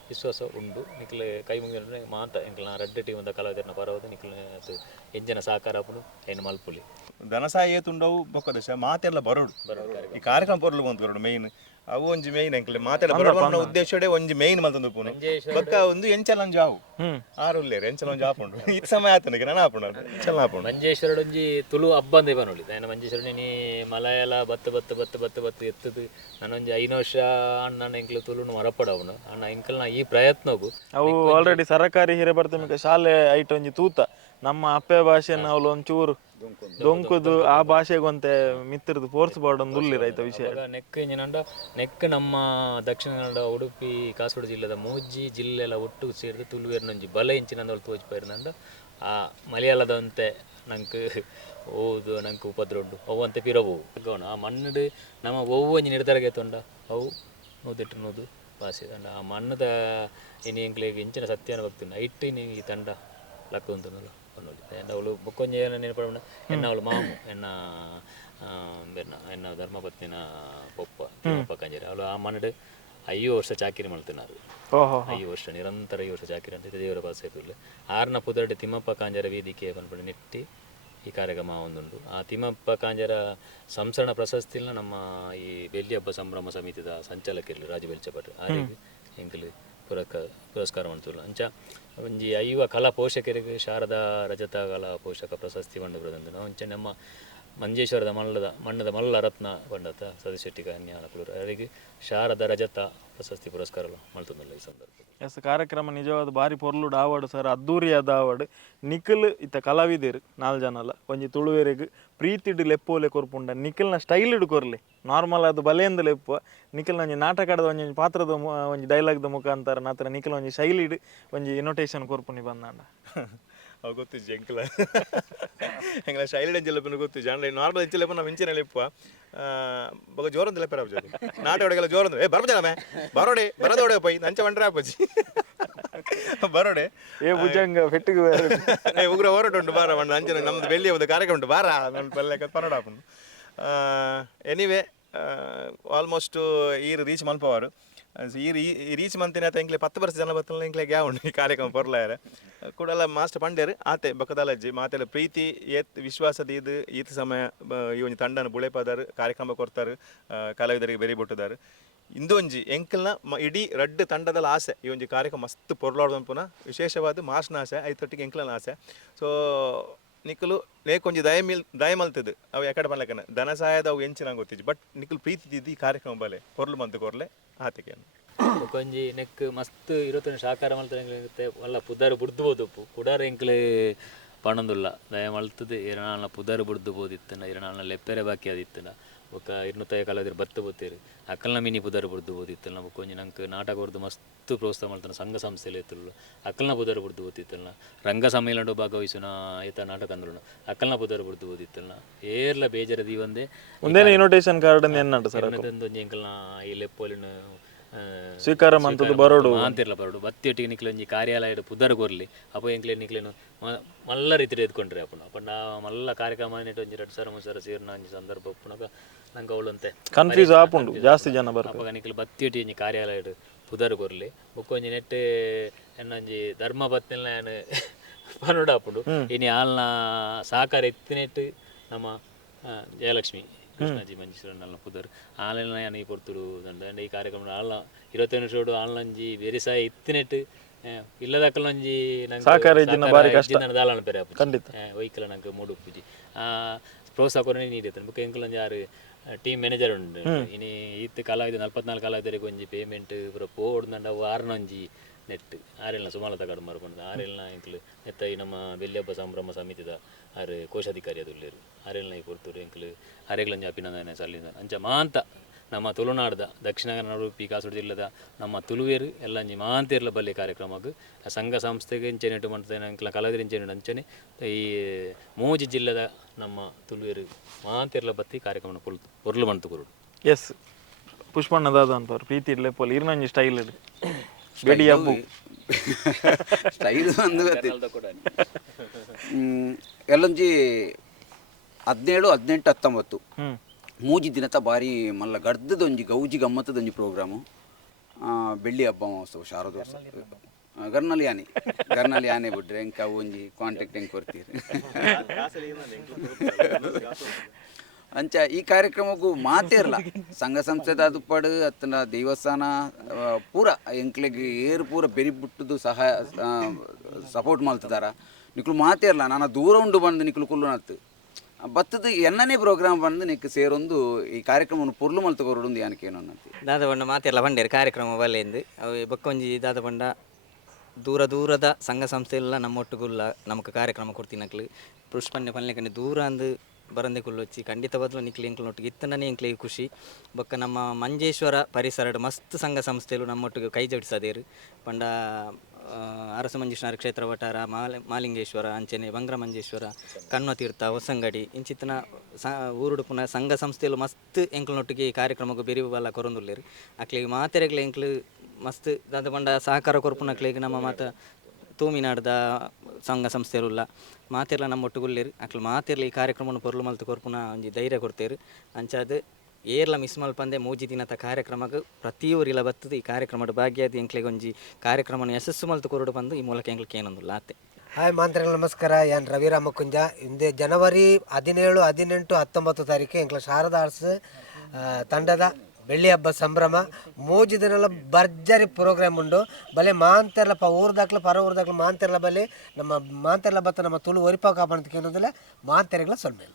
ವಿಶ್ವಾಸ ಉಂಡು ನಿಕ್ಲೆ ಕೈ ಮುಗಿದ್ರೆ ಮಾತ ಎಂಕಲ್ನ ರಡ್ಡ್ ಟೀಮ್ ಅಂತ ಕಲಾವಿದರನ್ನ ಪರವದು ನಿಕ್ಲೆ ಎಂಜನ ಸಹಕಾರ ಅಪ್ಪನು ಏನು ಮಲ್ಪುಲಿ ಧನಸಾಯ ಏತುಂಡವು ಬೊಕ್ಕ ದಶ ಮಾತೆಲ್ಲ ಬರೋಡು ಈ ಕಾರ್ಯಕ್ರಮ ಬರಲು ಬಂತು ಬರೋಡು ಮೇಯ್ನ್ ಅವು ಒಂಜಿ ಮೇಯ್ನ್ ಎಂಕ್ಲೆ ಮಾತೆಲ್ಲ ಬರೋಡು ಉದ್ದೇಶಡೆ ಒಂಜಿ ಮೇಯ್ನ್ ಮಲ್ತಂದು ಪುನು ಬೊಕ್ಕ ಒಂದು ಎಂಚಲ ಒಂಜಿ ಆವು ಆರುಲ್ಲೇರು ಎಂಚಲ ಒಂಜಿ ಆಪುಂಡು ಇತ್ ಸಮಯ ಆತನಕ್ಕೆ ನಾನು ಆಪುಂಡು ಎಂಚಲ ಆಪುಂಡು ಮಂಜೇಶ್ವರ ಒಂಜಿ ತುಳು ಹಬ್ಬ ಅಂದೇ ಬನ್ನೋಳಿ ನಾನು ಮಂಜೇಶ್ವರ ನೀ ಮಲಯಾಳ ಬತ್ತ ಎತ್ತದು ನಾನೊಂಜಿ 5 ವರ್ಷ ನಾನು ಎಂಕ್ಲು ತುಳುನು ಮರಪಡ ಅವನು ಅಣ್ಣ ಎಂಕಲ್ನ ಈ ಪ್ರಯತ್ನಗೂ ಅವು ಆಲ್ರೆಡಿ ಸರಕಾರಿ ಹಿರೇಪ್ರಾಥಮಿಕ ಶಾಲೆ ಐಟ್ ಒಂಜಿ ತೂತ ನಮ್ಮ ಅಪ್ಪೆ ಭಾಷೆನ ಅವಳು ಒಂಚೂರು ದೊಂಕುದು ಆ ಭಾಷೆಗೊಂತೆ ಮಿತ್ರದು ಫೋರ್ಸ್ ಬಾರ್ಡ್ ಉಲ್ಲಿ ರೈತ ವಿಷಯ ನೆಕ್ ಇಂಜಿನಂಡ ನೆಕ್ ನಮ್ಮ ದಕ್ಷಿಣ ಕನ್ನಡ ಉಡುಪಿ ಕಾಸರಗೋಡು ಜಿಲ್ಲೆದ ಮೂಜಿ ಜಿಲ್ಲೆಲ ಒಟ್ಟು ಸೇರಿದು ತುಳುವೇರ್ನೊಂಜಿ ಬಲ ಇಂಚಿನಂದ ತೋಚಿಪೈರ್ನಂಡ ಆ ಮಲಯಾಳದಂತೆ ನಂಗೆ ಓದು ನಂಗೆ ಉಪದ್ರೊಡ್ಡು ಅವು ಅಂತೆ ಪಿರವು ಗೌಣ ಆ ಮಣ್ಣು ನಮ್ಮ ಒವ್ವು ಒಂಜಿ ನಿರ್ಧಾರಗೆ ತೊಂಡ ಅವು ನೋದಿಟ್ಟು ನೋದು ಭಾಷೆ ತಂಡ ಆ ಮಣ್ಣದ ಇನ್ನು ಇಂಕ್ಲಿಗೆ ಇಂಚಿನ ಸತ್ಯನ ಭಕ್ತಿ ಐಟ್ಟು ಈ ತಂಡ ಲಕ್ಕ ಉಂಟಲ್ಲ ಅನ್ನೋದು ಅವಳು ಬೊಕ್ಕೊಂಜಿ ಏನ ನೆನಪಡ ಎನ್ನ ಅವಳು ಮಾಮು ಎನ್ನ ಧರ್ಮಪತ್ನಿನ ಪೊಪ್ಪ ಕಂಜರಿ ಅವಳು ಆ ಮಣ್ಣು 5 ವರ್ಷ ಚಾಕಿರಿ ಮಾಡ್ತಿನಾರು 5 ವರ್ಷ ನಿರಂತರ 5 ವರ್ಷ ಚಾಕಿರಿ ಅಂತ ದೇವರ ಪಾಸೈತುಳ್ಳು ಆರ್ನ ಪುದರ್ಡೆ ತಿಮ್ಮಪ್ಪ ಕಾಂಜರ ವೇದಿಕೆ ಬಂದ್ಬಿಟ್ಟು ನೆಟ್ಟಿ ಈ ಕಾರ್ಯಕ್ರಮ ಒಂದುಂಟು ಆ ತಿಮ್ಮಪ್ಪ ಕಾಂಜರ ಸಂಸರಣ ಪ್ರಶಸ್ತಿನ ನಮ್ಮ ಈ ಬೆಳ್ಳಿ ಹಬ್ಬ ಸಂಭ್ರಮ ಸಮಿತಿದ ಸಂಚಾಲಕರು ರಾಜ ಬೆಲ್ಚಪಟ್ರು ಆರಿಗೆ ಎಂಕಲು ಪುರಸ್ಕಾರ ಮಾಡ್ತಿಲ್ಲ ಅಂಚ ಒಂಜಿ 5 ಕಲಾ ಪೋಷಕರಿಗೆ ಶಾರದಾ ರಜತ ಕಲಾ ಪೋಷಕ ಪ್ರಶಸ್ತಿ ಬಂದು ಬರೋದಂದು ನಾವು ಅಂಚೆ ನಮ್ಮ ಮಂಜೇಶ್ವರದ ಮಣ್ಣದ ಮಲ್ಲ ರತ್ನ ಬಂಡತ ಸದಸ್ಯಟ್ಟಿ ಕನ್ಯಾನಕರು ಅವರಿಗೆ ಶಾರದಾ ರಜತ ಪ್ರಶಸ್ತಿ ಪುರಸ್ಕಾರ ಮಾಡ್ತದಲ್ಲ ಈ ಸಂದರ್ಭ ಎಸ್ ಕಾರ್ಯಕ್ರಮ ನಿಜವಾದ ಭಾರಿ ಪೊರ್ಲುಡು ಆವಾಡು ಸರ್ ಅದ್ದೂರಿಯಾದ ಆವಾಡು ನಿಖಿಲ್ ಇತ್ತ ಕಲಾವಿದೇರು 4 ಜನಲ್ಲ ಒಂಜಿ ತುಳುವೇರಿಗೆ ಪ್ರೀತಿಡು ಲೆಪ್ಪೋಲೆ ಕೊರ್ಪುಂಡ ನಿಖಿಲ್ನ ಸ್ಟೈಲ್ಡ್ ಕೊರ್ಲಿ ನಾರ್ಮಲ್ ಅದು ಬಲೆಯಿಂದ ಲೆಪ್ಪುವ ನಿಖಿಲ್ನ ಒಂಜಿ ನಾಟಕದ ಒಂಜಿ ಪಾತ್ರದ ಒಂಜಿ ಡೈಲಾಗ್ದ ಮುಖಾಂತರ ನಾತ್ರ ನಿಖಿಲ್ ಒಂಜಿ ಶೈಲಿಡ್ ಒಂಜಿ ಇನೋಟೇಷನ್ ಕೊರ್ಪುನಿ ಬಂದಾಂಡ ಅವು ಗೊತ್ತಿಜ್ಜಿ ಎಂಕ್ಲ ಎಂಗ್ಲ ಶೈಲಿ ಎಂಚೆಲ್ಲಪ್ಪನ ಗೊತ್ತಿಜ್ಜಿ ಅಂದ್ರೆ ನಾರ್ಮಲ್ ಎಂಚೆಲ್ಲಪ್ಪ ನಾವು ಇಂಚಿನ ಲೆಪ್ಪ ಬೊಕ ಜೋರಂದ ಲೆಪ್ಪರ ಆಪುಜಿ ನಾಟ ಹೊಡೆಗೆಲ್ಲ ಜೋರಂದ ಬರ್ಬಜನಮೆ ಬರೋಡೆ ಬರದೋಡೆ ಪೈ ನಂಚ ಬಂಡ್ರೆ ಆಪುಜಿ ಬರೋಡೆ ಏ ಭುಜಂಗ ಪೆಟ್ಟಿಗೆ ಉಗ್ರ ಹೊರಟು ಉಂಟು ಬಾರ ಮಂಡ ಅಂಚನೆ ನಮ್ದು ಬೆಳ್ಳಿ ಒಂದು ಕಾರ್ಯಕ್ರಮ ಉಂಟು ಬಾರ ನನ್ನ ಪಲ್ಲೆಕ ಪರೋಡ ಆಪುಂಡು ಎನಿವೆ ಆಲ್ಮೋಸ್ಟ್ ಈರು ರೀಚ್ ಮಲ್ಪವರು ಈ ರೀಚ್ ಮಂತಿನ ಆತ ಎಂಕ್ಲೆ 10 ವರ್ಷ ಜನ ಬತ್ತಲ್ಲ ಎಂಕ್ಲೆ ಗ್ಯಾ ಉಂಡು ಈ ಕಾರ್ಯಕ್ರಮ ಪೊರ್ಲಾಯರೆ ಕೂಡಲ ಮಾಸ್ಟರ್ ಪಂಡೇರು ಆತೆ ಬಕದಲಜ್ಜಿ ಮಾತೆಲ್ಲ ಪ್ರೀತಿ ಏತ್ ವಿಶ್ವಾಸದ ಇದು ಈತ ಸಮಯ ಈ ಒಂದು ತಂಡನ ಬುಳೆಪಾದಾರು ಕಾರ್ಯಕ್ರಮ ಕೊಡ್ತಾರೆ ಕಲಾವಿದರಿಗೆ ಬೆರಿ ಬಿಟ್ಟಿದ್ದಾರೆ ಇಂದೊಂಜಿ ಎಂಕಲ್ನ ಇಡೀ ರಡ್ಡು ತಂಡದ ಆಸೆ ಈ ಒಂದು ಕಾರ್ಯಕ್ರಮ ಮಸ್ತ್ ಪೊರ್ಲಾಡ್ದು ಪುನಃ ವಿಶೇಷವಾದ ಮಾಸ್ನ ಆಸೆ ಐತೊಟ್ಟಿಗೆ ಎಂಕ್ಲನ ಆಸೆ ಸೊ ನಿಖಲು ಲೇಕೊಂಜಿ ದಯಮಲ್ತದು ಅವು ಯಾಕಡೆ ಬರ್ಲಕ್ಕನ ಧನ ಸಹಾಯದ ಅವು ಎಂಚಿನ ಗೊತ್ತಿಜ್ಜಿ ಬಟ್ ನಿಖಲು ಪ್ರೀತಿ ದಿದ್ದು ಈ ಕಾರ್ಯಕ್ರಮ ಬಲೆ ಪೊರ್ಲು ಮಂತು ಕೊರ್ಲೆ ಆತಿಗೆ ಕೊಂಜಿ ನೆಕ್ ಮಸ್ತ್ ಇರುತ್ತ ಶಾಕಾರ ಮಲ್ತ ಒಲ್ಲ ಪುದಾರು ಬುಡ್ದು ಬೋದಪ್ಪು ಪುಡಾರು ಎಂಕ್ಲೆ ಪಣಂದುಲ್ಲ ದಯ ಮಲ್ತದು ಇರಣಾಲ್ನ ಪುದಾರು ಬುಡ್ದು ಬೋದಿತ್ತನ ಇರಣಾಲ್ನ ಲೆಪ್ಪೆರೆ ಬಾಕಿ ಆದಿತ್ತನ ಬೊಕ್ಕ ಇರ್ನುತ್ತಾಯ ಕಲಾವಿದರು ಬತ್ತ ಬೋತೇರು ಅಕ್ಕಲ್ನ ಮಿನಿ ಪುದಾರು ಬುಡ್ದು ಬೋದಿತ್ತಲ್ಲ ನಾವು ಕೊಂಚ ನಂಗೆ ನಾಟಕ ಹೊರದು ಮಸ್ತ್ ಪ್ರೋತ್ಸಾಹ ಮಾಡ್ತಾನೆ ಸಂಘ ಸಂಸ್ಥೆಯಲ್ಲಿ ಇತ್ತಲ್ಲ ಅಕ್ಕಲ್ನ ಪುದಾರು ಬುಡ್ದು ಬೋದಿತ್ತಲ್ಲ ರಂಗ ಸಮ್ಮೇಳನ ಭಾಗವಹಿಸುನ ಆಯ್ತಾ ನಾಟಕ ಅಂದ್ರು ಅಕ್ಕಲ್ನ ಪುದಾರು ಬುಡ್ದು ಬೋದಿತ್ತಲ್ಲ ಏರ್ಲ ಬೇಜಾರ ದೀವಂದೆ ಒಂದೇನ ಇನ್ವಿಟೇಷನ್ ಕಾರ್ಡ್ ಎನ್ನಂಟ ಸರ್ ಒಂಜಿ ಎಂಕಲ್ನ ಈ ಲೆಪ್ಪೋಲಿನ ಸ್ವೀಕಾರ ಮಂತದ್ದು ಬರೋಡು ಅಂತಿರ್ಲ ಬರೋಡು ಬತ್ತಿಯೊಟ್ಟಿಗೆ ನಿಕ್ಲೆ ಒಂಜಿ ಕಾರ್ಯಾಲಯದ ಪುದರ್ ಕೊರ್ಲಿ ಅಪ್ಪ ಎಂಕ್ಲೆ ನಿಕ್ಲೇನು ಮಲ್ಲ ರೀತಿ ಎದ್ಕೊಂಡ್ರಿ ಅಪ್ಪನ ಅಪ್ಪ ನಾ ಮಲ್ಲ ಕಾರ್ಯಕ್ರಮ ನೆಟ್ಟು ಒಂಜಿ 2 ಸಲ 3 ಸಲ ಸೇರ್ನ ಒಂಜಿ ಸಂದರ್ಭ ಅಪ್ಪನಾಗ ನಂಗೆ ಅವಳಂತೆ ಕನ್ಫ್ಯೂಸ್ ಆಪುಂಡು ಜಾಸ್ತಿ ಜನ ಬರ್ತಾರೆ ಅಪ್ಪ ನಿಕ್ಲೆ ಬತ್ತಿಯೊಟ್ಟಿ ಒಂಜಿ ಕಾರ್ಯಾಲಯದ ಪುದರ್ ಕೊರ್ಲಿ ಬೊಕ್ಕೊಂಜಿ ನೆಟ್ಟು ಎನ್ನೊಂಜಿ ಧರ್ಮ ಬತ್ತಿನ ನಾನು ಪನ್ನೋಡು ಆಪುಂಡು ಇನಿ ಆಲ್ನ ಸಹಕಾರ ಎತ್ತಿನೆಟ್ಟು ನಮ್ಮ ಜಯಲಕ್ಷ್ಮಿ ಕೃಷ್ಣಜಿ ಮಂಜೇಶ್ವರ ನನ್ನ ಪುದರ್ ಆನ್ಲೈನ್ ನಾನು ಈ ಕೊಡ್ತರು ಈ ಕಾರ್ಯಕ್ರಮ ಆಲ್ನ 25 ವರ್ಷೋಡು ಆನ್ಲೈನ್ಜಿ ಬೆರಿಸಾಯ ಇತ್ತಿನೆಟ್ಟು ಇಲ್ಲದಕ್ಕಲೊಂಜಿ ನಂಗೆ ದಾಲನ ಪೆರೆ ವೈಕಲ ನಂಗೆ ಮೂಡುಪ್ಪುಜಿ ಪ್ರೋತ್ಸಾಹ ಕೊನೆ ನೀಡಿರ್ತಾನೆ ಬುಕ್ಕ ಎಂಕಲೊಂಜಿ ಯಾರು ಟೀಮ್ ಮ್ಯಾನೇಜರ್ ಉಂಟು ಇನಿ ಇತ್ತು ಕಲಾವಿದ 44 ಕಲಾವಿದರಿಗೆ ಒಂಜಿ ಪೇಮೆಂಟ್ ಪೂರ ಪೋಡ್ದಂಡ ಆರ್ನೊಂಜಿ ನೆಟ್ ಆರೆಲ್ನ ಸುಮಾಲತ ಕಡು ಮರ್ಕೊಂಡು ಆರೆಲ್ನ ಎಂಕ್ಲು ನೆತ್ತ ಈ ನಮ್ಮ ಬೆಳ್ಳಿ ಹಬ್ಬ ಸಂಭ್ರಮ ಸಮಿತಿದ ಆರು ಕೋಶಾಧಿಕಾರಿ ಅದುಲ್ಲೇರು ಆರೆಲ್ನ ಈ ಕೊಡ್ತರು ಎಂಕ್ಲು ಆರೆಗ್ಲಂಜಿ ಅಭಿನಂದನೆ ಸಲ್ಲಿದ ಅಂಚ ಮಾಂತ ನಮ್ಮ ತುಳುನಾಡ್ದ ದಕ್ಷಿಣ ಕನ್ನಡ ಉಡುಪಿ ಕಾಸರಗೋಡು ಜಿಲ್ಲೆದ ನಮ್ಮ ತುಳುವೇರು ಎಲ್ಲಂಜಿ ಮಾಂತೇರ್ಲ ಬಲ್ಲೆ ಕಾರ್ಯಕ್ರಮಕ್ಕೆ ಸಂಘ ಸಂಸ್ಥೆಗೆ ಇಂಚೆನೆಟ್ಟು ಮಾಡ್ತೇನೆ ಅಂಕಲ ಕಲಾವಿದರು ಇಂಚೆನೆಟ್ಟು ಅಂಚನೆ ಈ ಮೋಜಿ ಜಿಲ್ಲೆದ ನಮ್ಮ ತುಳುವೇರು ಮಾಂತೇರ್ಲ ಬತ್ತಿ ಕಾರ್ಯಕ್ರಮ ಪೊರ್ಲು ಮಂತು ಕೊರುಡು ಎಸ್ ಪುಷ್ಪಣ್ಣದಾದ ಅಂತ ಪ್ರೀತಿ ಇಡ್ಲೆ ಪೋಲ್ ಇರ್ನಂಜಿ ಸ್ಟೈಲ್ ಇಡು ಬೆಡಿ ಹಬ್ಬು ಸ್ಟೈಲ್ ಒಂದು ಎಲ್ಲೊಂಜಿ 17, 18, 19 ಮೂಜಿ ದಿನತ ಬಾರಿ ಮಲ್ಲ ಗಡ್ದದೊಂಜಿ ಗೌಜಿ ಗಮ್ಮತ್ತದೊಂಜಿ ಪ್ರೋಗ್ರಾಮು ಬೆಳ್ಳಿ ಹಬ್ಬ ಮಹೋತ್ಸವ ಶಾರದೋತ್ಸವ ಗರ್ನಲ್ಲಿ ಆನೆ ಬಿಡ್ರೆ ಎಂಕ ಒಂಜಿ ಕಾಂಟ್ಯಾಕ್ಟ್ ಹೆಂಗೆ ಕೊಡ್ತೀರಿ ಅಂಚ ಈ ಕಾರ್ಯಕ್ರಮಕ್ಕೂ ಮಾತೇರ್ಲ ಸಂಘ ಸಂಸ್ಥೆದ ದುಪ್ಪಡು ಅತ್ತನ ದೇವಸ್ಥಾನ ಪೂರ ಎಂಕ್ಲೆಗೆ ಏರು ಪೂರ ಬೆರಿ ಬಿಟ್ಟದು ಸಹಾಯ ಸಪೋರ್ಟ್ ಮಾಡ್ತಿದಾರ ನಿಕ್ಲು ಮಾತೇರ್ಲ ನಾನು ದೂರ ಉಂಡು ಬಂದು ನಿಕ್ಲು ಕುಲ್ಲುನತ್ತು ಬತ್ತದ ಎನ್ನನೇ ಪ್ರೋಗ್ರಾಮ್ ಬಂದು ನಿಕ್ ಸೇರೊಂದು ಈ ಕಾರ್ಯಕ್ರಮವನ್ನು ಪೊರ್ಲು ಮಲ್ತು ಕೊರೊಂದು ಯಾನಕೇನು ಅನ್ನಂತೆ ದಾದ ಬಂಡ ಮಾತೆಲ್ಲ ಬಂಡೇರು ಕಾರ್ಯಕ್ರಮ ಬಲ್ಲೆಂದು ಅವು ಬಕ್ಕೊಂಜಿ ದಾದ ಬಂಡ ದೂರದ ಸಂಘ ಸಂಸ್ಥೆ ಎಲ್ಲ ನಮ್ಮೊಟ್ಟುಗುಲ್ಲ ನಮಗೆ ಕಾರ್ಯಕ್ರಮ ಕೊಡ್ತೀನಕ್ಲು ಪುಷ್ಪನ್ಯ ಪಲ್ಲೆಕಂಡು ದೂರ ಅಂದು ಬರಂದೆ ಕುಲ್ಲೊಚ್ಚಿ ಖಂಡಿತ ಬದಲು ನಿಕ್ಲಿ ಎಂಕ್ಲೊಟ್ಟಿಗೆ ಇತ್ತನೇ ಎಂಕ್ಲಿಗೆ ಖುಷಿ ಬೊಕ್ಕ ನಮ್ಮ ಮಂಜೇಶ್ವರ ಪರಿಸರ ಮಸ್ತ್ ಸಂಘ ಸಂಸ್ಥೆಲು ನಮ್ಮೊಟ್ಟಿಗೆ ಕೈ ಜೋಡಿಸದೇರು ಪಂಡ ಅರಸ ಮಂಜೇಶ್ವರ ಕ್ಷೇತ್ರ ವಟಾರ ಮಾಲಿಂಗೇಶ್ವರ ಅಂಚನೆ ಬಂಗ್ರ ಮಂಜೇಶ್ವರ ಕಣ್ವತೀರ್ಥ ಹೊಸಂಗಡಿ ಇಂಚಿತ್ತನ ಊರುಡು ಪುನಃ ಸಂಘ ಸಂಸ್ಥೆಲು ಮಸ್ತ್ ಎಂಕ್ಲನೊಟ್ಟಿಗೆ ಈ ಕಾರ್ಯಕ್ರಮಕ್ಕೆ ಬೆರಿಬಲ್ಲ ಕೊರೊಂದುಲ್ಲೇರು ಅಕ್ಲಿಗೆ ಮಾತೆರೆಗ್ಲೆ ಎಂಕ್ಲು ಮಸ್ತ್ ದಾದ ಪಂಡ ಸಹಕಾರ ಕೊರ್ಪುನಕ್ಲಿಗೆ ನಮ್ಮ ಮಾತ ತೂಮಿನಾಡ್ದ ಸಂಘ ಸಂಸ್ಥೆರುಲ್ಲ ಮಾತೆರ್ಲ ನಮ್ಮ ಒಟ್ಟುಗುಲ್ಲೇರು ಅಕ್ಲು ಮಾತೆರ್ಲಿ ಈ ಕಾರ್ಯಕ್ರಮವನ್ನು ಪೊರ್ಲು ಮಲ್ತು ಕೊರ್ಪುನ ಒಂಜಿ ಧೈರ್ಯ ಕೊಡ್ತೇರು ಅಂಚಾದ ಏರ್ಲ ಮಿಸ್ ಮಲ್ಪಂದೆ ಮೂಜಿ ದಿನದ ಕಾರ್ಯಕ್ರಮಕ್ಕೆ ಪ್ರತಿಯೊರಿಲ ಬರ್ತದೆ ಈ ಕಾರ್ಯಕ್ರಮದ ಭಾಗ್ಯಾದ ಎಂಕ್ಲೆಗೆ ಒಂಜಿ ಕಾರ್ಯಕ್ರಮವನ್ನು ಯಶಸ್ಸು ಮಲ್ತು ಕೊರಡು ಬಂದು ಈ ಮೂಲಕ ಎಂಕ್ಲಿಗೆ ಏನೊಂದಿಲ್ಲ ಆತೆ ಹಾಯ್ ಮಾಂತ್ರಿಗಳ ನಮಸ್ಕಾರ ಯಾನ್ ರವಿರಾಮ ಕುಂಜ ಇಂದೇ ಜನವರಿ 17, 18, 19 ತಾರೀಕು ಎಂಕ್ಲ ಶಾರದಾ ಆರ್ಟ್ಸ್ ತಂಡದ ಬೆಳ್ಳಿ ಹಬ್ಬ ಸಂಭ್ರಮ ಮೂಜಿ ದಿನ ಭರ್ಜರಿ ಪ್ರೋಗ್ರಾಮ್ ಉಂಡು ಬಲೆ ಮಾಂತೆರ್ಲ ಊರ್ದಾಕ್ಲ ಪರ ಊರ್ದಾಕ್ಲ ಮಾಂತೆರ್ಲ ಬಲೆ ನಮ್ಮ ಮಾಂತೆರ್ಲ ಬತ್ತ ನಮ್ಮ ತುಳು ಒರಿಪಾಕ ಕಾಪಾಡ್ತಕ್ಕೆ ಏನಂದಿಲ್ಲ ಮಾಂತೆರೆಗ್ಲ ಸೊಲ್ಮೇಲೆ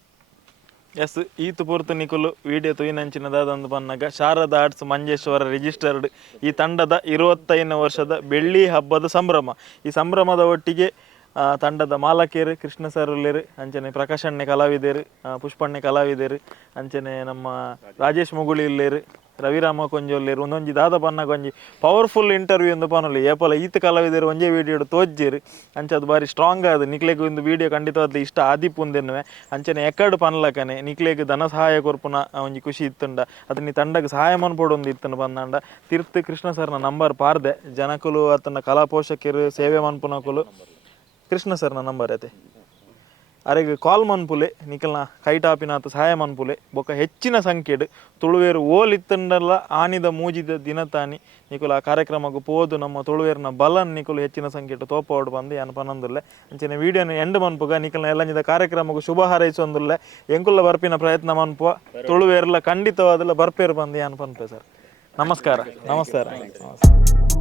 ಎಸ್ ಈತು ಪೂರ್ತಿ ನಿಕುಲು ವಿಡಿಯೋ ತುಯಿನಂಚಿನದಾದಂದು ಬನ್ನಾಗ ಶಾರದಾ ಆರ್ಟ್ಸ್ ಮಂಜೇಶ್ವರ ರಿಜಿಸ್ಟರ್ಡ್ ಈ ತಂಡದ 25ನೇ ವರ್ಷದ ಬೆಳ್ಳಿ ಹಬ್ಬದ ಸಂಭ್ರಮ ಈ ಸಂಭ್ರಮದ ಒಟ್ಟಿಗೆ ತಂಡದ ಮಾಲಕೇರು ಕೃಷ್ಣ ಸರ್ ಉಳ್ಳೇರು ಅಂಚನೆ ಪ್ರಕಾಶಣ್ಣೆ ಕಲಾವಿದರು ಪುಷ್ಪಣ್ಣೆ ಕಲಾವಿದರು ಅಂಚನೆ ನಮ್ಮ ರಾಜೇಶ್ ಮುಗುಳಿ ಇಲ್ಲೇರು ರವಿರಾಮ ಕೊಂಜೊಲ್ಲೇರು ಒಂದೊಂಜಿ ದಾದ ಪನ್ನಗ ಒಂಜಿ ಪವರ್ಫುಲ್ ಇಂಟರ್ವ್ಯೂ ಎಂದು ಪನೊಲಿ ಏಪಲ ಈತ ಕಲಾವಿದರು ಒಂಜೇ ವಿಡಿಯೋ ತೋಜ್ಜೇರು ಅಂಚ ಅದು ಬಾರಿ ಸ್ಟ್ರಾಂಗ್ ಆದ ನಿಕ್ಲೆಗ್ ಒಂದು ವಿಡಿಯೋ ಖಂಡಿತವಾದ ಇಷ್ಟ ಆದಿಪ್ಪುಂದೆನ್ನುವೆ ಅಂಚನೆ ಎಕ್ಕಡು ಪನ್ಲಕನೆ ನಿಕ್ಲೆಗ್ ಧನ ಸಹಾಯ ಕೊರ್ಪುನ ಒಂಜಿ ಖುಷಿ ಇತ್ತುಂಡ ಅದನ್ನ ತಂಡಕ್ಕೆ ಸಹಾಯ ಮನ್ಪೊಡೊಂದು ಇತ್ತನ್ನು ಬಂದಾಂಡ ತಿರ್ತ್ ಕೃಷ್ಣ ಸರ್ನ ನಂಬರ್ ಪಾರ್ದೆ ಜನಕುಲು ಆತನ ಕಲಾ ಪೋಷಕರು ಸೇವೆ ಮನ್ಪುನಕುಲು ಕೃಷ್ಣ ಸರ್ನ ನಂಬರ್ ಐತೆ ಅರೆಗೆ ಕಾಲ್ ಮನ್ಪುಲೆ ನಿಕಲ್ನ ಕೈಟಾಪಿನಾಥ ಸಹಾಯ ಮನ್ಪುಲೆ ಬೊಕ್ಕ ಹೆಚ್ಚಿನ ಸಂಖ್ಯೆಡು ತುಳುವೇರು ಓಲಿತ್ತಂಡಲ್ಲ ಆನಿದ ಮೂಜಿದ ದಿನತಾನಿ ನಿಕುಲು ಆ ಕಾರ್ಯಕ್ರಮಕ್ಕೆ ಪೋದು ನಮ್ಮ ತುಳುವೇರಿನ ಬಲನ್ ನಿಕುಲು ಹೆಚ್ಚಿನ ಸಂಖ್ಯೆಡು ತೋಪೋಡು ಬಂದು ಏನು ಪನೊಂದುಲ್ಲೆ ಅಂಚನೆ ವೀಡಿಯೋನ ಎಂಡ್ ಮನ್ಪುಗ ನಿಕಲ್ನ ಎಲ್ಲಂಜಿದ ಕಾರ್ಯಕ್ರಮಕ್ಕೆ ಶುಭ ಹಾರೈಸೊಂದುಲ್ಲೆ ಎಂಕುಲ್ಲ ಬರ್ಪಿನ ಪ್ರಯತ್ನ ಮನ್ಪುವ ತುಳುವೇರ್ಲ ಖಂಡಿತವಾದಲ್ಲ ಬರ್ಪೇರು ಬಂದು ಏನು ಪನ್ಪೆ ಸರ್ ನಮಸ್ಕಾರ ನಮಸ್ಕಾರ ನಮಸ್ಕಾರ